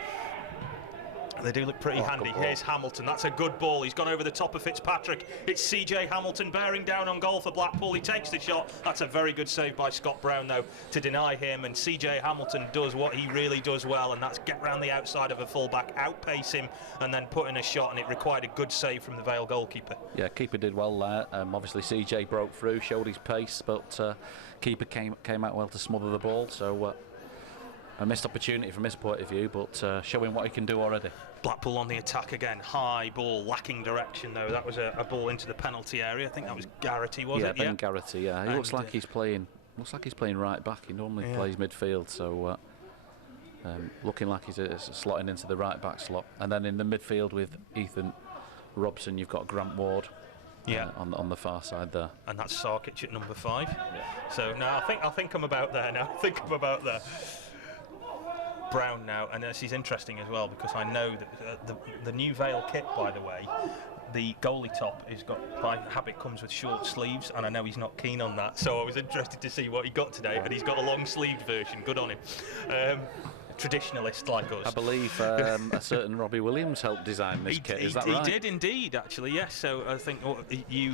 They do look pretty handy. Here's Hamilton. That's a good ball. He's gone over the top of Fitzpatrick. It's CJ Hamilton bearing down on goal for Blackpool. He takes the shot. That's a very good save by Scott Brown, though, to deny him. And CJ Hamilton does what he really does well, and that's get round the outside of a fullback, outpace him, and then put in a shot. And it required a good save from the Vale goalkeeper. Yeah, keeper did well there. Obviously, CJ broke through, showed his pace, but keeper came out well to smother the ball. So a missed opportunity from his point of view, but showing what he can do already. Blackpool on the attack again. High ball, lacking direction though. That was a ball into the penalty area. I think that was Garrity, was it? Ben Garrity. Yeah, he looks like he's playing. Looks like he's playing right back. He normally plays midfield. So looking like he's slotting into the right back slot. And then in the midfield with Ethan Robson, you've got Grant Ward. Yeah, on the far side there, and that's Sarkic at number 5. Yeah. So now I think I'm about there now. I think I'm about there. Brown now, and this is interesting as well because I know that the new Vale kit, by the way, the goalie top is got by habit comes with short sleeves, and I know he's not keen on that. So I was interested to see what he got today, and he's got a long-sleeved version. Good on him. Traditionalist like us. I believe a certain Robbie Williams helped design this kit. Is that right? He did indeed, actually. Yes. So I think you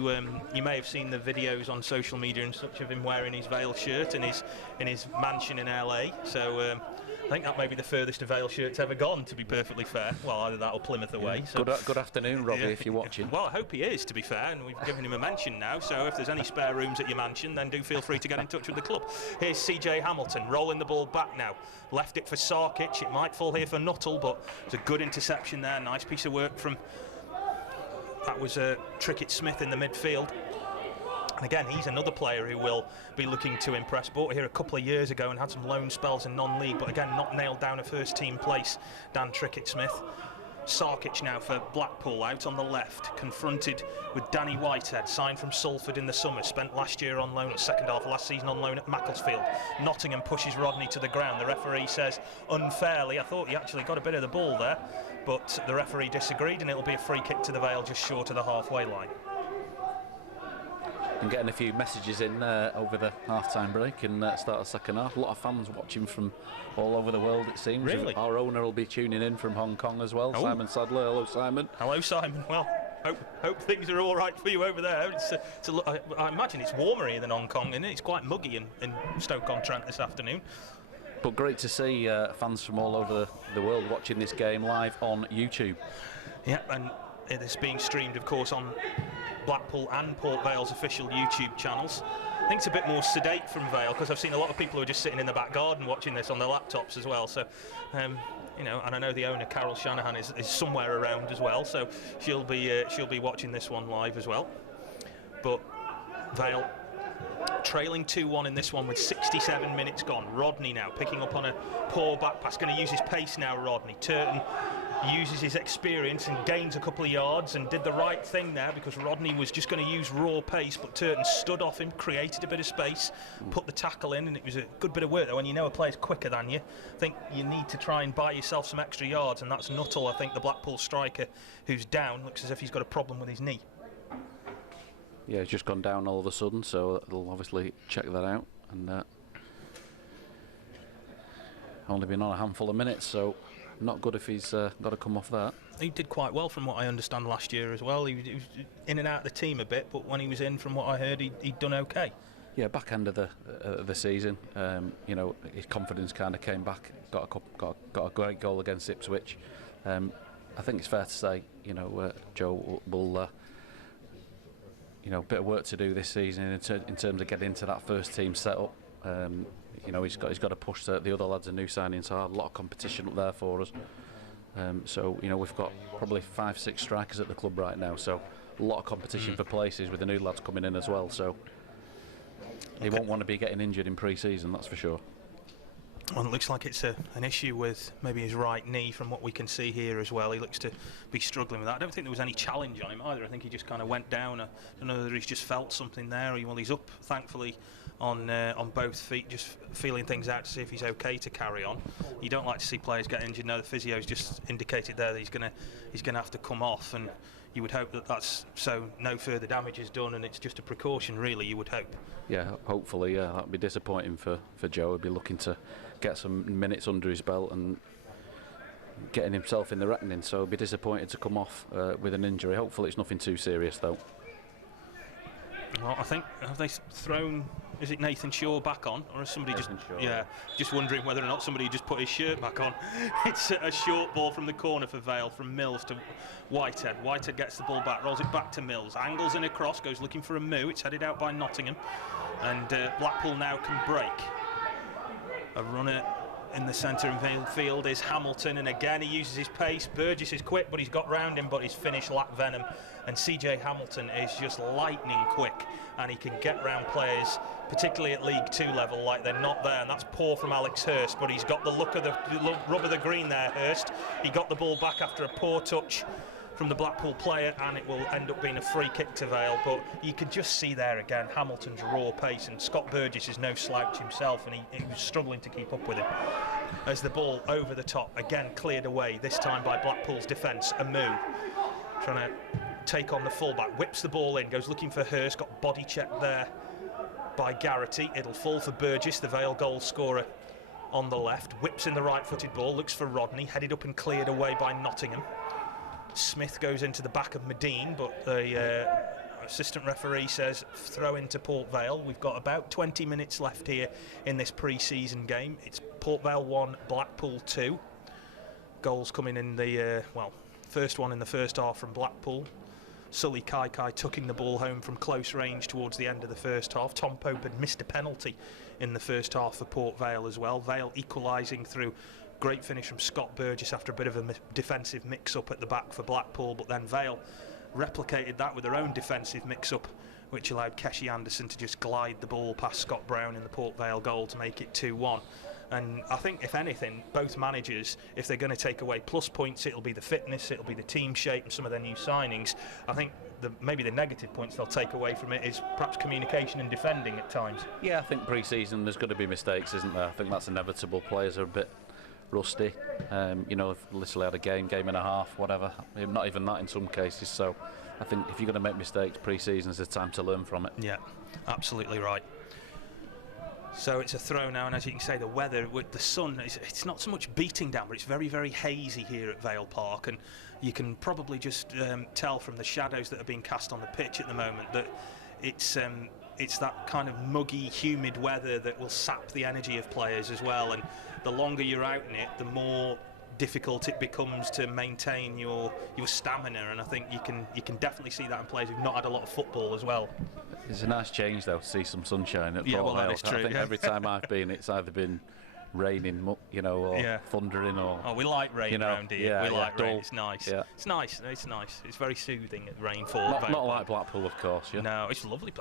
may have seen the videos on social media and such of him wearing his Vale shirt in his mansion in LA. So. I think that may be the furthest a Vale shirt's ever gone, to be perfectly fair. Well, either that or Plymouth away. Yeah. So. Good afternoon, Robbie, if you're watching. Well, I hope he is, to be fair, and we've given him a mention now, so if there's any spare rooms at your mansion, then do feel free to get in touch with the club. Here's CJ Hamilton, rolling the ball back now. Left it for Sarkic, it might fall here for Nuttall, but it's a good interception there, nice piece of work from... That was Trickett Smith in the midfield. And again, he's another player who will be looking to impress. Bought here a couple of years ago and had some loan spells in non-league, but again, not nailed down a first-team place, Dan Trickett-Smith. Sarkic now for Blackpool, out on the left, confronted with Danny Whitehead, signed from Salford in the summer, spent last year on loan, second half of last season on loan at Macclesfield. Nottingham pushes Rodney to the ground. The referee says unfairly, I thought he actually got a bit of the ball there, but the referee disagreed, and it'll be a free kick to the Vale just short of the halfway line. And getting a few messages in over the half-time break and start the second half. A lot of fans watching from all over the world, it seems. Really? Our owner will be tuning in from Hong Kong as well. Oh. Simon Sadler. Hello, Simon. Hello, Simon. Well, hope things are all right for you over there. I imagine it's warmer here than Hong Kong, and it's quite muggy in Stoke-on-Trent this afternoon. But great to see fans from all over the world watching this game live on YouTube. Yeah, and it is being streamed, of course, on Blackpool and Port Vale's official YouTube channels. I think it's a bit more sedate from Vale because I've seen a lot of people who are just sitting in the back garden watching this on their laptops as well. So, you know, and I know the owner Carol Shanahan is somewhere around as well, so she'll be watching this one live as well. But Vale trailing 2-1 in this one with 67 minutes gone. Rodney now picking up on a poor back pass, going to use his pace now. Rodney Turton uses his experience and gains a couple of yards and did the right thing there because Rodney was just going to use raw pace, but Turton stood off him, created a bit of space, put the tackle in, and it was a good bit of work though. When you know a player's quicker than you, I think you need to try and buy yourself some extra yards, and that's Nuttall, I think, the Blackpool striker, who's down. Looks as if he's got a problem with his knee. Yeah, he's just gone down all of a sudden, so they'll obviously check that out. And only been on a handful of minutes, so not good if he's got to come off that. He did quite well from what I understand last year as well. He was in and out of the team a bit, but when he was in, from what I heard, he'd done okay. Yeah, back end of the season, you know, his confidence kind of came back. Got a great goal against Ipswich. I think it's fair to say, you know, Joe will. You know, a bit of work to do this season in terms of getting into that first team setup. You know, he's got to push the other lads and new signings hard. A lot of competition up there for us. So you know, we've got probably 5-6 strikers at the club right now. So a lot of competition for places with the new lads coming in as well. So he won't want to be getting injured in pre-season, that's for sure. Well, it looks like it's an issue with maybe his right knee from what we can see here as well. He looks to be struggling with that. I don't think there was any challenge on him either. I think he just kind of went down. I don't know whether he's just felt something there. Well, he's up, thankfully, on both feet, just feeling things out to see if he's okay to carry on. You don't like to see players get injured. No, the physio's just indicated there that he's gonna have to come off, and you would hope that that's so no further damage is done, and it's just a precaution, really. You would hope. Yeah, hopefully, yeah. That'd be disappointing for Joe. He'd be looking to get some minutes under his belt and getting himself in the reckoning, so he'd be disappointed to come off with an injury. Hopefully it's nothing too serious though. Well, I think, have they thrown, is it Nathan Shaw back on, or has somebody just wondering whether or not somebody just put his shirt back on. It's a short ball from the corner for Vale, from Mills to Whitehead. Whitehead gets the ball back, rolls it back to Mills, angles in across, goes looking for a moo. It's headed out by Nottingham, and Blackpool now can break. A runner in the centre of midfield is Hamilton, and again he uses his pace. Burgess is quick, but he's got round him, but his finish lacked venom. And CJ Hamilton is just lightning quick, and he can get round players, particularly at League 2 level, like they're not there. And that's poor from Alex Hurst, but he's got the look of the rub of the green there, Hurst. He got the ball back after a poor touch from the Blackpool player, and it will end up being a free kick to Vale. But you can just see there again Hamilton's raw pace, and Scott Burgess is no slouch himself, and he was struggling to keep up with him. As the ball over the top, again cleared away, this time by Blackpool's defence. Amu trying to take on the fullback, whips the ball in, goes looking for Hurst, got body checked there by Garrity. It'll fall for Burgess, the Vale goal scorer, on the left. Whips in the right-footed ball, looks for Rodney, headed up and cleared away by Nottingham. Smith goes into the back of Medine, but the assistant referee says throw into Port Vale. We've got about 20 minutes left here in this pre-season game. It's Port Vale 1, Blackpool 2. Goals coming in the, first one in the first half from Blackpool. Sully Kai tucking the ball home from close range towards the end of the first half. Tom Pope had missed a penalty in the first half for Port Vale as well. Vale equalising through great finish from Scott Burgess after a bit of a defensive mix-up at the back for Blackpool, but then Vale replicated that with their own defensive mix-up, which allowed Keshi Anderson to just glide the ball past Scott Brown in the Port Vale goal to make it 2-1. And I think, if anything, both managers, if they're going to take away plus points, it'll be the fitness, it'll be the team shape and some of their new signings. I think maybe the negative points they'll take away from it is perhaps communication and defending at times. Yeah, I think pre-season there's going to be mistakes, isn't there? I think that's inevitable. Players are a bit rusty, literally had a game and a half, whatever, not even that in some cases. So I think if you're going to make mistakes, pre-season is the time to learn from it. Yeah, absolutely right. So it's a throw now, and as you can say, the weather with the sun, it's not so much beating down, but it's very, very hazy here at Vale Park, and you can probably just tell from the shadows that are being cast on the pitch at the moment that it's that kind of muggy, humid weather that will sap the energy of players as well, and the longer you're out in it, the more difficult it becomes to maintain your stamina, and I think you can definitely see that in players who've not had a lot of football as well. It's a nice change though to see some sunshine at Port Vale. That is true. I think every time I've been, it's either been raining, or thundering, or. Oh, we like rain around here. Yeah, we like rain. dull. It's nice. Yeah. It's nice. It's nice. It's very soothing. Rainfall. Not like Blackpool, of course. Yeah. No, it's lovely.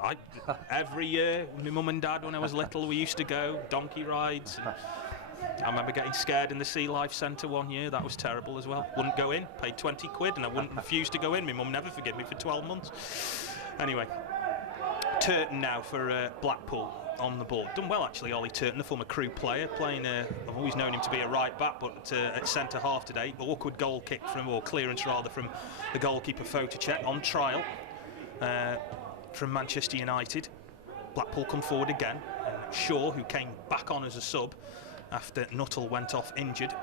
Every year, my mum and dad, when I was little, we used to go donkey rides. I remember getting scared in the Sea Life Centre one year. That was terrible as well. Wouldn't go in. Paid 20 quid, and I wouldn't refuse to go in. My mum never forgave me for 12 months. Anyway, Turton now for Blackpool on the ball. Done well actually, Ollie Turton, the former Crew player, playing. I've always known him to be a right back, but at centre half today. Awkward goal kick or clearance rather, from the goalkeeper Fotacek on trial from Manchester United. Blackpool come forward again, and Shaw, who came back on as a sub after Nuttall went off injured,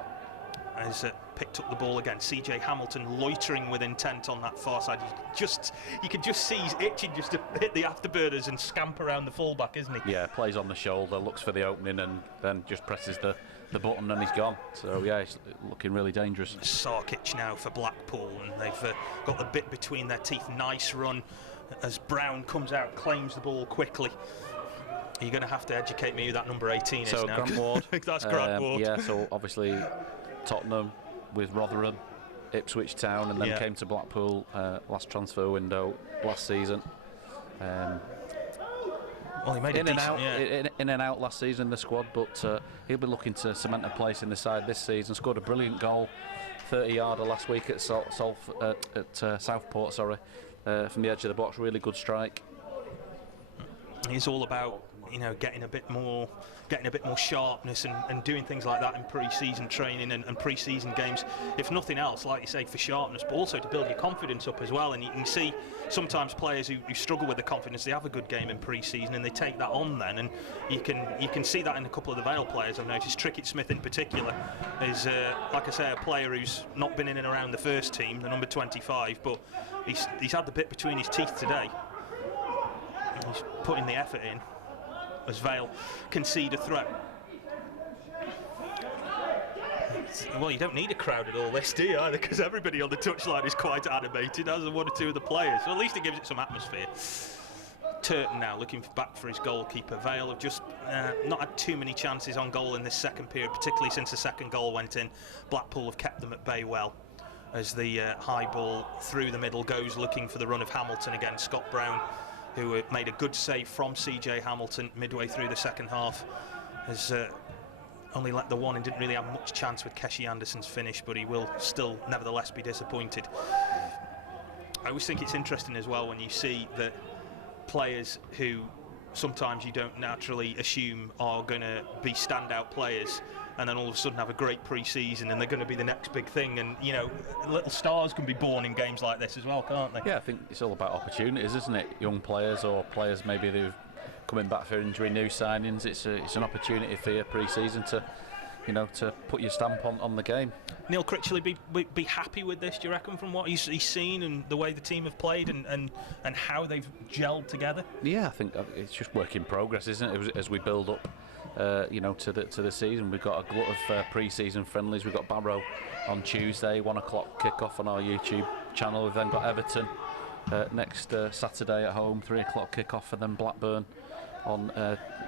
has picked up the ball again. CJ Hamilton loitering with intent on that far side. You can just see he's itching just to hit the afterburners and scamper around the fullback, isn't he? Yeah, plays on the shoulder, looks for the opening, and then just presses the button and he's gone. So yeah, he's looking really dangerous. Sarkic now for Blackpool, and they've got the bit between their teeth. Nice run as Brown comes out, claims the ball quickly. You're going to have to educate me who that number 18 is now. Grant Ward. That's Grant Ward. Yeah, so obviously Tottenham with Rotherham, Ipswich Town, and then came to Blackpool last transfer window last season. Well, he made in and out last season in the squad, but he'll be looking to cement a place in the side this season. Scored a brilliant goal, 30-yarder last week at Southport, from the edge of the box. Really good strike. He's all about getting a bit more sharpness and doing things like that in pre-season training and pre-season games, if nothing else, like you say, for sharpness, but also to build your confidence up as well. And you can see sometimes players who struggle with the confidence, they have a good game in pre-season and they take that on then, and you can see that in a couple of the Vale players I've noticed. Trickett Smith in particular is, like I say, a player who's not been in and around the first team, the number 25, but he's had the bit between his teeth today. He's putting the effort in as Vale concede a threat. Well, you don't need a crowd at all this, do you, either, because everybody on the touchline is quite animated, as are one or two of the players. So at least it gives it some atmosphere. Turton now looking back for his goalkeeper. Vale have just not had too many chances on goal in this second period, particularly since the second goal went in. Blackpool have kept them at bay well, as the high ball through the middle goes looking for the run of Hamilton again. Scott Brown, who made a good save from CJ Hamilton midway through the second half, has only let the one and didn't really have much chance with Keshi Anderson's finish, but he will still nevertheless be disappointed. I always think it's interesting as well when you see that players who sometimes you don't naturally assume are going to be standout players, and then all of a sudden have a great pre-season and they're going to be the next big thing. And you know, little stars can be born in games like this as well, can't they? Yeah, I think it's all about opportunities, isn't it? Young players, or players maybe who've coming back for injury, new signings. It's an opportunity for your pre-season to, you know, to put your stamp on the game. Neil Critchley be happy with this, do you reckon, from what he's seen and the way the team have played and how they've gelled together? Yeah, I think it's just work in progress, isn't it? As we build up, you know, to the season. We've got a glut of pre-season friendlies. We've got Barrow on Tuesday, 1 o'clock kick-off on our YouTube channel. We've then got Everton next Saturday at home, 3 o'clock kick-off, and then Blackburn on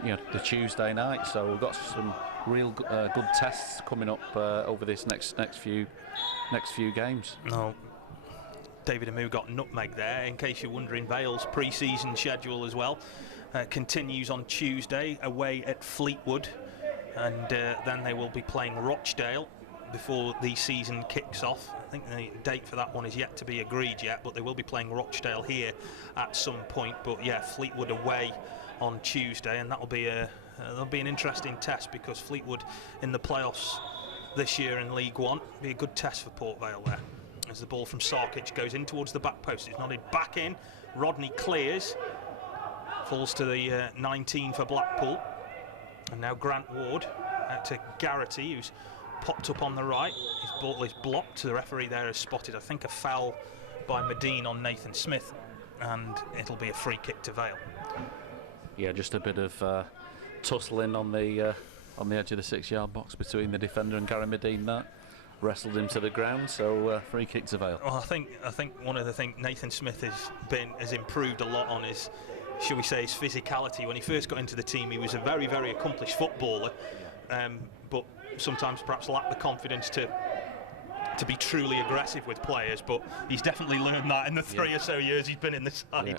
you know, the Tuesday night. So we've got some real good tests coming up over this next few games. No, David Amu got nutmeg there. In case you're wondering, Vale's pre-season schedule as well continues on Tuesday away at Fleetwood, and then they will be playing Rochdale before the season kicks off. I think the date for that one is yet to be agreed yet, but they will be playing Rochdale here at some point. But yeah, Fleetwood away on Tuesday, and that'll be an interesting test, because Fleetwood in the playoffs this year in League One be a good test for Port Vale there. As the ball from Sarkic goes in towards the back post, it's nodded back in. Rodney clears, falls to the 19 for Blackpool, and now Grant Ward out to Garrity, who's popped up on the right. His ball is blocked. The referee there has spotted, I think, a foul by Medine on Nathan Smith, and it'll be a free kick to Vale. Yeah, just a bit of tussling on the edge of the 6-yard box between the defender and Gary Medine. That wrestled him to the ground, so free kick to Vale. Well, I think one of the things Nathan Smith has improved a lot on is, shall we say, his physicality. When he first got into the team, he was a very, very accomplished footballer, but sometimes perhaps lacked the confidence to be truly aggressive with players. But he's definitely learned that in the 3 or so years he's been in the side. Yeah.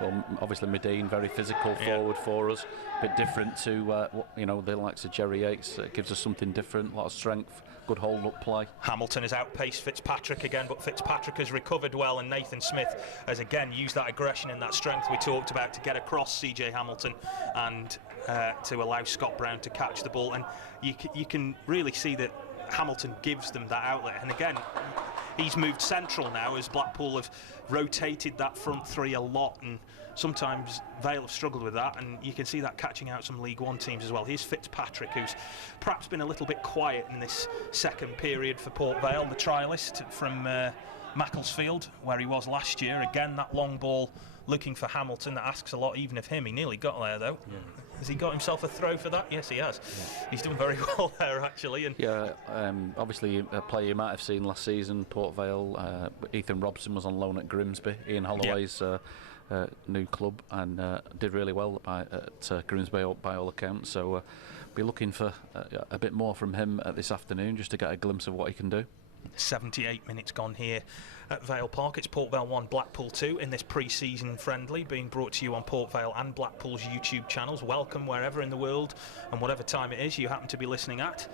Well, obviously Medine, very physical forward for us, a bit different to you know, the likes of Jerry Yates. It gives us something different, a lot of strength, good hold-up play. Hamilton has outpaced Fitzpatrick again, but Fitzpatrick has recovered well, and Nathan Smith has again used that aggression and that strength we talked about to get across CJ Hamilton and to allow Scott Brown to catch the ball. And you can really see that Hamilton gives them that outlet, and again he's moved central now as Blackpool have rotated that front three a lot, and sometimes Vale have struggled with that, and you can see that catching out some League One teams as well. Here's Fitzpatrick, who's perhaps been a little bit quiet in this second period for Port Vale, the trialist from Macclesfield, where he was last year. Again, that long ball looking for Hamilton, that asks a lot even of him. He nearly got there though. Yeah. Has he got himself a throw for that? Yes, he has. Yeah. He's done very well there, actually. And yeah, obviously a player you might have seen last season, Port Vale. Ethan Robson was on loan at Grimsby, Ian Holloway's new club, and did really well at Grimsby by all accounts. So be looking for a bit more from him this afternoon, just to get a glimpse of what he can do. 78 minutes gone here at Vale Park. It's Port Vale 1, Blackpool 2 in this pre-season friendly, being brought to you on Port Vale and Blackpool's YouTube channels. Welcome wherever in the world and whatever time it is you happen to be listening at,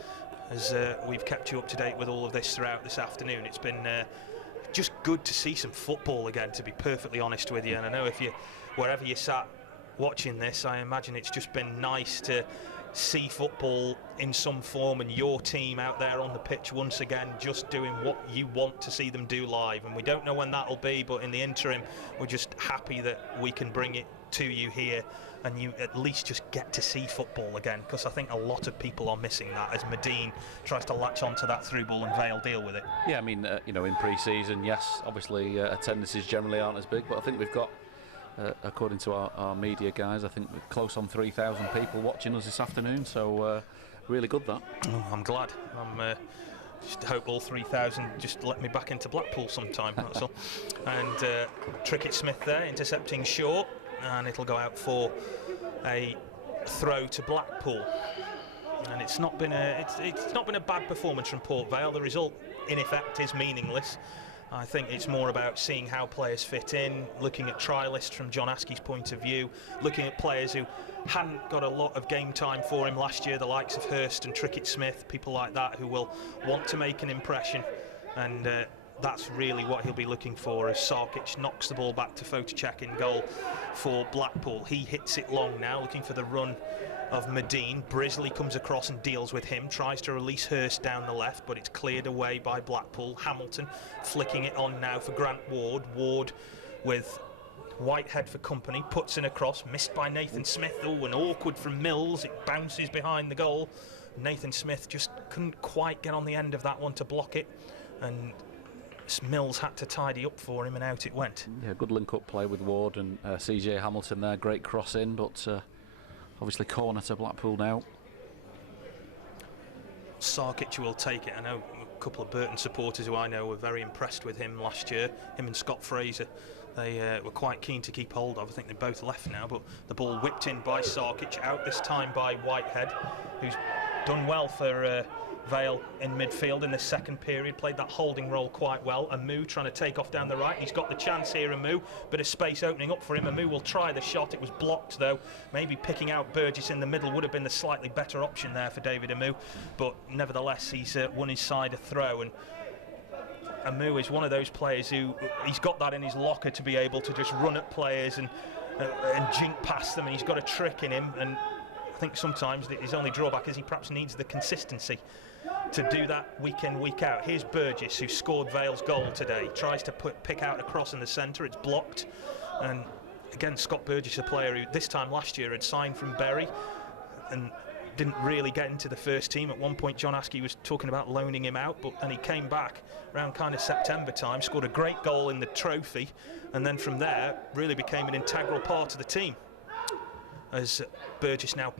as we've kept you up to date with all of this throughout this afternoon. It's been just good to see some football again, to be perfectly honest with you. And I know wherever you sat watching this, I imagine it's just been nice to see football in some form, and your team out there on the pitch once again just doing what you want to see them do live. And we don't know when that'll be, but in the interim we're just happy that we can bring it to you here, and you at least just get to see football again, because I think a lot of people are missing that as Medine tries to latch onto that through ball and Vale deal with it. Yeah, I mean, you know, in pre-season, yes, obviously attendances generally aren't as big, but I think we've got according to our media guys, I think we're close on 3,000 people watching us this afternoon, so really good that. Oh, I'm glad. Just hope all 3,000 just let me back into Blackpool sometime, that's all. And Trickett Smith there intercepting short, and it'll go out for a throw to Blackpool. And it's not been a bad performance from Port Vale. The result, in effect, is meaningless. I think it's more about seeing how players fit in, looking at trialists from John Askey's point of view, looking at players who hadn't got a lot of game time for him last year, the likes of Hurst and Trickett Smith, people like that who will want to make an impression. And that's really what he'll be looking for as Sarkic knocks the ball back to Fotacek in goal for Blackpool. He hits it long now, looking for the run of Medine. Brisley comes across and deals with him, tries to release Hurst down the left, but it's cleared away by Blackpool. Hamilton flicking it on now for Grant Ward. Ward with Whitehead for company, puts in across, missed by Nathan Smith. Oh, and awkward from Mills. It bounces behind the goal. Nathan Smith just couldn't quite get on the end of that one to block it, and Mills had to tidy up for him, and out it went. Yeah, good link-up play with Ward and CJ Hamilton there. Great cross in, but obviously corner to Blackpool now. Sarkic will take it. I know a couple of Burton supporters who I know were very impressed with him last year. Him and Scott Fraser, they were quite keen to keep hold of. I think they both left now, but the ball whipped in by Sarkic, out this time by Whitehead, who's done well for Vale in midfield in the second period, played that holding role quite well. Amu trying to take off down the right. He's got the chance here, Amu. Bit of space opening up for him. Amu will try the shot. It was blocked, though. Maybe picking out Burgess in the middle would have been the slightly better option there for David Amu. But nevertheless, he's won his side a throw. And Amu is one of those players who, he's got that in his locker to be able to just run at players and jink past them. And he's got a trick in him. And I think sometimes his only drawback is he perhaps needs the consistency to do that week in, week out. Here's Burgess, who scored Vale's goal today. Tries to pick out a cross in the centre. It's blocked. And again, Scott Burgess, a player who this time last year had signed from Bury and didn't really get into the first team. At one point, John Askey was talking about loaning him out, but then he came back around kind of September time, scored a great goal in the trophy, and then from there really became an integral part of the team. As Burgess now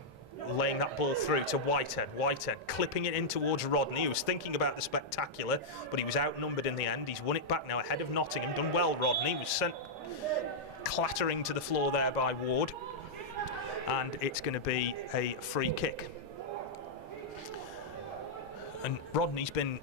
laying that ball through to Whitehead. Whitehead clipping it in towards Rodney, who was thinking about the spectacular, but he was outnumbered in the end. He's won it back now ahead of Nottingham. Done well, Rodney. Was sent clattering to the floor there by Ward. And it's going to be a free kick. And Rodney's been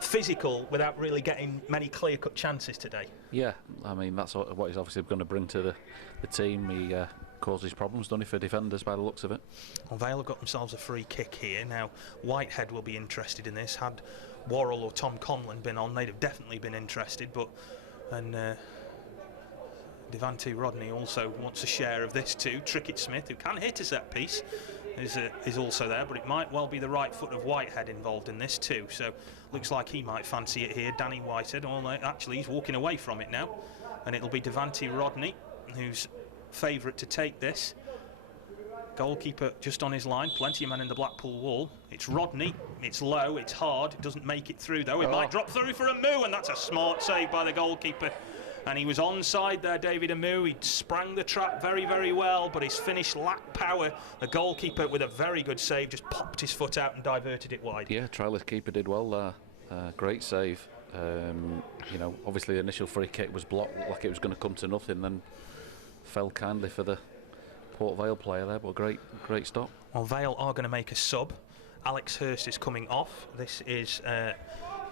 physical without really getting many clear-cut chances today. Yeah, I mean, that's what he's obviously going to bring to the team. He causes problems, doesn't he, for defenders by the looks of it. Well, Vale have got themselves a free kick here. Now, Whitehead will be interested in this. Had Worrell or Tom Conlon been on, they'd have definitely been interested, but... And Devante Rodney also wants a share of this too. Trickett Smith, who can hit a set piece, is also there, but it might well be the right foot of Whitehead involved in this too. So looks like he might fancy it here. Danny Whitehead, actually he's walking away from it now, and it'll be Devante Rodney who's favourite to take this. Goalkeeper just on his line, plenty of men in the Blackpool wall. It's Rodney, it's low, it's hard, it doesn't make it through though. It might drop through for Amu, and that's a smart save by the goalkeeper. And he was onside there, David Amu. He sprang the trap very, very well, but his finish lacked power. The goalkeeper, with a very good save, just popped his foot out and diverted it wide. Yeah, trialist keeper did well there. Great save. You know, obviously the initial free kick was blocked, like it was going to come to nothing, then fell kindly for the Port Vale player there, but great stop. Well, Vale are going to make a sub. Alex Hurst is coming off. This is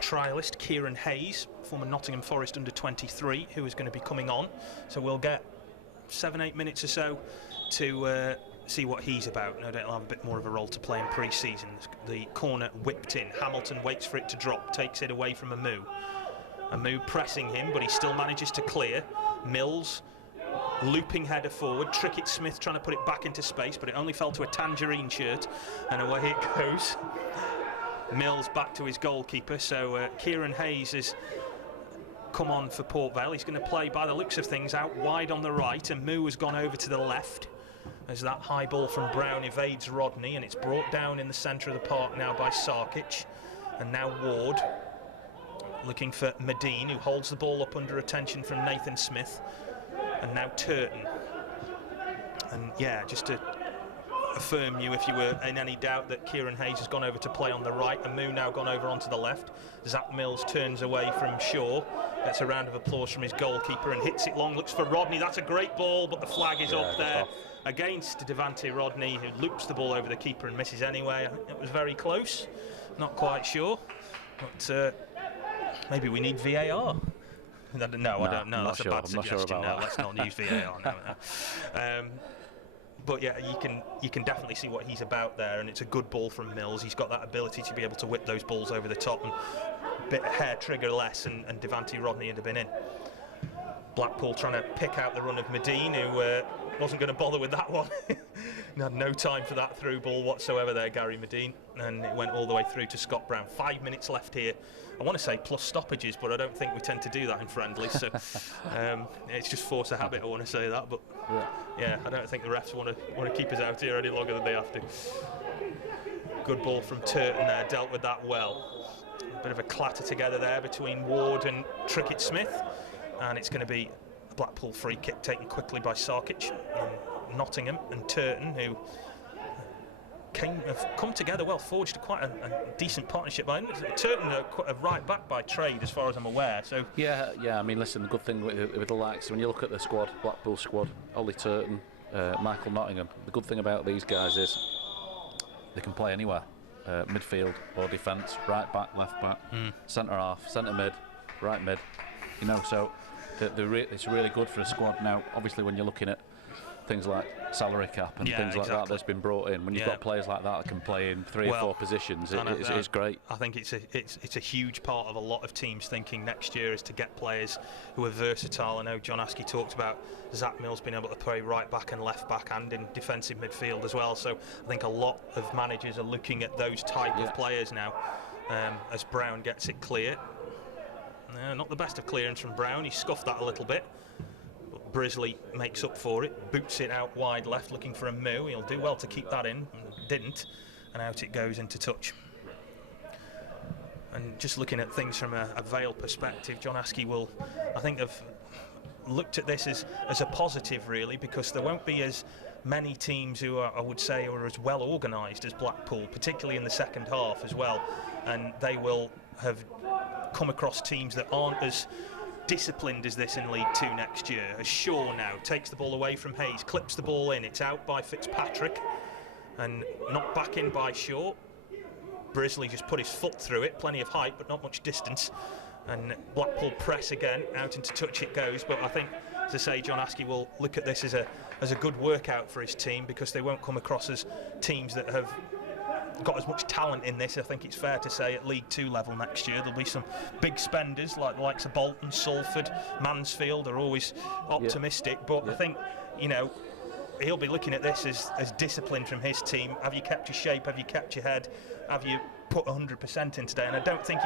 trialist Kieran Hayes, former Nottingham Forest under-23, who is going to be coming on. So we'll get 7-8 minutes or so to see what he's about. No doubt he'll have a bit more of a role to play in pre-season. The corner whipped in. Hamilton waits for it to drop, takes it away from Amu. Amu pressing him, but he still manages to clear. Mills looping header forward. Trickett Smith trying to put it back into space, but it only fell to a tangerine shirt, and away it goes. Mills back to his goalkeeper. So Kieran Hayes has come on for Port Vale. He's going to play, by the looks of things, out wide on the right, and Moo has gone over to the left as that high ball from Brown evades Rodney, and it's brought down in the centre of the park now by Sarkic. And now Ward looking for Medine, who holds the ball up under attention from Nathan Smith. And now Turton. And yeah, just to affirm you if you were in any doubt that Kieran Hayes has gone over to play on the right, and Moo now gone over onto the left. Zach Mills turns away from Shaw, gets a round of applause from his goalkeeper and hits it long, looks for Rodney. That's a great ball, but the flag is up there against Devante Rodney, who loops the ball over the keeper and misses anyway. I think it was very close, not quite sure, but maybe we need VAR. No, I don't know. That's a bad suggestion. No, let's not use VAR. No. But yeah, you can definitely see what he's about there, and it's a good ball from Mills. He's got that ability to be able to whip those balls over the top, and a bit hair trigger less, and Devante Rodney would have been in. Blackpool trying to pick out the run of Medine, who wasn't going to bother with that one. He had no time for that through ball whatsoever there, Gary Medine, and it went all the way through to Scott Brown. 5 minutes left here. I want to say plus stoppages, but I don't think we tend to do that in friendlies, so it's just force of habit. I want to say that, but yeah, I don't think the refs want to keep us out here any longer than they have to. Good ball from Turton there, dealt with that well. A bit of a clatter together there between Ward and Trickett Smith, and it's going to be a Blackpool free kick taken quickly by Sarkic. Nottingham and Turton, who have come together well, forged quite a decent partnership. Turton are right back by trade, as far as I'm aware. So yeah. I mean, listen, the good thing with the likes, when you look at the squad, Blackpool squad, Ollie Turton, Michael Nottingham, the good thing about these guys is they can play anywhere, midfield or defence, right back, left back, centre half, centre mid, right mid. You know, so it's really good for a squad. Now, obviously, when you're looking at things like salary cap and things like that that's been brought in, when you've got players like that can play in 3 or 4 positions, it's great. I think it's a huge part of a lot of teams thinking next year is to get players who are versatile. I know John Askey talked about Zach Mills being able to play right back and left back and in defensive midfield as well, so I think a lot of managers are looking at those type of players now. As Brown gets it clear, not the best of clearance from Brown, he scuffed that a little bit. Brisley makes up for it, boots it out wide left, looking for a Moo. He'll do well to keep that in, didn't, and out it goes into touch. And just looking at things from a Vale perspective, John Askey will, I think, have looked at this as a positive, really, because there won't be as many teams who are, I would say, are as well organised as Blackpool, particularly in the second half as well, and they will have come across teams that aren't as disciplined as this in League 2 next year. As Shaw now takes the ball away from Hayes, clips the ball in, it's out by Fitzpatrick and knocked back in by Shaw. Brisley just put his foot through it, plenty of height but not much distance, and Blackpool press again, out into touch it goes. But I think, as I say, John Askey will look at this as a good workout for his team, because they won't come across as teams that have got as much talent in this. I think it's fair to say at League 2 level next year there'll be some big spenders like the likes of Bolton, Salford, Mansfield are always optimistic, but I think, you know, he'll be looking at this as discipline from his team. Have you kept your shape? Have you kept your head? Have you put 100% in today? And I don't think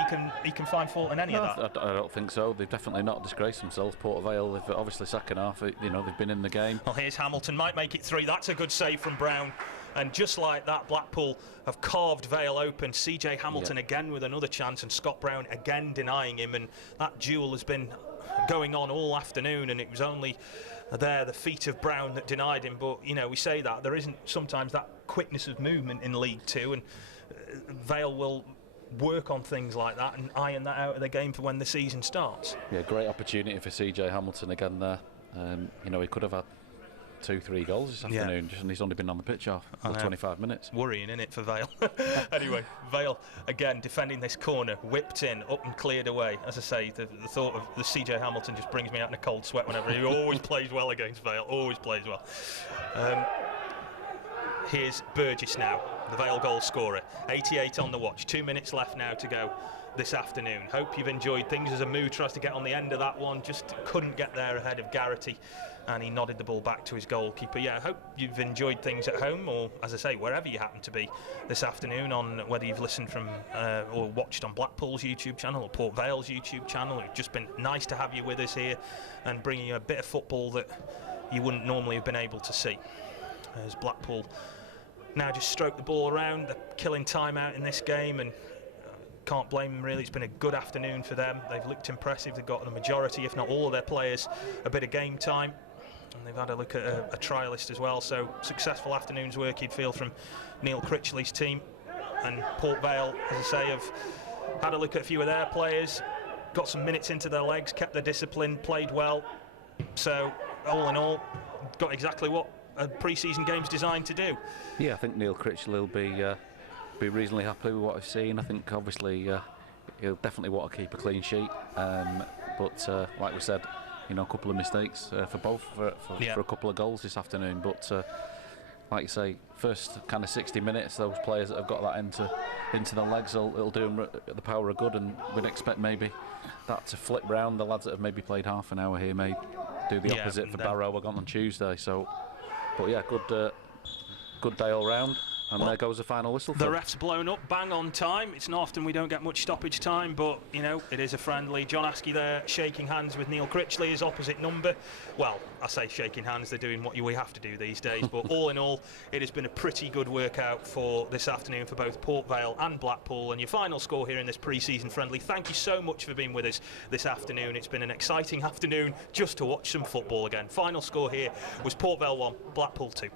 he can find fault in any of that. I don't think so. They've definitely not disgraced themselves. Port Vale, they've obviously second half, you know, they've been in the game. Well, here's Hamilton, might make it 3. That's a good save from Brown. And just like that, Blackpool have carved Vale open. CJ Hamilton again with another chance, and Scott Brown again denying him. And that duel has been going on all afternoon, and it was only the feet of Brown that denied him. But, you know, we say that there isn't sometimes that quickness of movement in League 2, and Vale will work on things like that and iron that out of the game for when the season starts. Yeah, great opportunity for CJ Hamilton again there. You know, he could have had 2-3 goals this afternoon, and he's only been on the pitch for 25 minutes. Worrying, isn't it, for Vale? Anyway, Vale again defending this corner, whipped in, up and cleared away. As I say, the thought of the CJ Hamilton just brings me out in a cold sweat whenever he always plays well against Vale, always plays well. Here's Burgess now, the Vale goal scorer. 88 on the watch, 2 minutes left now to go this afternoon. Hope you've enjoyed things as a Moo tries to get on the end of that one, just couldn't get there ahead of Garrity, and he nodded the ball back to his goalkeeper. Yeah, I hope you've enjoyed things at home, or as I say, wherever you happen to be this afternoon, on whether you've listened from or watched on Blackpool's YouTube channel or Port Vale's YouTube channel. It's just been nice to have you with us here and bringing you a bit of football that you wouldn't normally have been able to see. As Blackpool now just stroke the ball around, they're killing time out in this game, and can't blame them really. It's been a good afternoon for them. They've looked impressive. They've got the majority, if not all of their players, a bit of game time, and they've had a look at a trialist as well. So successful afternoon's work, you'd feel, from Neil Critchley's team. And Port Vale, as I say, have had a look at a few of their players. got some minutes into their legs, kept their discipline, played well. So, all in all, got exactly what a pre-season game's designed to do. Yeah, I think Neil Critchley will be reasonably happy with what I've seen. I think obviously he'll definitely want to keep a clean sheet, but like we said, you know, a couple of mistakes for both for a couple of goals this afternoon. But like you say, first kind of 60 minutes, those players that have got that into the legs, it'll do them the power of good, and we'd expect maybe that to flip round. The lads that have maybe played half an hour here may do the opposite for Barrow again on Tuesday. So, but yeah, good day all round. And there goes the final whistle. The ref's blown up, bang on time. It's not often we don't get much stoppage time, but, you know, it is a friendly. John Askey there shaking hands with Neil Critchley, his opposite number. Well, I say shaking hands, they're doing what we have to do these days. But all in all, it has been a pretty good workout for this afternoon for both Port Vale and Blackpool. And your final score here in this pre-season friendly. Thank you so much for being with us this afternoon. It's been an exciting afternoon just to watch some football again. Final score here was Port Vale 1, Blackpool 2.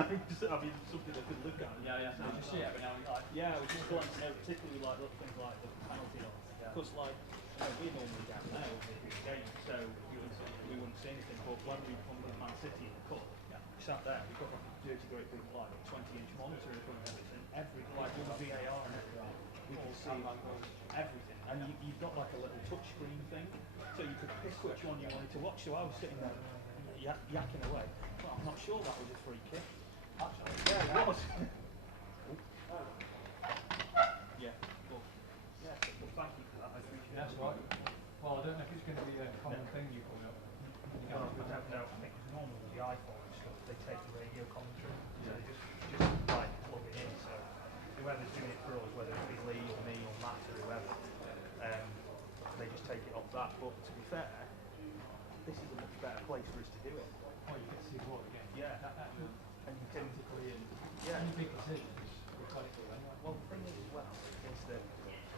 I mean, something I could look at. Yeah. So just see every now and then. Yeah, we just want to know, particularly like little things like the penalty loss. Because like, we're normally down there with the game, so we wouldn't see anything. But when we come with Man City in the cup, we sat there, we've got like a dirty great big like 20-inch monitor in front of everything. Every like with VAR and everything, we can see everything. And you've got like a little touch screen thing, so you could pick which one you wanted to watch. So I was sitting there yakking away. Well, I'm not sure that was a free kick. Actually, yeah, it was. Yeah, well, thank you for that. I appreciate it. That's right. Well, I don't know if it's going to be a common thing you put up. No, I don't know. I think it's normal with the iPhone and stuff. They take the radio commentary, so they just like plug it in. So whoever's doing it for us, whether it be Lee or me or Matt or whoever, they just take it off that. But to be fair, this is a much better place for us to do it. Oh, you get to see what again? Yeah, and you can. Yeah. Any big decisions, we've got it for them. Well, the thing is as well is that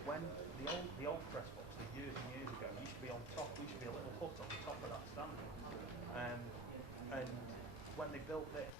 when the old press box, years and years ago, used to be on top. We used to be a little hut on the top of that stand. And when they built this,